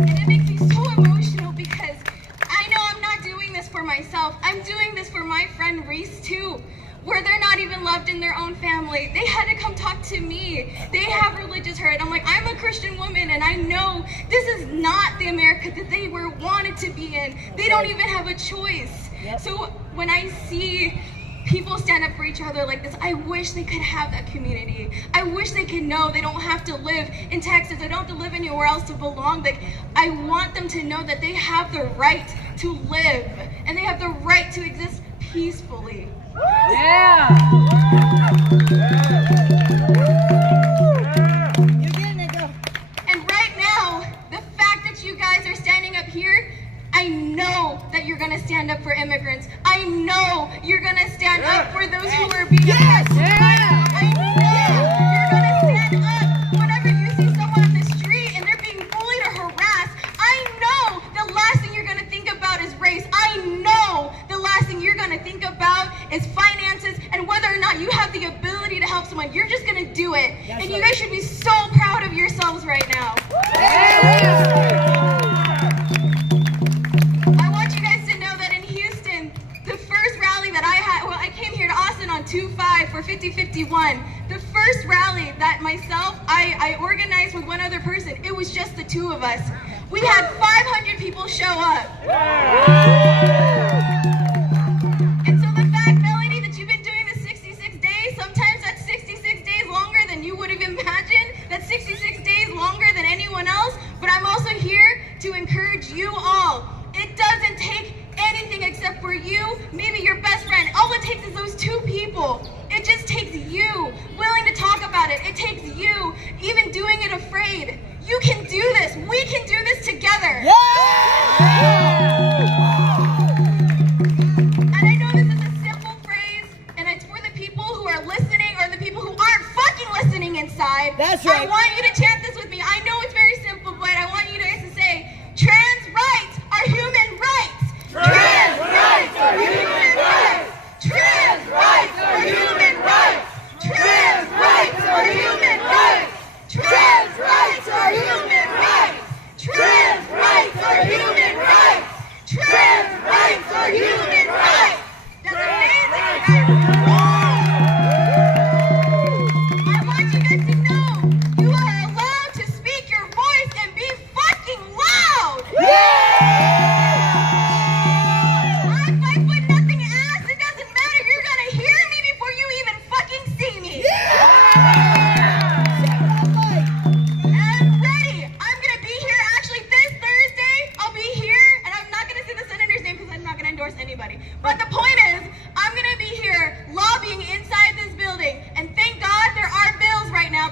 And it makes me so emotional because I know I'm not doing this for myself. I'm doing this for my friend Reese too, where they're not even loved in their own family. They had to come talk to me. They have religious hurt. I'm like, I'm a Christian woman and I know this is not the America that they were wanted to be in. They don't even have a choice. So when I see people stand up for each other like this, I wish they could have that community. I wish they could know they don't have to live in Texas. They don't have to live anywhere else to belong. Like, I want them to know that they have the right to live and they have the right to exist peacefully. And right now, the fact that you guys are standing up here, I know that you're gonna stand up for immigrants. I know you're gonna stand up for those who are being oppressed. I know you're gonna stand up whenever you see someone on the street and they're being bullied or harassed. I know the last thing you're gonna think about is race. I know the last thing you're gonna think about is finances and whether or not you have the ability to help someone. You're just gonna do it. And you guys should be so proud of yourselves right now. I want you guys to know that in Houston, the first rally that I had, well, I came here to Austin on 2/5 for 5051. The first rally that I organized with one other person, it was just the two of us. We had 500 people show up. And so the fact, Melody, that you've been doing the 66 days, sometimes that's 66 days longer than you would have imagined. That's 66 days longer than anyone else. But I'm also here to encourage you all. It doesn't take anything except for you, maybe your best friend. All it takes is those two people. It just takes you willing to talk about it. It takes you even doing it afraid. You can do this. We can do this together. And I know this is a simple phrase, and it's for the people who are listening or the people who aren't fucking listening inside. That's right. I want you to chant this with me. I know it's very simple, but I want you guys to say, trans rights are human rights. Trans rights are human rights. Trans rights are human rights. Trans rights are human rights. Trans rights are human rights. Trans rights are human rights. Trans rights are human rights. That's amazing. I want you guys to know you are allowed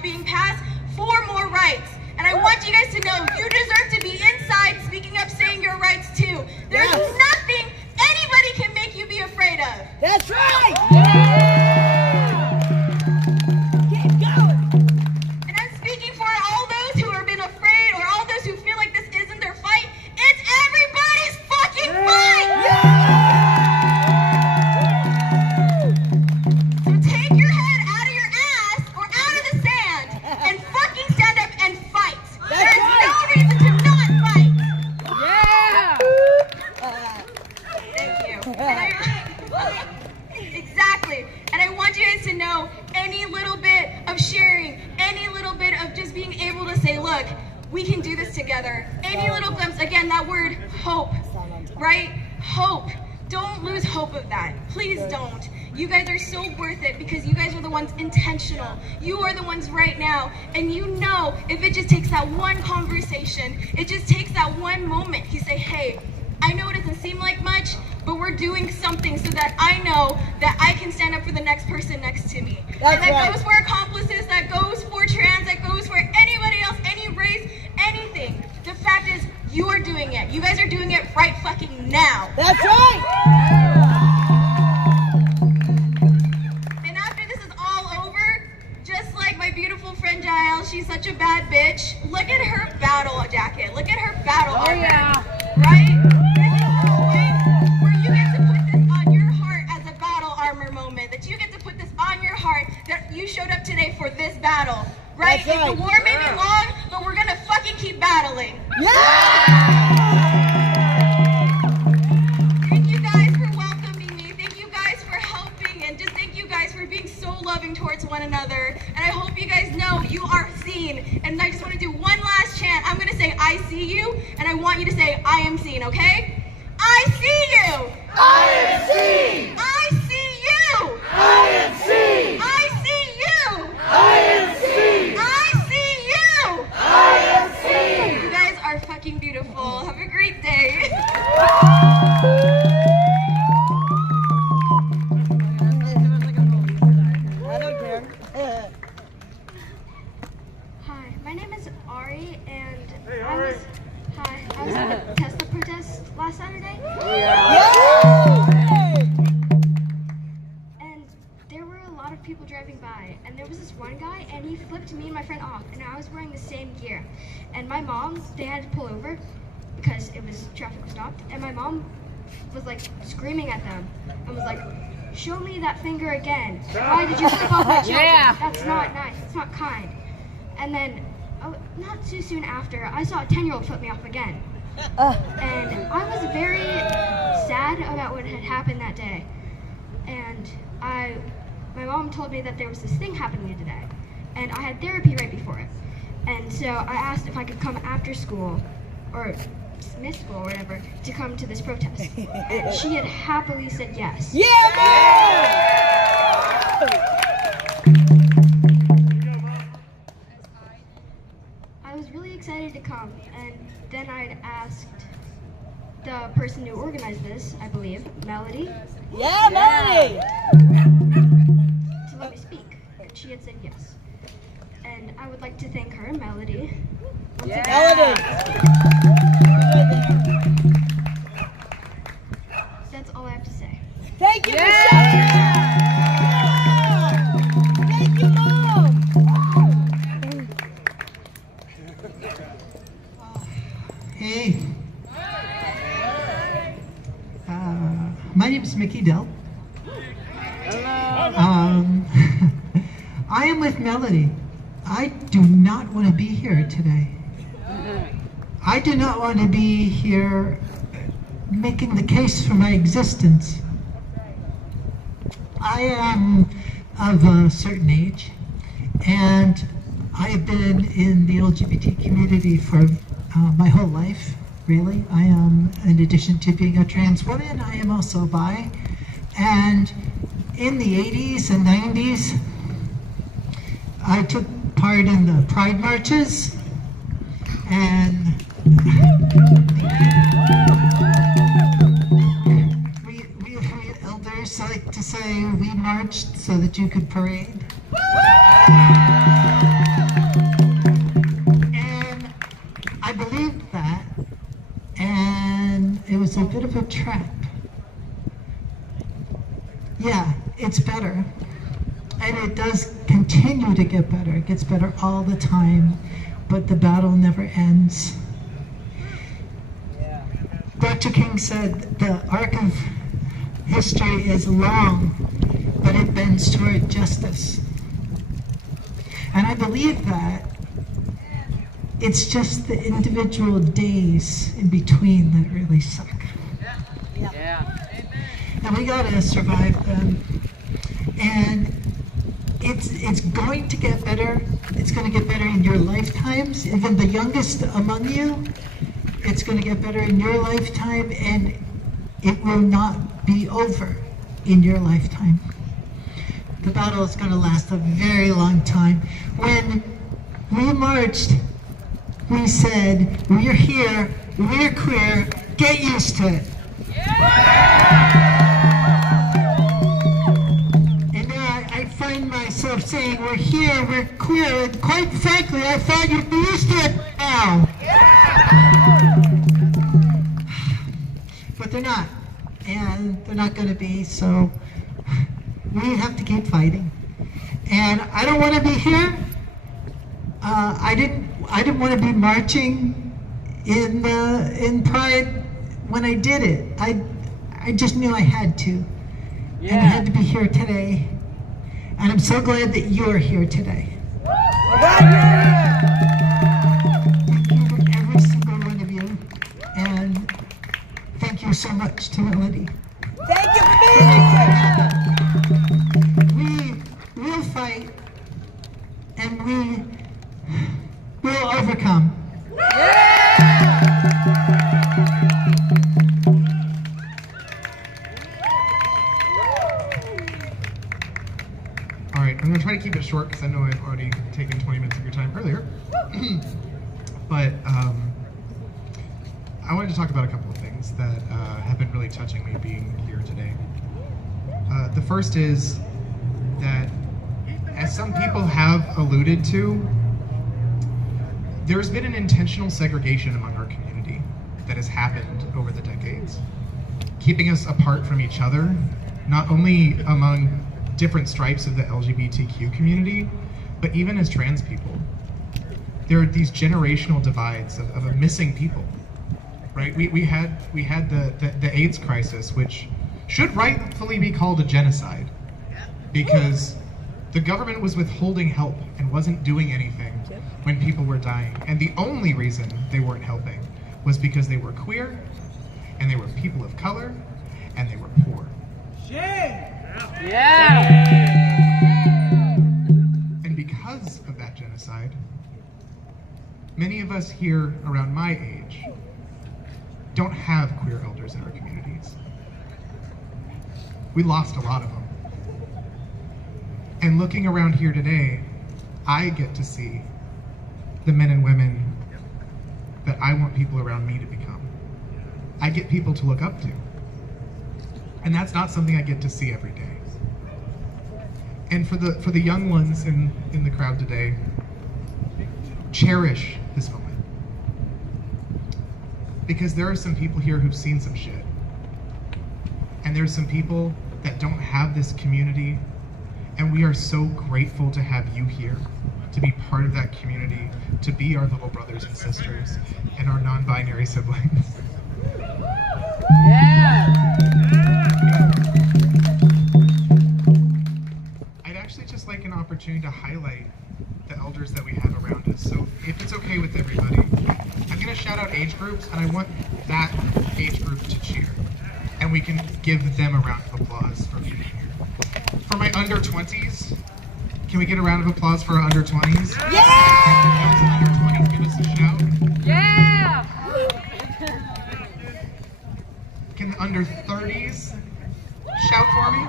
being passed, 4 more rights. And I want you guys to know you deserve to be inside speaking up, saying your rights too. There's nothing anybody can make you be afraid of. That's right! Keep going! And I'm speaking for all those who have been afraid or all those who feel like this isn't their fight. It's everybody's fucking fight! So take your head out of your ass or out of the sand and fucking stand up and fight. There's no reason to not fight. Yeah! Thank you. Exactly. And I want you guys to know any little bit of sharing, any little bit of just being able to say, look, we can do this together. Any little glimpse, again, that word hope, right? Hope. Don't lose hope of that. Please don't. You guys are so worth it because you guys are the ones intentional. You are the ones right now. And you know, if it just takes that one conversation, it just takes that one moment. You say, hey, I know it doesn't seem like much, but we're doing something so that I know that I can stand up for the next person next to me. And that goes for accomplices, that goes for trans, that goes for anybody else, any race, anything. The fact is, you are doing it. You guys are doing it right fucking now. That's right! And after this is all over, just like my beautiful friend Jael, she's such a bad bitch. Look at her battle jacket. Look at her battle armor. Yeah. Right? Where you get to put this on your heart as a battle armor moment. That you get to put this on your heart that you showed up today for this battle. Right? That's right. The war may be long, but we're gonna fucking keep battling. Thank you guys for welcoming me. Thank you guys for helping, and just thank you guys for being so loving towards one another. And I hope you guys know you are seen. And I just want to do one last chant. I'm gonna say I see you, and I want you to say I am seen, okay? I see you! I am seen! I see you! I am seen! I see you! I am seen! I see you! I am seen! You guys are fucking beautiful. Have a great day. I don't care. Hi, my name is Ari, and I was at the Tesla protest last Saturday. And there were a lot of people driving by, and there was this one guy, and he flipped me and my friend off, and I was wearing the same gear. And my mom, they had to pull over because traffic was stopped, and my mom was like screaming at them and was like, show me that finger again. Why did you flip off my children? Yeah. That's not nice. It's not kind. And then, not too soon after, I saw a 10-year-old flip me off again. And I was very sad about what had happened that day. And my mom told me that there was this thing happening today. And I had therapy right before it. And so I asked if I could come after school, or miss school or whatever, to come to this protest. And she had happily said yes. I was really excited to come, and then I'd asked the person who organized this, I believe, Melody. Yeah, Melody! To let me speak. And she had said yes. And I would like to thank her, Melody. Once again. Melody! That's all I have to say. Thank you, Michelle! Thank you, Mom! Hey. My name is Mickey Dell. I am with Melody. I do not want to be here today. I do not want to be here making the case for my existence. I am of a certain age, and I have been in the LGBT community for my whole life, really. I am, in addition to being a trans woman, I am also bi. And in the 80s and 90s, I took part in the Pride marches, and we elders like to say we marched so that you could parade. bit of a trap. Yeah, it's better. And it does continue to get better. It gets better all the time, but the battle never ends. Dr. King said the arc of history is long, but it bends toward justice. And I believe that it's just the individual days in between that really suck. And we gotta survive them. And it's going to get better. It's going to get better in your lifetimes. Even the youngest among you, it's going to get better in your lifetime, and it will not be over in your lifetime. The battle is going to last a very long time. When we marched, we said, we're here, we're queer, get used to it. And now I find myself saying, we're here, we're queer, and quite frankly, I thought you'd be used to it now. But they're not, and they're not going to be, so we have to keep fighting. And I don't want to be here. I didn't want to be marching in Pride when I did it. I just knew I had to. And I had to be here today. And I'm so glad that you're here today. Thank you for every single one of you. And thank you so much to Melody. Thank you for being here. We will fight, and we will overcome. All right, I'm gonna try to keep it short because I know I've already taken 20 minutes of your time earlier. But I wanted to talk about a couple of things that have been really touching me being here today. The first is that, as some people have alluded to, there's been an intentional segregation among our community that has happened over the decades, keeping us apart from each other, not only among different stripes of the LGBTQ community, but even as trans people. There are these generational divides of missing people, right? We had the AIDS crisis, which should rightfully be called a genocide, because the government was withholding help and wasn't doing anything when people were dying. And the only reason they weren't helping was because they were queer, and they were people of color, and they were poor. And because of that genocide, many of us here around my age don't have queer elders in our communities. We lost a lot of them. And looking around here today, I get to see the men and women that I want people around me to become. I get people to look up to. And that's not something I get to see every day. And for the young ones in the crowd today, cherish this moment. Because there are some people here who've seen some shit. And there's some people that don't have this community, and we are so grateful to have you here, to be part of that community, to be our little brothers and sisters, and our non-binary siblings. I'd actually just like an opportunity to highlight the elders that we have around us. So if it's okay with everybody, I'm gonna shout out age groups, and I want that age group to cheer. And we can give them a round of applause for being here. For my under 20s, can we get a round of applause for our under 20s? Yeah! Those under 20s, give us a shout. Yeah! Can the under 30s shout for me?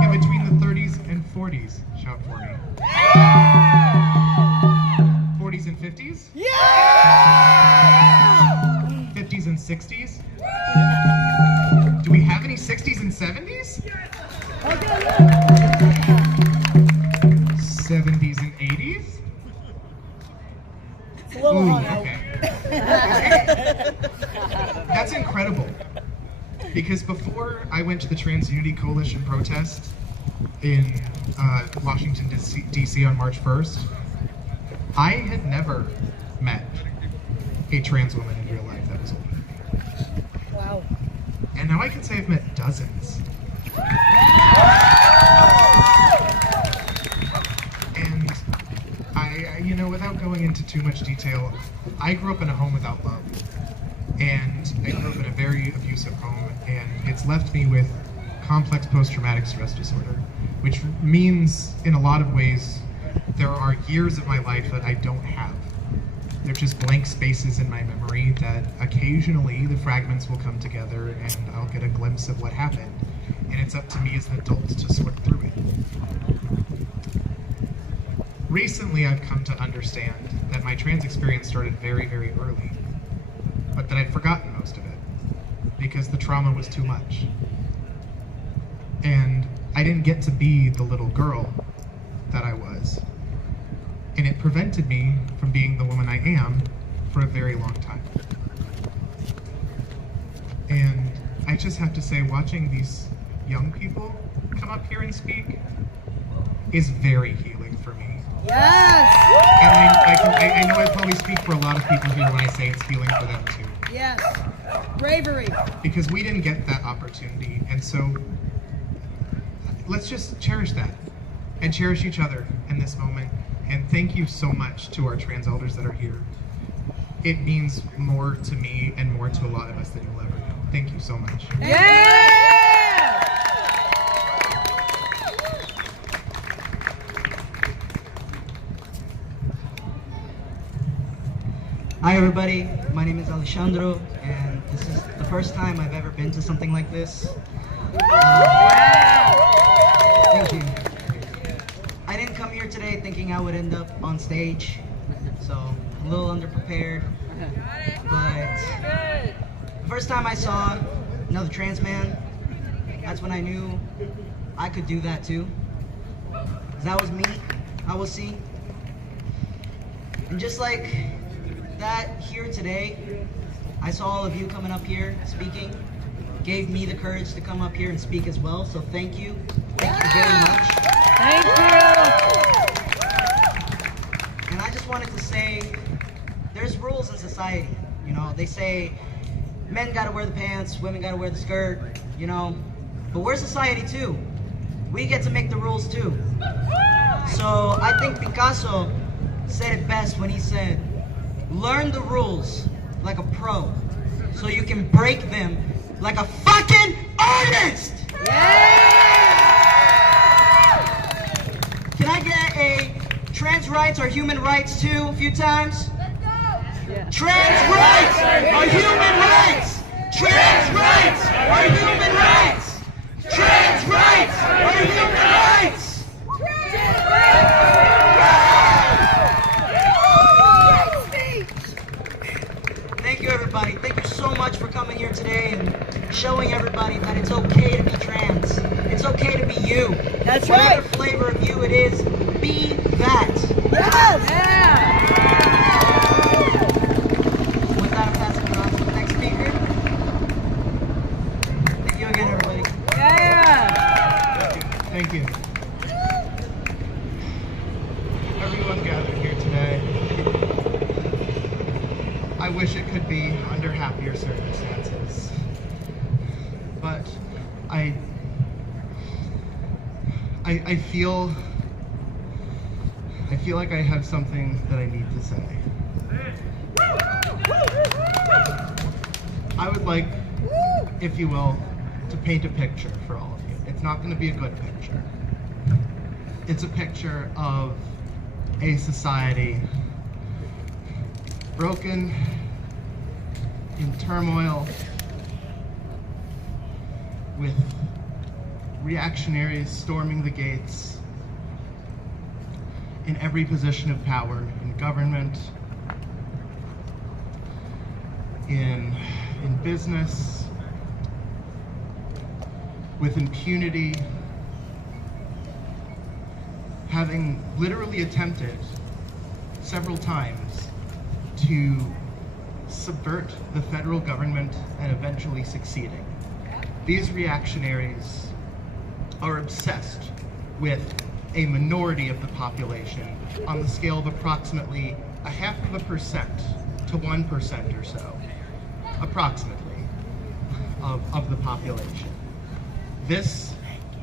Can between the 30s and 40s shout for me? 40s and 50s? Yeah! 50s and 60s? Do we have any 60s and 70s? 70s and 80s? It's a little hot out. Okay. Because before I went to the Trans Unity Coalition protest in Washington, D.C. on March 1st, I had never met a trans woman in real life that was older than me. Wow. And now I can say I've met dozens. And you know, without going into too much detail, I grew up in a home without love. And I grew up in a very abusive home, and it's left me with complex post-traumatic stress disorder, which means, in a lot of ways, there are years of my life that I don't have. They're just blank spaces in my memory that occasionally the fragments will come together and I'll get a glimpse of what happened. And it's up to me as an adult to sort through it. Recently, I've come to understand that my trans experience started very, very early, but that I'd forgotten most of it because the trauma was too much. And I didn't get to be the little girl that I was. And it prevented me from being the woman I am for a very long time. And I just have to say, watching these young people come up here and speak is very healing for me. Yes! And I know I probably speak for a lot of people here when I say it's healing for them too. Yes. Bravery. Because we didn't get that opportunity, and so let's just cherish that and cherish each other in this moment. And thank you so much to our trans elders that are here. It means more to me and more to a lot of us than you'll ever know. Thank you so much. Yeah! Hi everybody, my name is Alejandro, and this is the first time I've ever been to something like this. Thank you. I didn't come here today thinking I would end up on stage, so I'm a little underprepared, but the first time I saw another trans man, that's when I knew I could do that too. 'Cause that was me, I was see. And just like that here today, I saw all of you coming up here speaking, gave me the courage to come up here and speak as well, so thank you. Thank you very much. Thank you. And I just wanted to say, there's rules in society, you know, they say men gotta wear the pants, women gotta wear the skirt, you know, but we're society too. We get to make the rules too. So I think Picasso said it best when he said, learn the rules like a pro, so you can break them like a fucking artist! Can I get a trans rights are human rights too a few times? Trans rights are human rights! Trans rights are human rights! Trans rights are human rights! Thank you everybody. Thank you so much for coming here today and showing everybody that it's okay to be trans. It's okay to be you. That's Whatever right. flavor of you it is, be that. Yes! Yeah! With that, I'm passing it on to the next speaker. Thank you again, everybody. Yeah! Thank you. Everyone gathered here today, I wish it could be under happier circumstances, but I feel like I have something that I need to say. I would like, if you will, to paint a picture for all of you. It's not going to be a good picture. It's a picture of a society broken, in turmoil, with reactionaries storming the gates in every position of power, in government, in business, with impunity, having literally attempted several times to subvert the federal government and eventually succeeding. These reactionaries are obsessed with a minority of the population on the scale of approximately 0.5% to 1% or so, approximately, of the population. This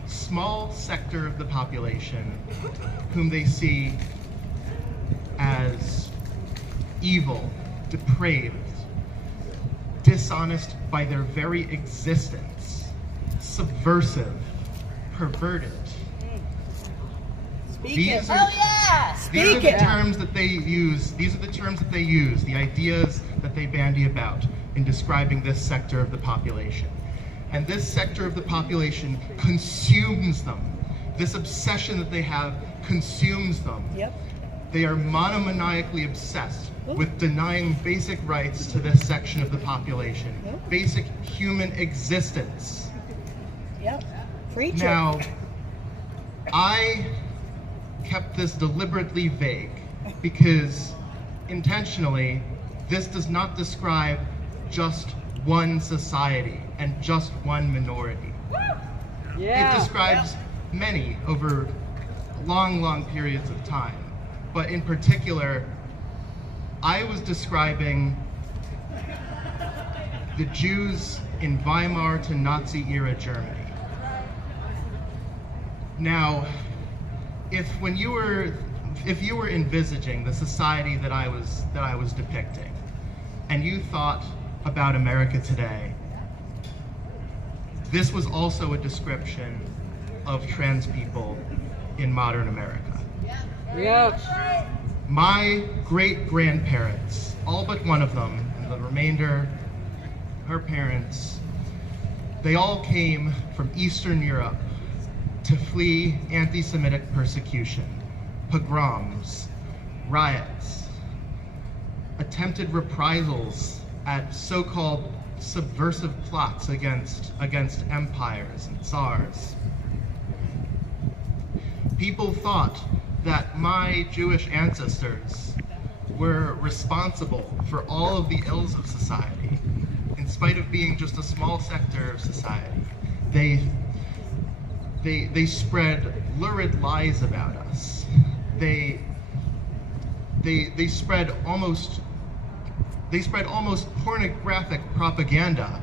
small sector of the population, whom they see as evil, depraved, dishonest by their very existence, subversive, perverted. These are the terms that they use. These are the terms that they use, the ideas that they bandy about in describing this sector of the population. And this sector of the population consumes them. This obsession that they have consumes them. Yep. They are monomaniacally obsessed with denying basic rights to this section of the population, basic human existence. Yep. Preach it. Now, I kept this deliberately vague because intentionally this does not describe just one society and just one minority. Yeah. It describes many over long periods of time. But in particular, I was describing the Jews in Weimar to Nazi era Germany. Now, if you were envisaging the society that I was depicting, and you thought about America today, this was also a description of trans people in modern America. Yep. My great-grandparents, all but one of them, and the remainder, her parents, they all came from Eastern Europe to flee anti-Semitic persecution, pogroms, riots, attempted reprisals at so-called subversive plots against empires and tsars. People thought that my Jewish ancestors were responsible for all of the ills of society, in spite of being just a small sector of society. They spread lurid lies about us. They spread almost pornographic propaganda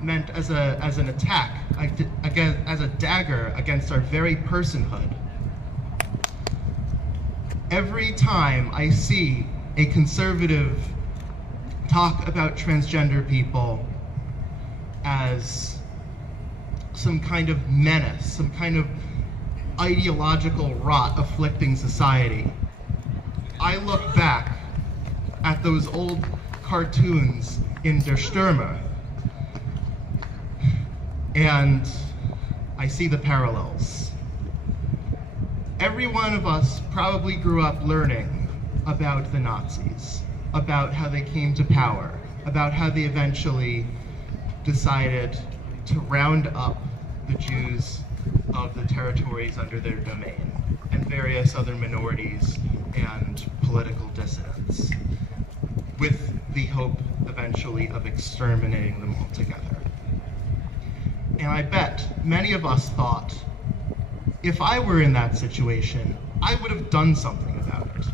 meant as an attack, as a dagger against our very personhood. Every time I see a conservative talk about transgender people as some kind of menace, some kind of ideological rot afflicting society, I look back at those old cartoons in Der Stürmer, and I see the parallels. Every one of us probably grew up learning about the Nazis, about how they came to power, about how they eventually decided to round up the Jews of the territories under their domain, and various other minorities and political dissidents, with the hope eventually of exterminating them altogether. And I bet many of us thought, if I were in that situation, I would have done something about it.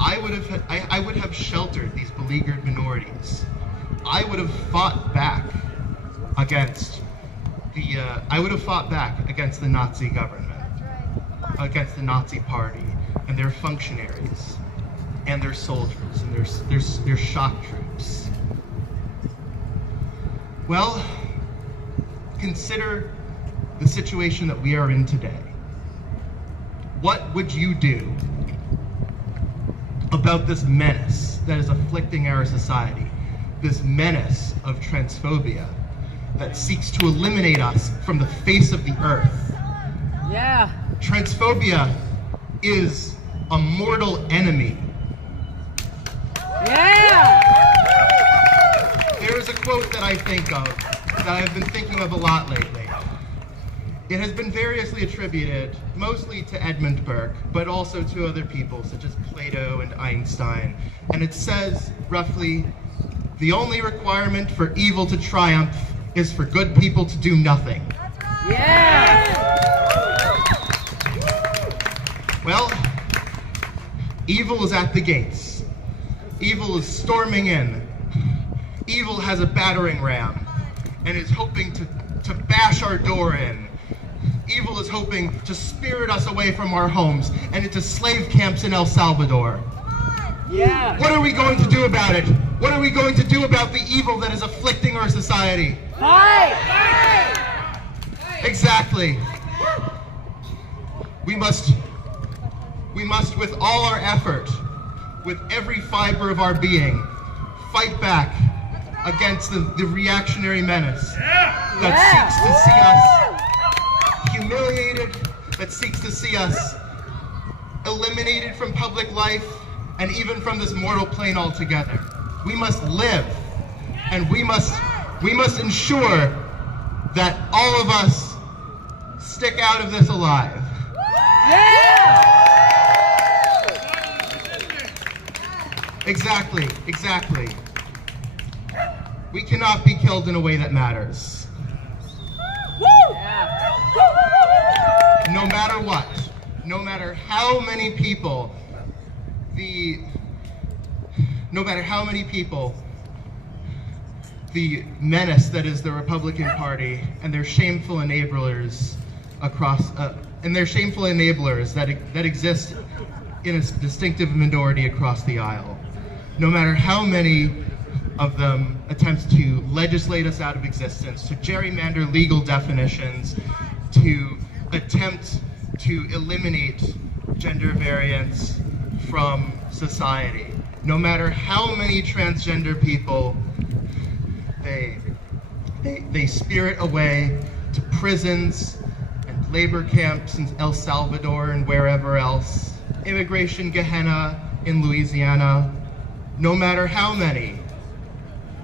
I would have sheltered these beleaguered minorities. I would have fought back against the Nazi government, against the Nazi party and their functionaries and their soldiers and their shock troops. Well, consider the situation that we are in today. What would you do about this menace that is afflicting our society? This menace of transphobia that seeks to eliminate us from the face of the earth. Yeah. Transphobia is a mortal enemy. Yeah. There is a quote that I think of, that I've been thinking of a lot lately. It has been variously attributed, mostly to Edmund Burke, but also to other people such as Plato and Einstein. And it says, roughly, the only requirement for evil to triumph is for good people to do nothing. Well, evil is at the gates. Evil is storming in. Evil has a battering ram and is hoping to bash our door in. Evil is hoping to spirit us away from our homes and into slave camps in El Salvador. What are we going to do about it? What are we going to do about the evil that is afflicting our society? Exactly. We must with all our effort, with every fiber of our being, fight back against the reactionary menace that seeks to see us humiliated, that seeks to see us eliminated from public life and even from this mortal plane altogether. We must live, and we must ensure that all of us stick out of this alive. Exactly. We cannot be killed in a way that matters. No matter what, no matter how many people, the menace that is the Republican Party and their shameful enablers that exist in a distinctive minority across the aisle. No matter how many of them attempt to legislate us out of existence, to gerrymander legal definitions, to attempt to eliminate gender variance from society. No matter how many transgender people they spirit away to prisons and labor camps in El Salvador and wherever else, immigration Gehenna in Louisiana, no matter how many,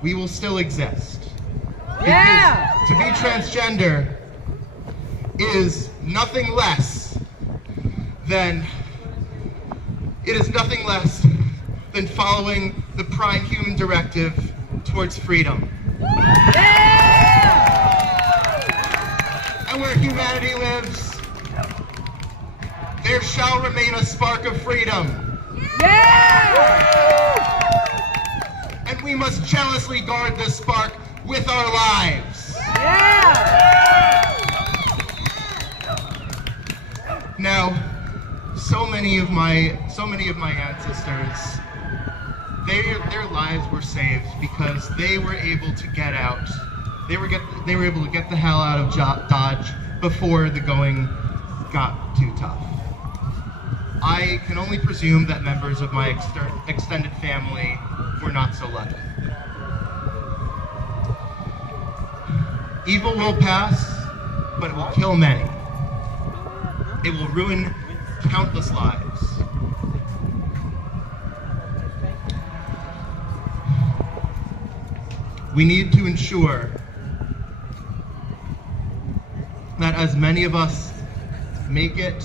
we will still exist. Because to be transgender is nothing less than following the prime human directive towards freedom. And where humanity lives, there shall remain a spark of freedom. And we must jealously guard this spark with our lives. Now, so many of my ancestors, their lives were saved because they were able to get out. They were able to get the hell out of Dodge before the going got too tough. I can only presume that members of my extended family were not so lucky. Evil will pass, but it will kill many. It will ruin countless lives. We need to ensure that as many of us make it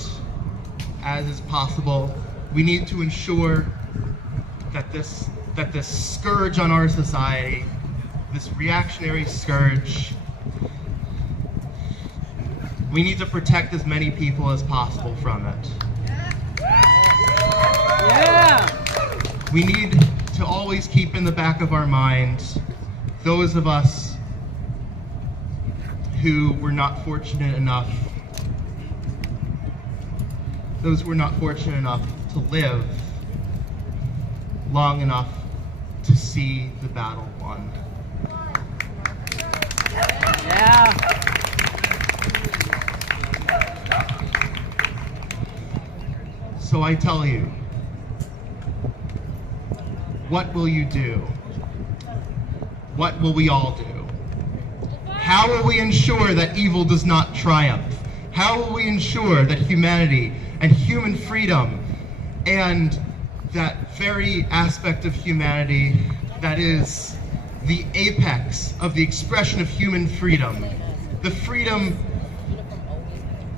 as is possible. We need to ensure that this scourge on our society, this reactionary scourge, we need to protect as many people as possible from it. We need to always keep in the back of our mind those of us who were not fortunate enough to live long enough to see the battle won. So I tell you, what will you do? What will we all do? How will we ensure that evil does not triumph? How will we ensure that humanity and human freedom and that very aspect of humanity that is the apex of the expression of human freedom, the freedom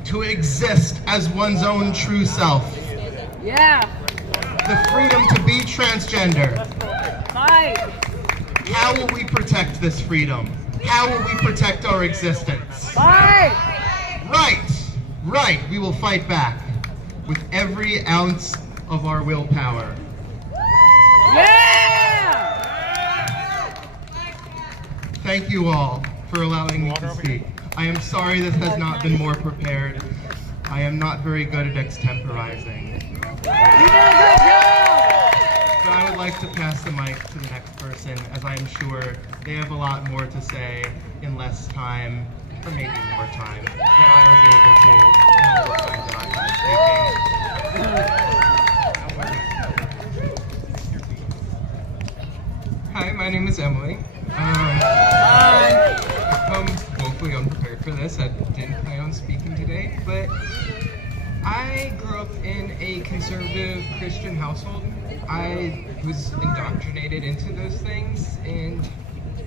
to exist as one's own true self, the freedom to be transgender? How will we protect this freedom? how will we protect our existence? Right, we will fight back with every ounce of our willpower. Thank you all for allowing me to speak. I am sorry this has not been more prepared. I am not very good at extemporizing. But I would like to pass the mic to the next person, as I am sure they have a lot more to say in less time, or maybe more time, than I was able to in all the time that Hi, my name is Emily. I'm woefully unprepared for this. I didn't plan on speaking today, but I grew up in a conservative Christian household. I was indoctrinated into those things and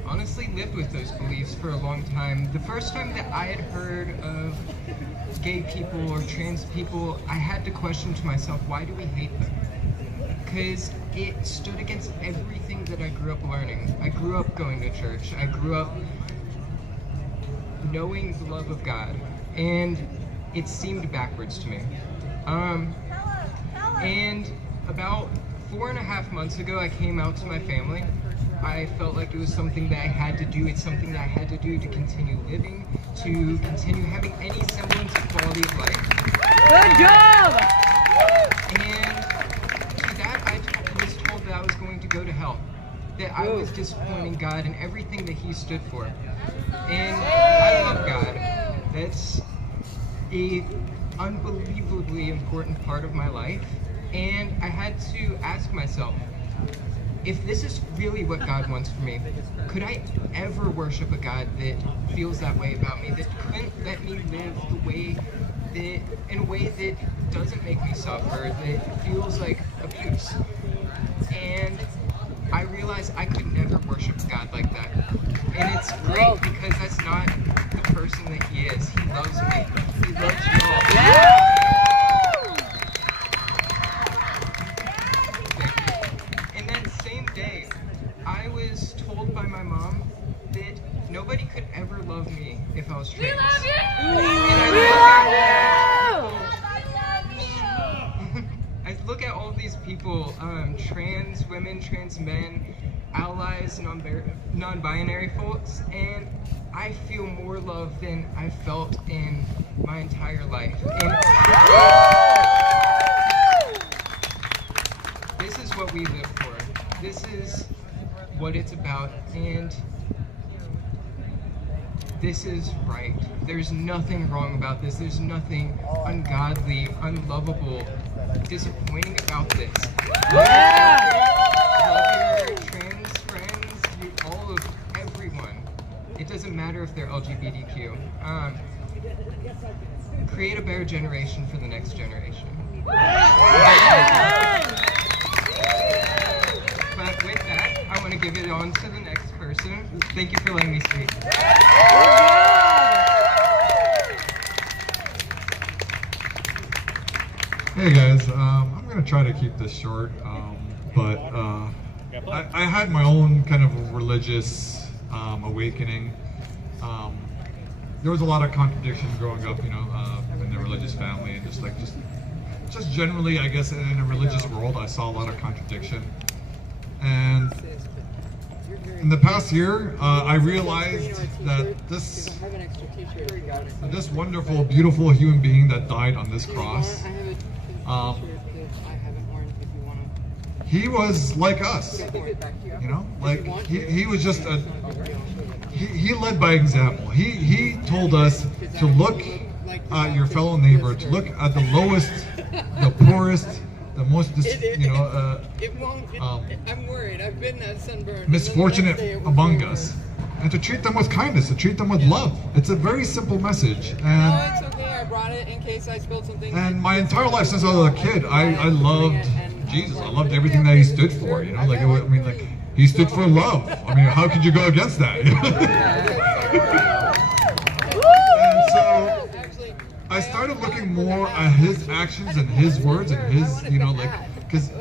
honestly lived with those beliefs for a long time. The first time that I had heard of gay people or trans people, I had to question to myself, why do we hate them? Because it stood against everything that I grew up learning. I grew up going to church. I grew up knowing the love of God, and it seemed backwards to me. And about 4.5 months ago, I came out to my family. I felt like it was something that I had to do. It's something that I had to do to continue living, to continue having any semblance of quality of life. Good job! And to that, I was told that I was going to go to hell, that I was disappointing God and everything that He stood for. And I love God. That's a unbelievably important part of my life. And I had to ask myself, if this is really what God wants for me, could I ever worship a God that feels that way about me, that couldn't let me live the way that, in a way that doesn't make me suffer, that feels like abuse? And I realized I could never worship God like that. And it's great because that's not the person that He is. He loves me. He loves you all. And that same day, I was told by my mom that nobody could ever love me if I was trans. We love you! I look at all of these people, trans women, trans men, allies, non-binary folks, and I feel more love than I've felt in my entire life. And this is what we live for. This is what it's about, and this is right. There's nothing wrong about this. There's nothing ungodly, unlovable, disappointing about this. Love your trans friends, all of everyone. It doesn't matter if they're LGBTQ. Create a better generation for the next generation. But with that, I want to give it on to the next person. Thank you for letting me speak. Hey guys, I'm going to try to keep this short, but I had my own kind of religious awakening. There was a lot of contradiction growing up, you know, in the religious family, and just generally, I guess, in a religious world, I saw a lot of contradiction. And in the past year, I realized that this wonderful, beautiful human being that died on this cross, he was like us, you know, like he was just he led by example. He told us to look at your fellow neighbor, to look at the lowest, the poorest, the most, I'm worried. I've been that sunburned. misfortunate among us, and to treat them with kindness, to treat them with love. It's a very simple message. And no, it's okay. I brought it in case I spilled something. And my entire life since I was a kid, I loved Jesus. I loved everything that He stood for. You know, like He stood for love. I mean, how could you go against that? And so I started looking more at His actions and His words and His, you know, like, because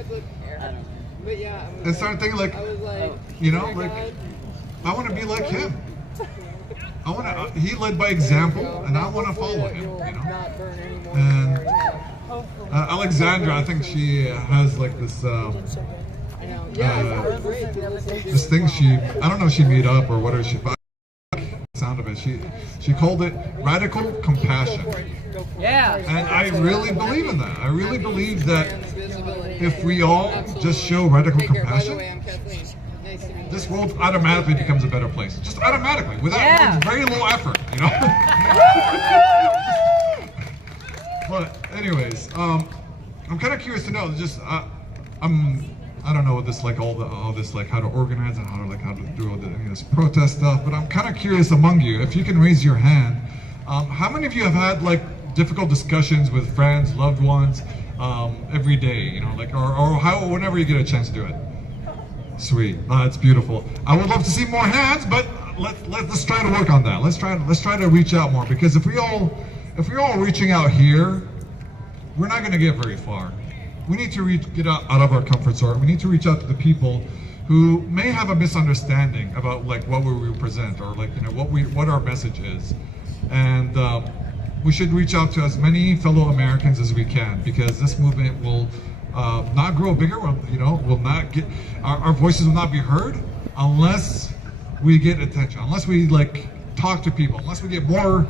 I started thinking, like, you know, like, I want to be like Him. he led by example, and I want to follow him, you know. And Alexandra, I think she has like this this thing I don't know if she made up or what she, but sound of it. She called it radical compassion. Yeah. And I really believe in that. I really believe that if we all just show radical compassion, this world automatically becomes a better place. Just automatically, without very low effort, you know? But anyways, I'm kind of curious to know, just, I don't know this, like all this, like how to organize and how to do all this protest stuff, but I'm kind of curious among you, if you can raise your hand, how many of you have had like difficult discussions with friends, loved ones, every day, you know, like, or whenever you get a chance to do it? Sweet, that's beautiful. I would love to see more hands, but let's try to work on that. Let's try to reach out more, because if we're all reaching out here, we're not going to get very far. We need to get out of our comfort zone. We need to reach out to the people who may have a misunderstanding about like what we represent, or like, you know, what our message is, and we should reach out to as many fellow Americans as we can, because this movement will not grow bigger. You know, will not get our voices will not be heard unless we get attention, unless we like talk to people, unless we get more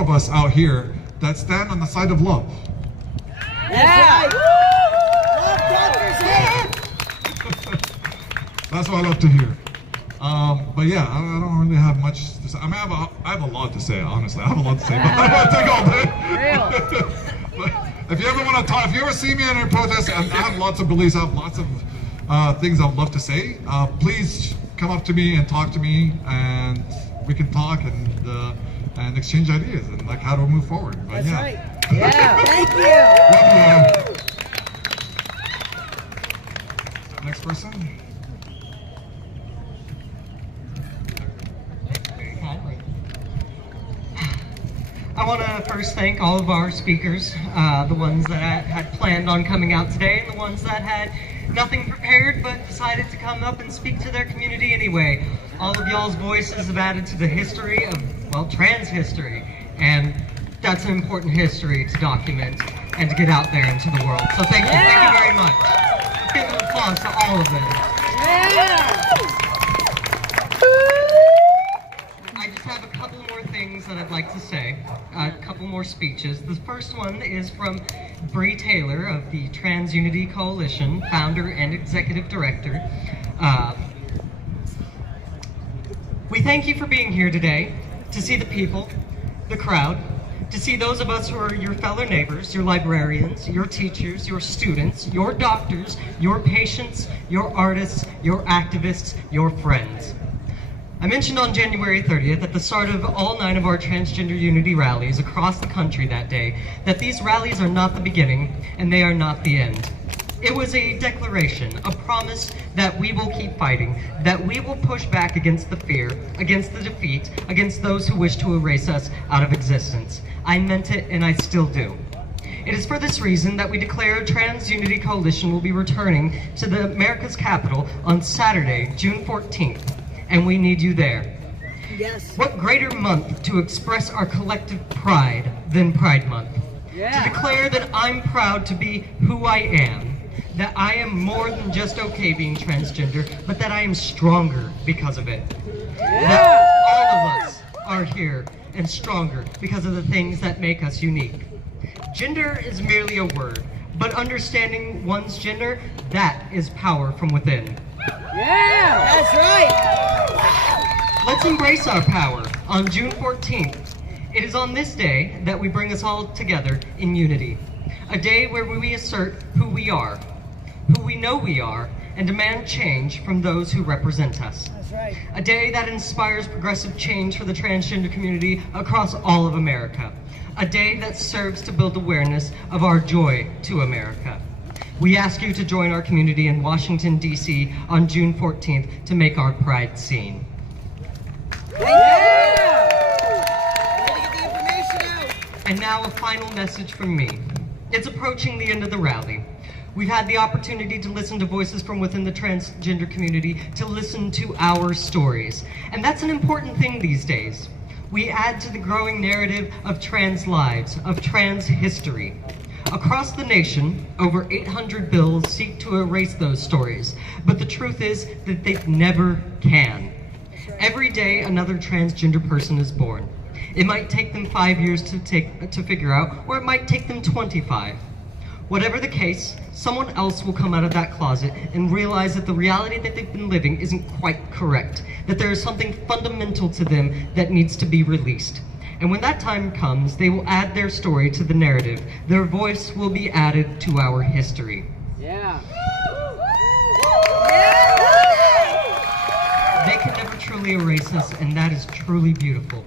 of us out here that stand on the side of love. Yeah. That's what I love to hear. But yeah, I don't really have much to say. I mean, I have a lot to say, honestly. I have a lot to say, but I don't want to take all day. But if you ever want to talk, if you ever see me in a protest, I have lots of beliefs, I have lots of things I would love to say. Please come up to me and talk to me, and we can talk and exchange ideas and like how to move forward. But, That's yeah. right. Yeah, thank you. Love you. Next person. I want to first thank all of our speakers, the ones that had planned on coming out today, and the ones that had nothing prepared but decided to come up and speak to their community anyway. All of y'all's voices have added to the history of, well, trans history, and that's an important history to document and to get out there into the world. So thank you very much. Let's give an applause to all of them. I just have a couple more things that I'd like to say, a couple more speeches. The first one is from Bree Taylor of the Trans Unity Coalition, founder and executive director. We thank you for being here today to see the people, the crowd, to see those of us who are your fellow neighbors, your librarians, your teachers, your students, your doctors, your patients, your artists, your activists, your friends. I mentioned on January 30th at the start of all 9 of our Transgender Unity rallies across the country that day that these rallies are not the beginning and they are not the end. It was a declaration, a promise that we will keep fighting, that we will push back against the fear, against the defeat, against those who wish to erase us out of existence. I meant it, and I still do. It is for this reason that we declare Trans Unity Coalition will be returning to the America's capital on Saturday, June 14th, and we need you there. Yes. What greater month to express our collective pride than Pride Month? Yeah. To declare that I'm proud to be who I am, that I am more than just okay being transgender, but that I am stronger because of it. Yeah. That all of us are here and stronger because of the things that make us unique. Gender is merely a word, but understanding one's gender, that is power from within. Yeah, that's right. Let's embrace our power on June 14th. It is on this day that we bring us all together in unity. A day where we assert who we are, who we know we are, and demand change from those who represent us. That's right. A day that inspires progressive change for the transgender community across all of America. A day that serves to build awareness of our joy to America. We ask you to join our community in Washington, D.C. on June 14th to make our pride seen. Yeah. Ready to get the information out. And now a final message from me. It's approaching the end of the rally. We've had the opportunity to listen to voices from within the transgender community, to listen to our stories. And that's an important thing these days. We add to the growing narrative of trans lives, of trans history. Across the nation, over 800 bills seek to erase those stories, but the truth is that they never can. Every day, another transgender person is born. It might take them 5 years to figure out, or it might take them 25. Whatever the case, someone else will come out of that closet and realize that the reality that they've been living isn't quite correct, that there is something fundamental to them that needs to be released. And when that time comes, they will add their story to the narrative. Their voice will be added to our history. Yeah. They can never truly erase us, and that is truly beautiful.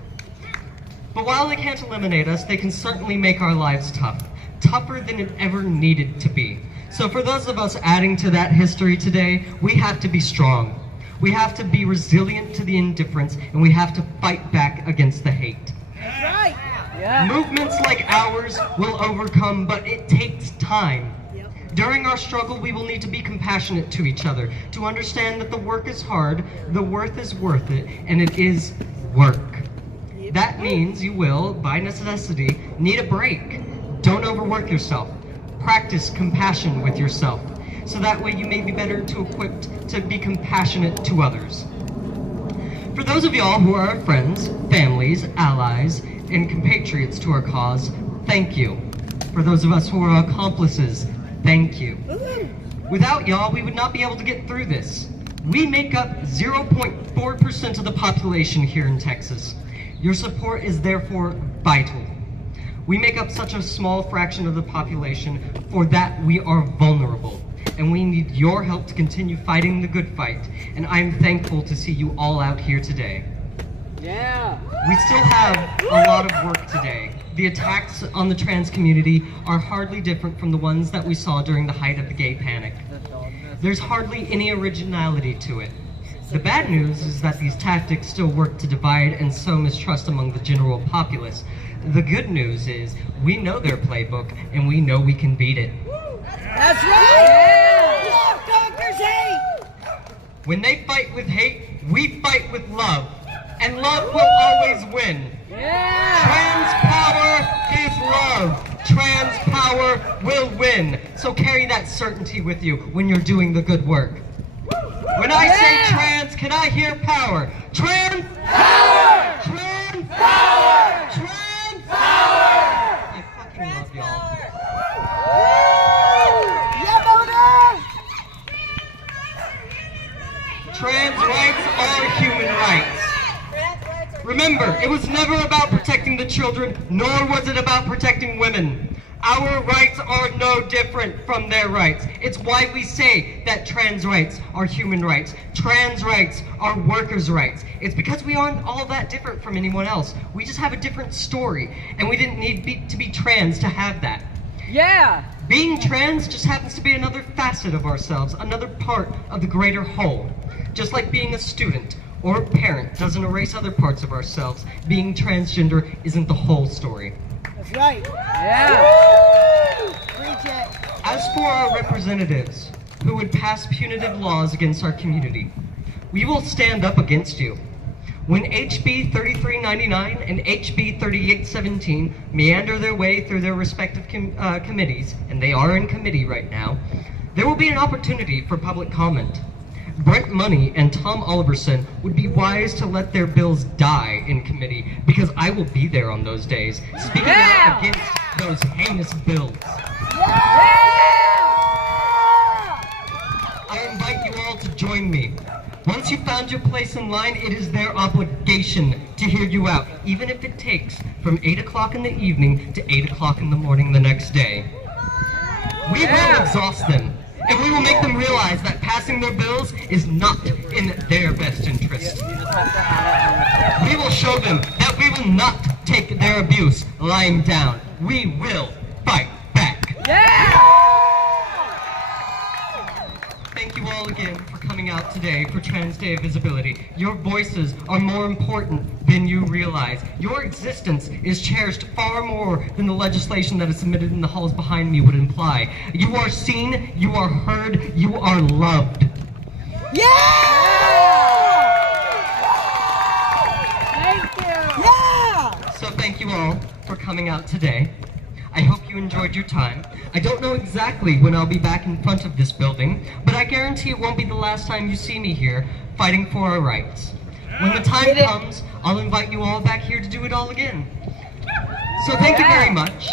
But while they can't eliminate us, they can certainly make our lives tough. Tougher than it ever needed to be. So for those of us adding to that history today, we have to be strong. We have to be resilient to the indifference, and we have to fight back against the hate. That's right. Yeah. Movements like ours will overcome, but it takes time. During our struggle, we will need to be compassionate to each other, to understand that the work is hard, the worth is worth it, and it is work. That means you will, by necessity, need a break. Don't overwork yourself. Practice compassion with yourself, so that way you may be better equipped to be compassionate to others. For those of y'all who are our friends, families, allies, and compatriots to our cause, thank you. For those of us who are accomplices, thank you. Without y'all, we would not be able to get through this. We make up 0.4% of the population here in Texas. Your support is therefore vital. We make up such a small fraction of the population, for that we are vulnerable. And we need your help to continue fighting the good fight. And I'm thankful to see you all out here today. Yeah. We still have a lot of work today. The attacks on the trans community are hardly different from the ones that we saw during the height of the gay panic. There's hardly any originality to it. The bad news is that these tactics still work to divide and sow mistrust among the general populace. The good news is we know their playbook and we know we can beat it. That's right! Yeah. Love conquers hate! When they fight with hate, we fight with love. And love will always win. Yeah. Trans power is love. Trans power will win. So carry that certainty with you when you're doing the good work. When I say trans, can I hear power? Trans power! Trans power! Trans power! I fucking love y'all. Trans rights are human rights. Remember, it was never about protecting the children, nor was it about protecting women. Our rights are no different from their rights. It's why we say that trans rights are human rights. Trans rights are workers' rights. It's because we aren't all that different from anyone else. We just have a different story, and we didn't need to be trans to have that. Yeah. Being trans just happens to be another facet of ourselves, another part of the greater whole. Just like being a student or a parent doesn't erase other parts of ourselves, being transgender isn't the whole story. That's right. Yeah. Preach it. As for our representatives who would pass punitive laws against our community, we will stand up against you. When HB 3399 and HB 3817 meander their way through their respective committees, and they are in committee right now, there will be an opportunity for public comment. Brent Money and Tom Oliverson would be wise to let their bills die in committee, because I will be there on those days, speaking out against those heinous bills. I invite you all to join me. Once you've found your place in line, it is their obligation to hear you out, even if it takes from 8 o'clock in the evening to 8 o'clock in the morning the next day. We will exhaust them. And we will make them realize that passing their bills is not in their best interest. We will show them that we will not take their abuse lying down. We will fight back. Yeah! Thank thank you all again for coming out today for Trans Day of Visibility. Your voices are more important than you realize. Your existence is cherished far more than the legislation that is submitted in the halls behind me would imply. You are seen, you are heard, you are loved. Thank you. Yeah. So thank you all for coming out today. I hope you enjoyed your time. I don't know exactly when I'll be back in front of this building, but I guarantee it won't be the last time you see me here fighting for our rights. When the time comes, I'll invite you all back here to do it all again. So thank you very much.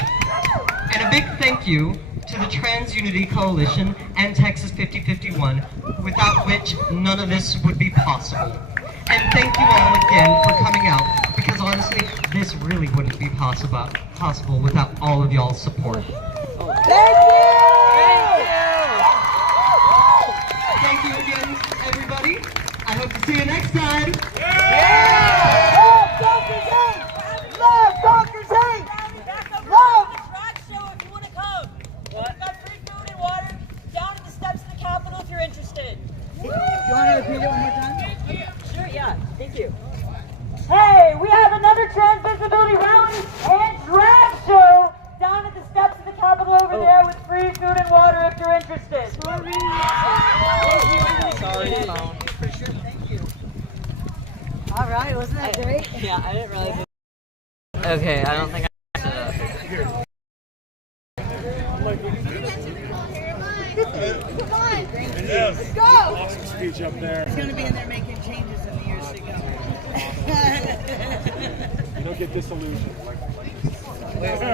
And a big thank you to the Trans Unity Coalition and Texas 5051, without which none of this would be possible. And thank you all again for coming out, because honestly, this really wouldn't be possible without all of y'all's support. Thank you. Thank you again, everybody. I hope to see you next time. Love Doctor's Hate. Love Doctor's Hate. Love. Drag show if you want to come. We've got free food and water down at the steps of the Capitol if you're interested. You want to repeat it one more time? Sure, yeah. Thank you. Hey, we have another Trans Visibility Rally and drag show down at the steps of the Capitol over there with free food and water if you're interested. Sorry, phone. For sure, thank you. All right, wasn't that great? Yeah, I didn't realize it. Okay, I don't think I set up. Come on. Yes. Let's go. Awesome speech up there. He's going to be in there making changes in the years to go. You don't get disillusioned. Where's the...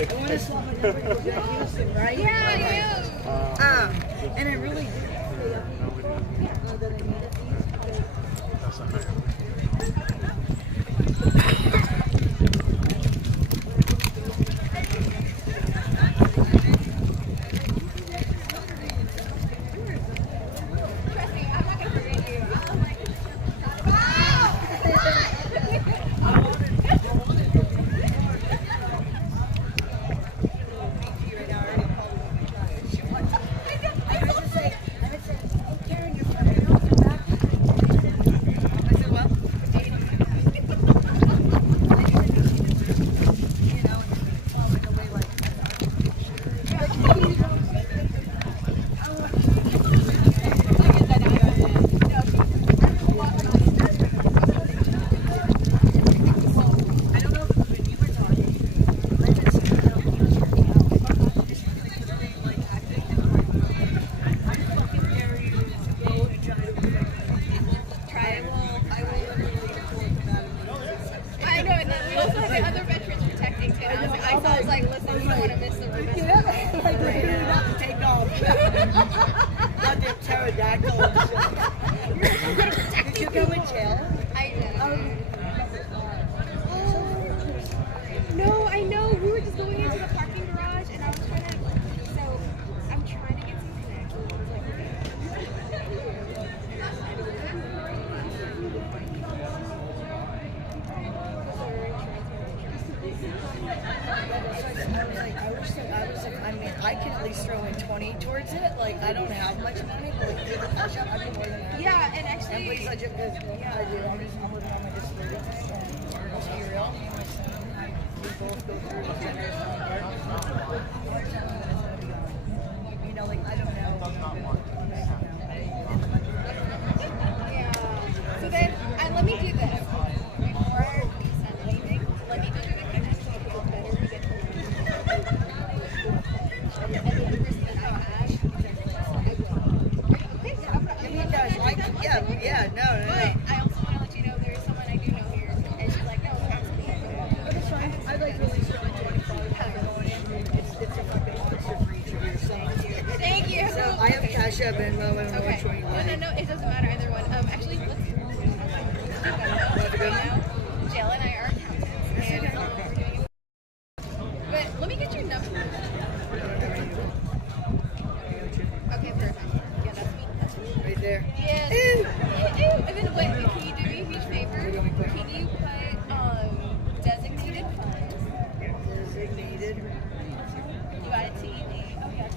I want to swap it over to Jack Houston, right? Yeah, I do. And I really know that I needed these. Did you go in jail? I did. No, I know. We were just going into the parking garage, and I was trying to. So I'm trying to get some connections. I mean, I can at least throw in 20 towards it. Like, I don't have much money, but like, through the cash app, I'd be more than happy. Yeah, and actually, and please, I do. I'm living on my disability. And let's be real, me and my son, we both go through the gender. You know, like, I don't know. yeah. So then, let me do this. Before we send leaving, let me go through the connections so people better we get no. But I also want to let you know there's someone I do know here, and she's like, no, that's me. But it's fine. I'd like to at least throw in 25 going in. It's a fucking monster for each of you. So Thank you. So I have Cash App and Venmo and which one you want. No, it doesn't matter either one. Actually, let's do that now. Jill and I are accountants, and we're doing it. But let me get your number. Okay, perfect. Yeah, that's me. Right there. Yes. And then wait, can you do me a huge favor? Can you put designated funds? Designated. You got a TV. Oh yeah.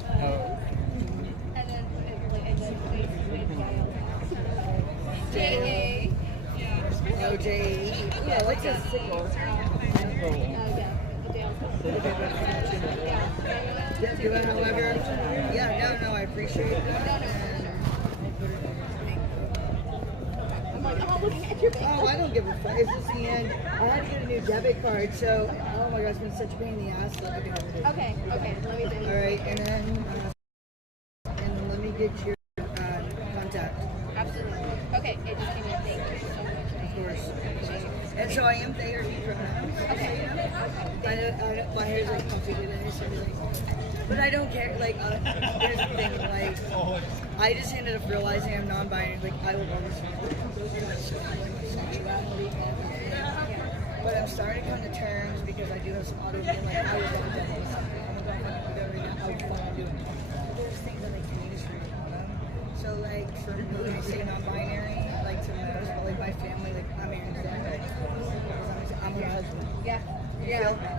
And then J-A-E. Yeah, what's a sickle? Yeah, do it however. Yeah, no, I appreciate it. I'm not looking at your bank. Oh, I don't give a fuck. It's just the end. I had to get a new debit card, so oh my god, it's been such a pain in the ass. So okay, let me do. All right, and then let me get your contact. Absolutely. Okay, it just came in. Thank you so much. Of course. And so I am there. Okay. I know my hair's like comfy today, so but I don't care. Like, here's the thing. Like, I just ended up realizing I'm non-binary. Like, I will always sexuality. But I'm starting to come to terms because I do have some autoimmune. Like, I was on death. I would fucking do it. There's things that like ministry. So like for me, when I say non-binary, like to most, like my family, like I'm married. I'm her husband. Yeah.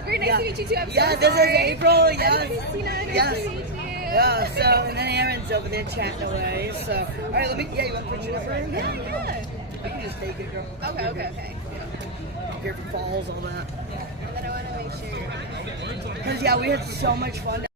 Very nice to meet you too. I'm so sorry. This is April. Yes. Nice to meet you. Yeah. So and then Aaron's over there chatting away. So all right, let me. Yeah, you want to put your number in? Yeah. You can just take it, girl. Okay. Here for falls, all that. And then I want to make sure. Because we had so much fun.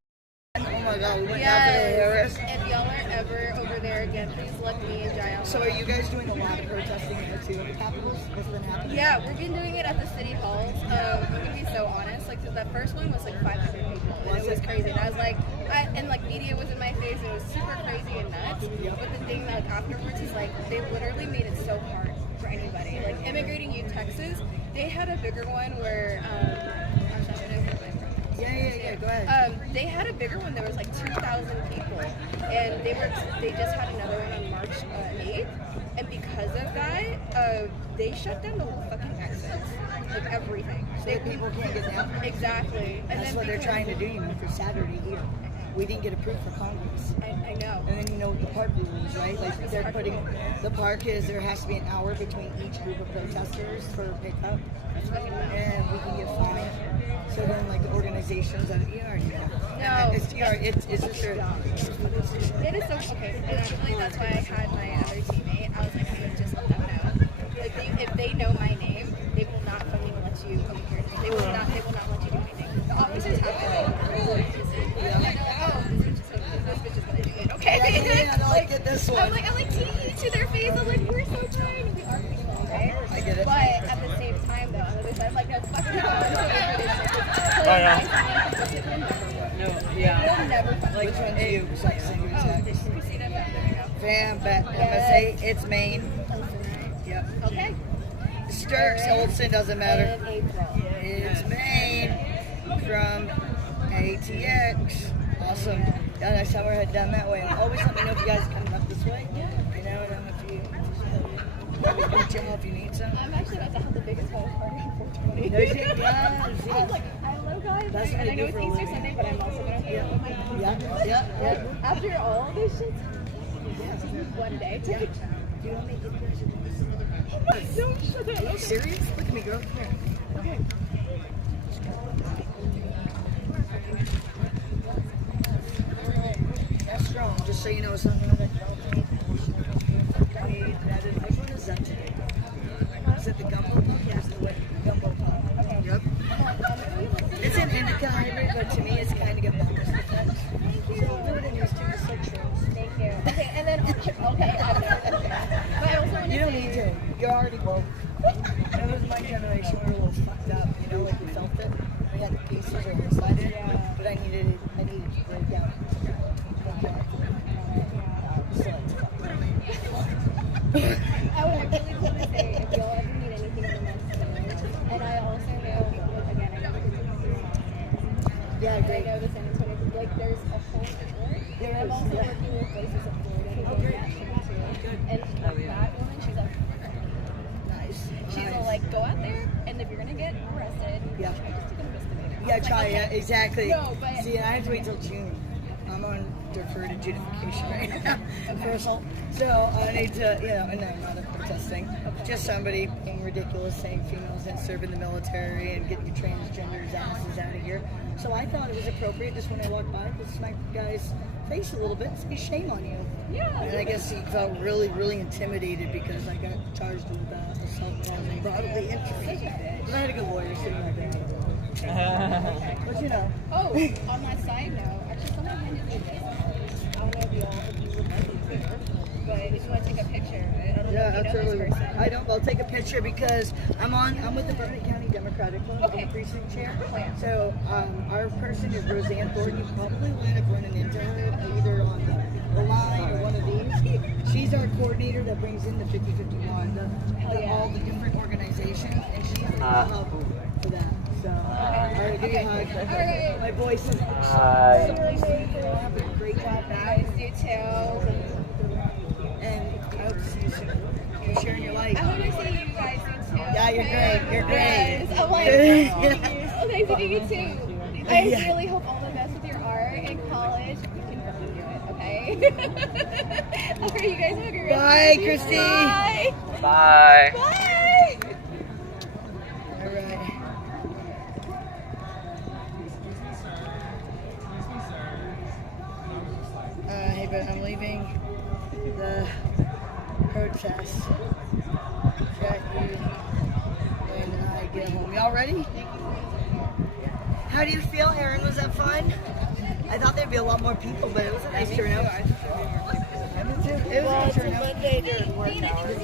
Oh my god, we went down to the Harris. If y'all are ever over there again, please let me and Jael. So are you guys doing a lot of protesting there too at the Capitals? What's been happening? Yeah, we've been doing it at the city halls. I'm gonna be so honest, like that first one was like 500 people, and it was crazy. And I was like, and like media was in my face, and it was super crazy and nuts. But the thing like afterwards is like they literally made it so hard for anybody. Like immigrating youth Texas, they had a bigger one where Yeah, go ahead. They had a bigger one. There was like 2,000 people, and they just had another one on March 8th. And because of that, they shut down the whole fucking exits, like everything. So people can't get down. Exactly. And that's what they're trying to do. For Saturday here, we didn't get approved for Congress. I know. And then the park rules, right? Like they're putting the park is there has to be an hour between each group of protesters for pickup, and we can get fined. So then, like the organizations that you already know. No, it's just it is so okay. And actually, that's why I had my other teammate. I was like, I'm gonna just let them know. Like, if they know my name, they will not fucking let you come here. They will not let you do anything. The officers have to. This bitch is gonna do it. Okay. Yeah, like get this one. I'm like teeing to their face. I'm like, we're so trying. We are people, okay? I get it. But at the same time, though, on the other side, I'm like, no, fuck you. We'll never fight. Which one do you Fam, MSA, it's Maine. Yep. Okay. Sturks, Olsen, doesn't matter. It's Maine from ATX. Awesome. Yeah, next time we're headed down that way. And always let me know if you guys are coming up this way. You know, and if you get you if you need some. I'm actually about to have the biggest house party in 420. No, yes. I was like, hello guys. That's and I know it's Easter Sunday, but I'm also going to Yeah. After all this shit, one day. Yeah. Do you want me to get this? Don't shut it. Are you serious? Look at me, girl. Here. Okay. That's strong. Just so you know, it's not going to Which one is that today? Is it the gumbo pop? Yes, the gumbo pop. Yep. It's an indica hybrid, but to me, it's kind of got balanced effects. So do it in these two sections. Thank you. Okay, and then okay. You don't need to. You're already woke. That was my generation. We were a little fucked up. You know, like we felt it. We had the pieces or inside it, but I needed to break down. I would really want to say if y'all ever need anything from us, and I also know, like, again, I know great. I know the San Antonio, like there's a whole network. And I'm also working with places in Florida to do that shit too. And that woman, she's like, nice. She's all like, go out there, and if you're gonna get arrested, yeah, try just to get a misdemeanor. Yeah, try it. Exactly. No, but see, I have to wait till June. I'm on deferred adjudication right now for assault. So I need to, and I'm not protesting. Just somebody being ridiculous saying females didn't serve in the military and getting your transgenders asses out of here. So I thought it was appropriate just when I walked by to smack the guy's face a little bit and say shame on you. Yeah. And I guess he felt really, really intimidated because I got charged with assault causing bodily injury. But I had a good lawyer sitting right there. But you know. Oh, on that side note, actually someone handed me this. I don't know if you would like it to, but if you want to take a picture, I don't know if you know this person. I don't. I'll take a picture because I'm with the Burnett County Democratic Club. Okay. I'm the precinct chair. So our person is Roseanne Thornton. You probably will end up running into her either on the line or one of these. She's our coordinator that brings in the 50-51, all the different organizations, and she's the hub for that. So, all right, give me a hug. All right. My voice is Hi. have a great job back. You too. And I hope to see you soon. You're sharing your life. I hope to see you guys soon too. Yeah, you're great. You're great. Yes. I'm like, nice to meet you too. I really hope all the best with your art in college. You can fucking do it, okay? All right, you guys have a great Bye, Christy. Bye. Bye. Bye. All right. Hey, but I'm leaving the protest. Got you when I get home. Y'all ready? How do you feel, Aaron? Was that fun? I thought there'd be a lot more people, but it was a nice turnout. It was a nice turnout. Monday during work hours.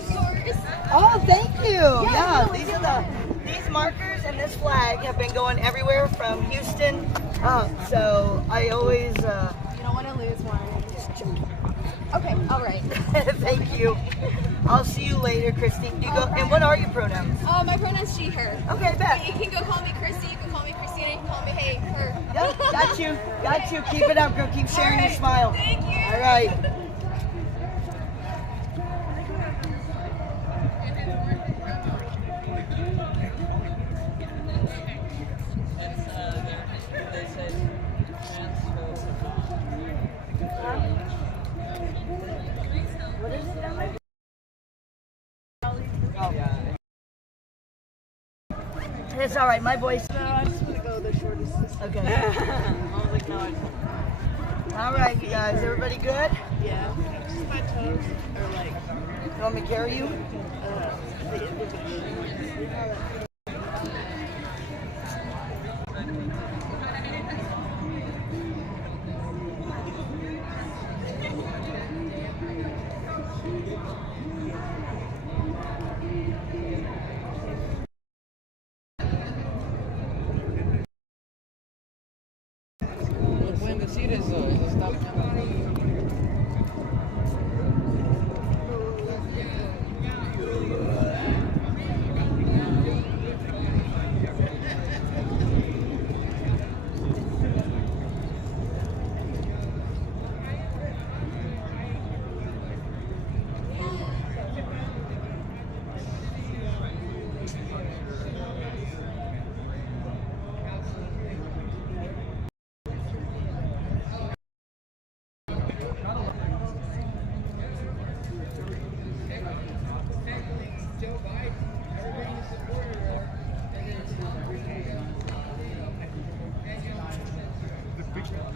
Oh, thank you. Yeah, these markers and this flag have been going everywhere from Houston up. So I always. You don't want to lose one. Okay, all right. Thank you. I'll see you later, Christine. You go. And what are your pronouns? My pronouns she, her. Okay, bet. You can go call me Christy, you can call me Christina, you can call me hey, her. Yep, got you. Got you. Keep it up, girl. Keep sharing your smile. Thank you. All right. It's all right. My voice. No, I just want to go the shortest. Okay. I was like, no, I don't. All right, you guys. Everybody good? Yeah. Just my toes are like. You want me to carry you? Pueden decir eso está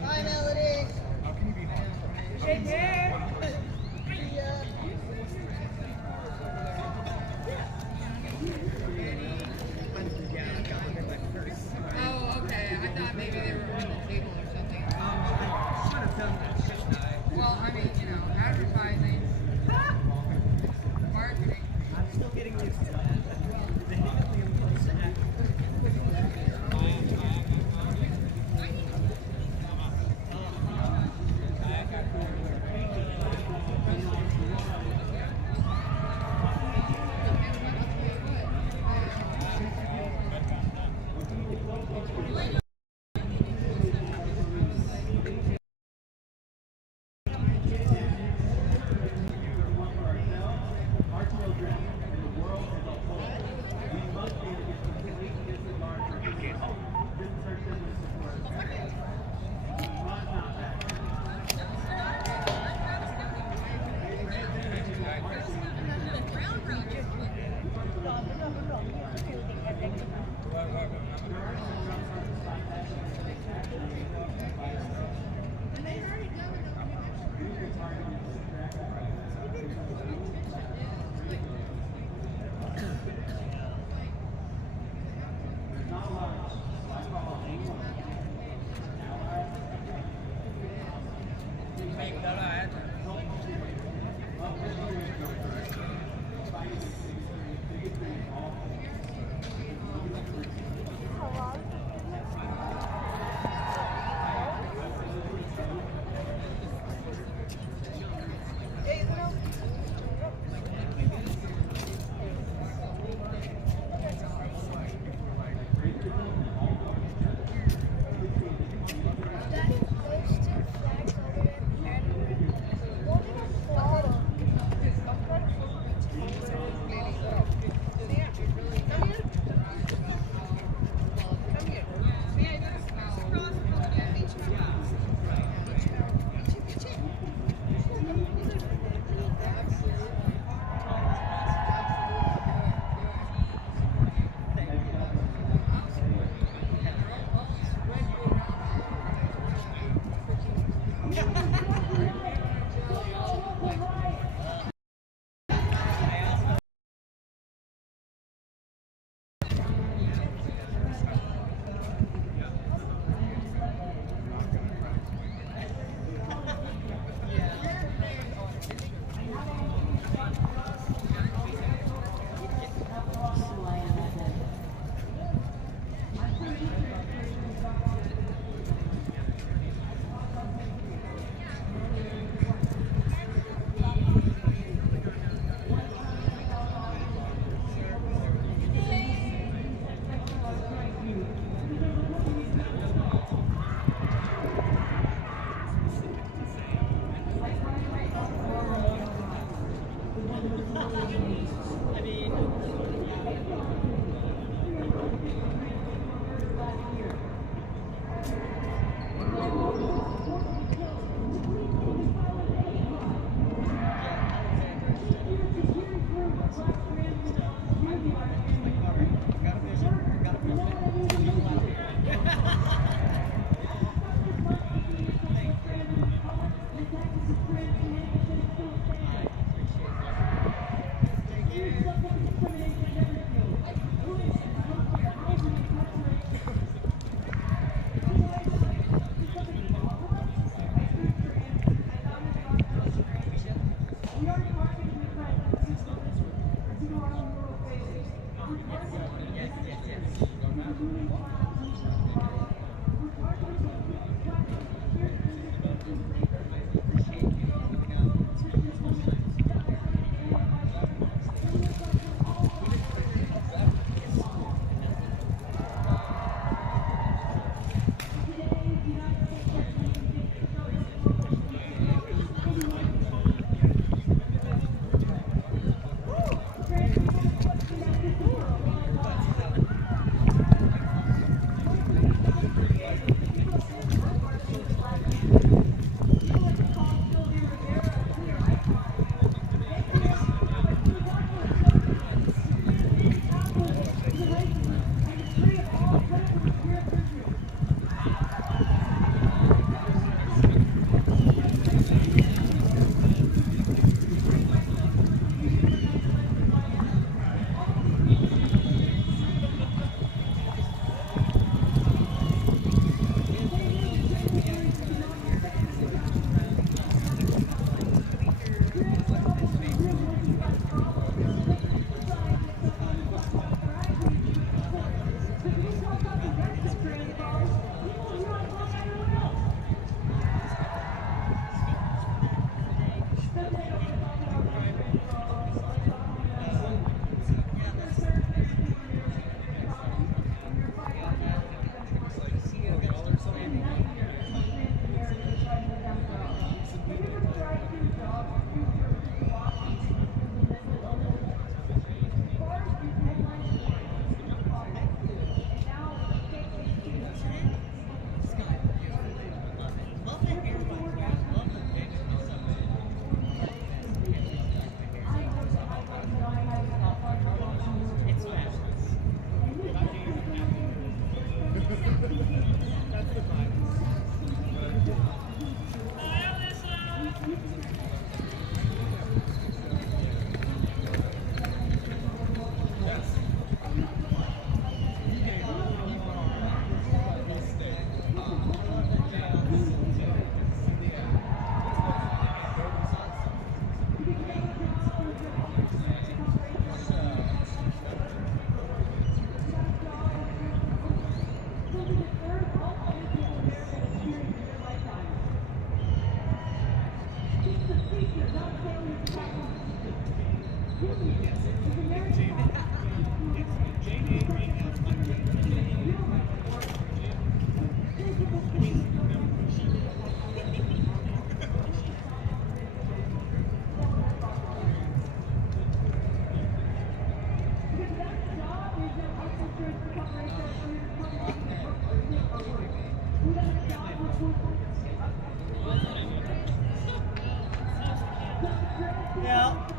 Hi, Melody. Shake hands. Oh, okay. I thought maybe they were on the table or something. Well, I mean, you know, advertising, marketing. I'm still getting used to that. Yeah.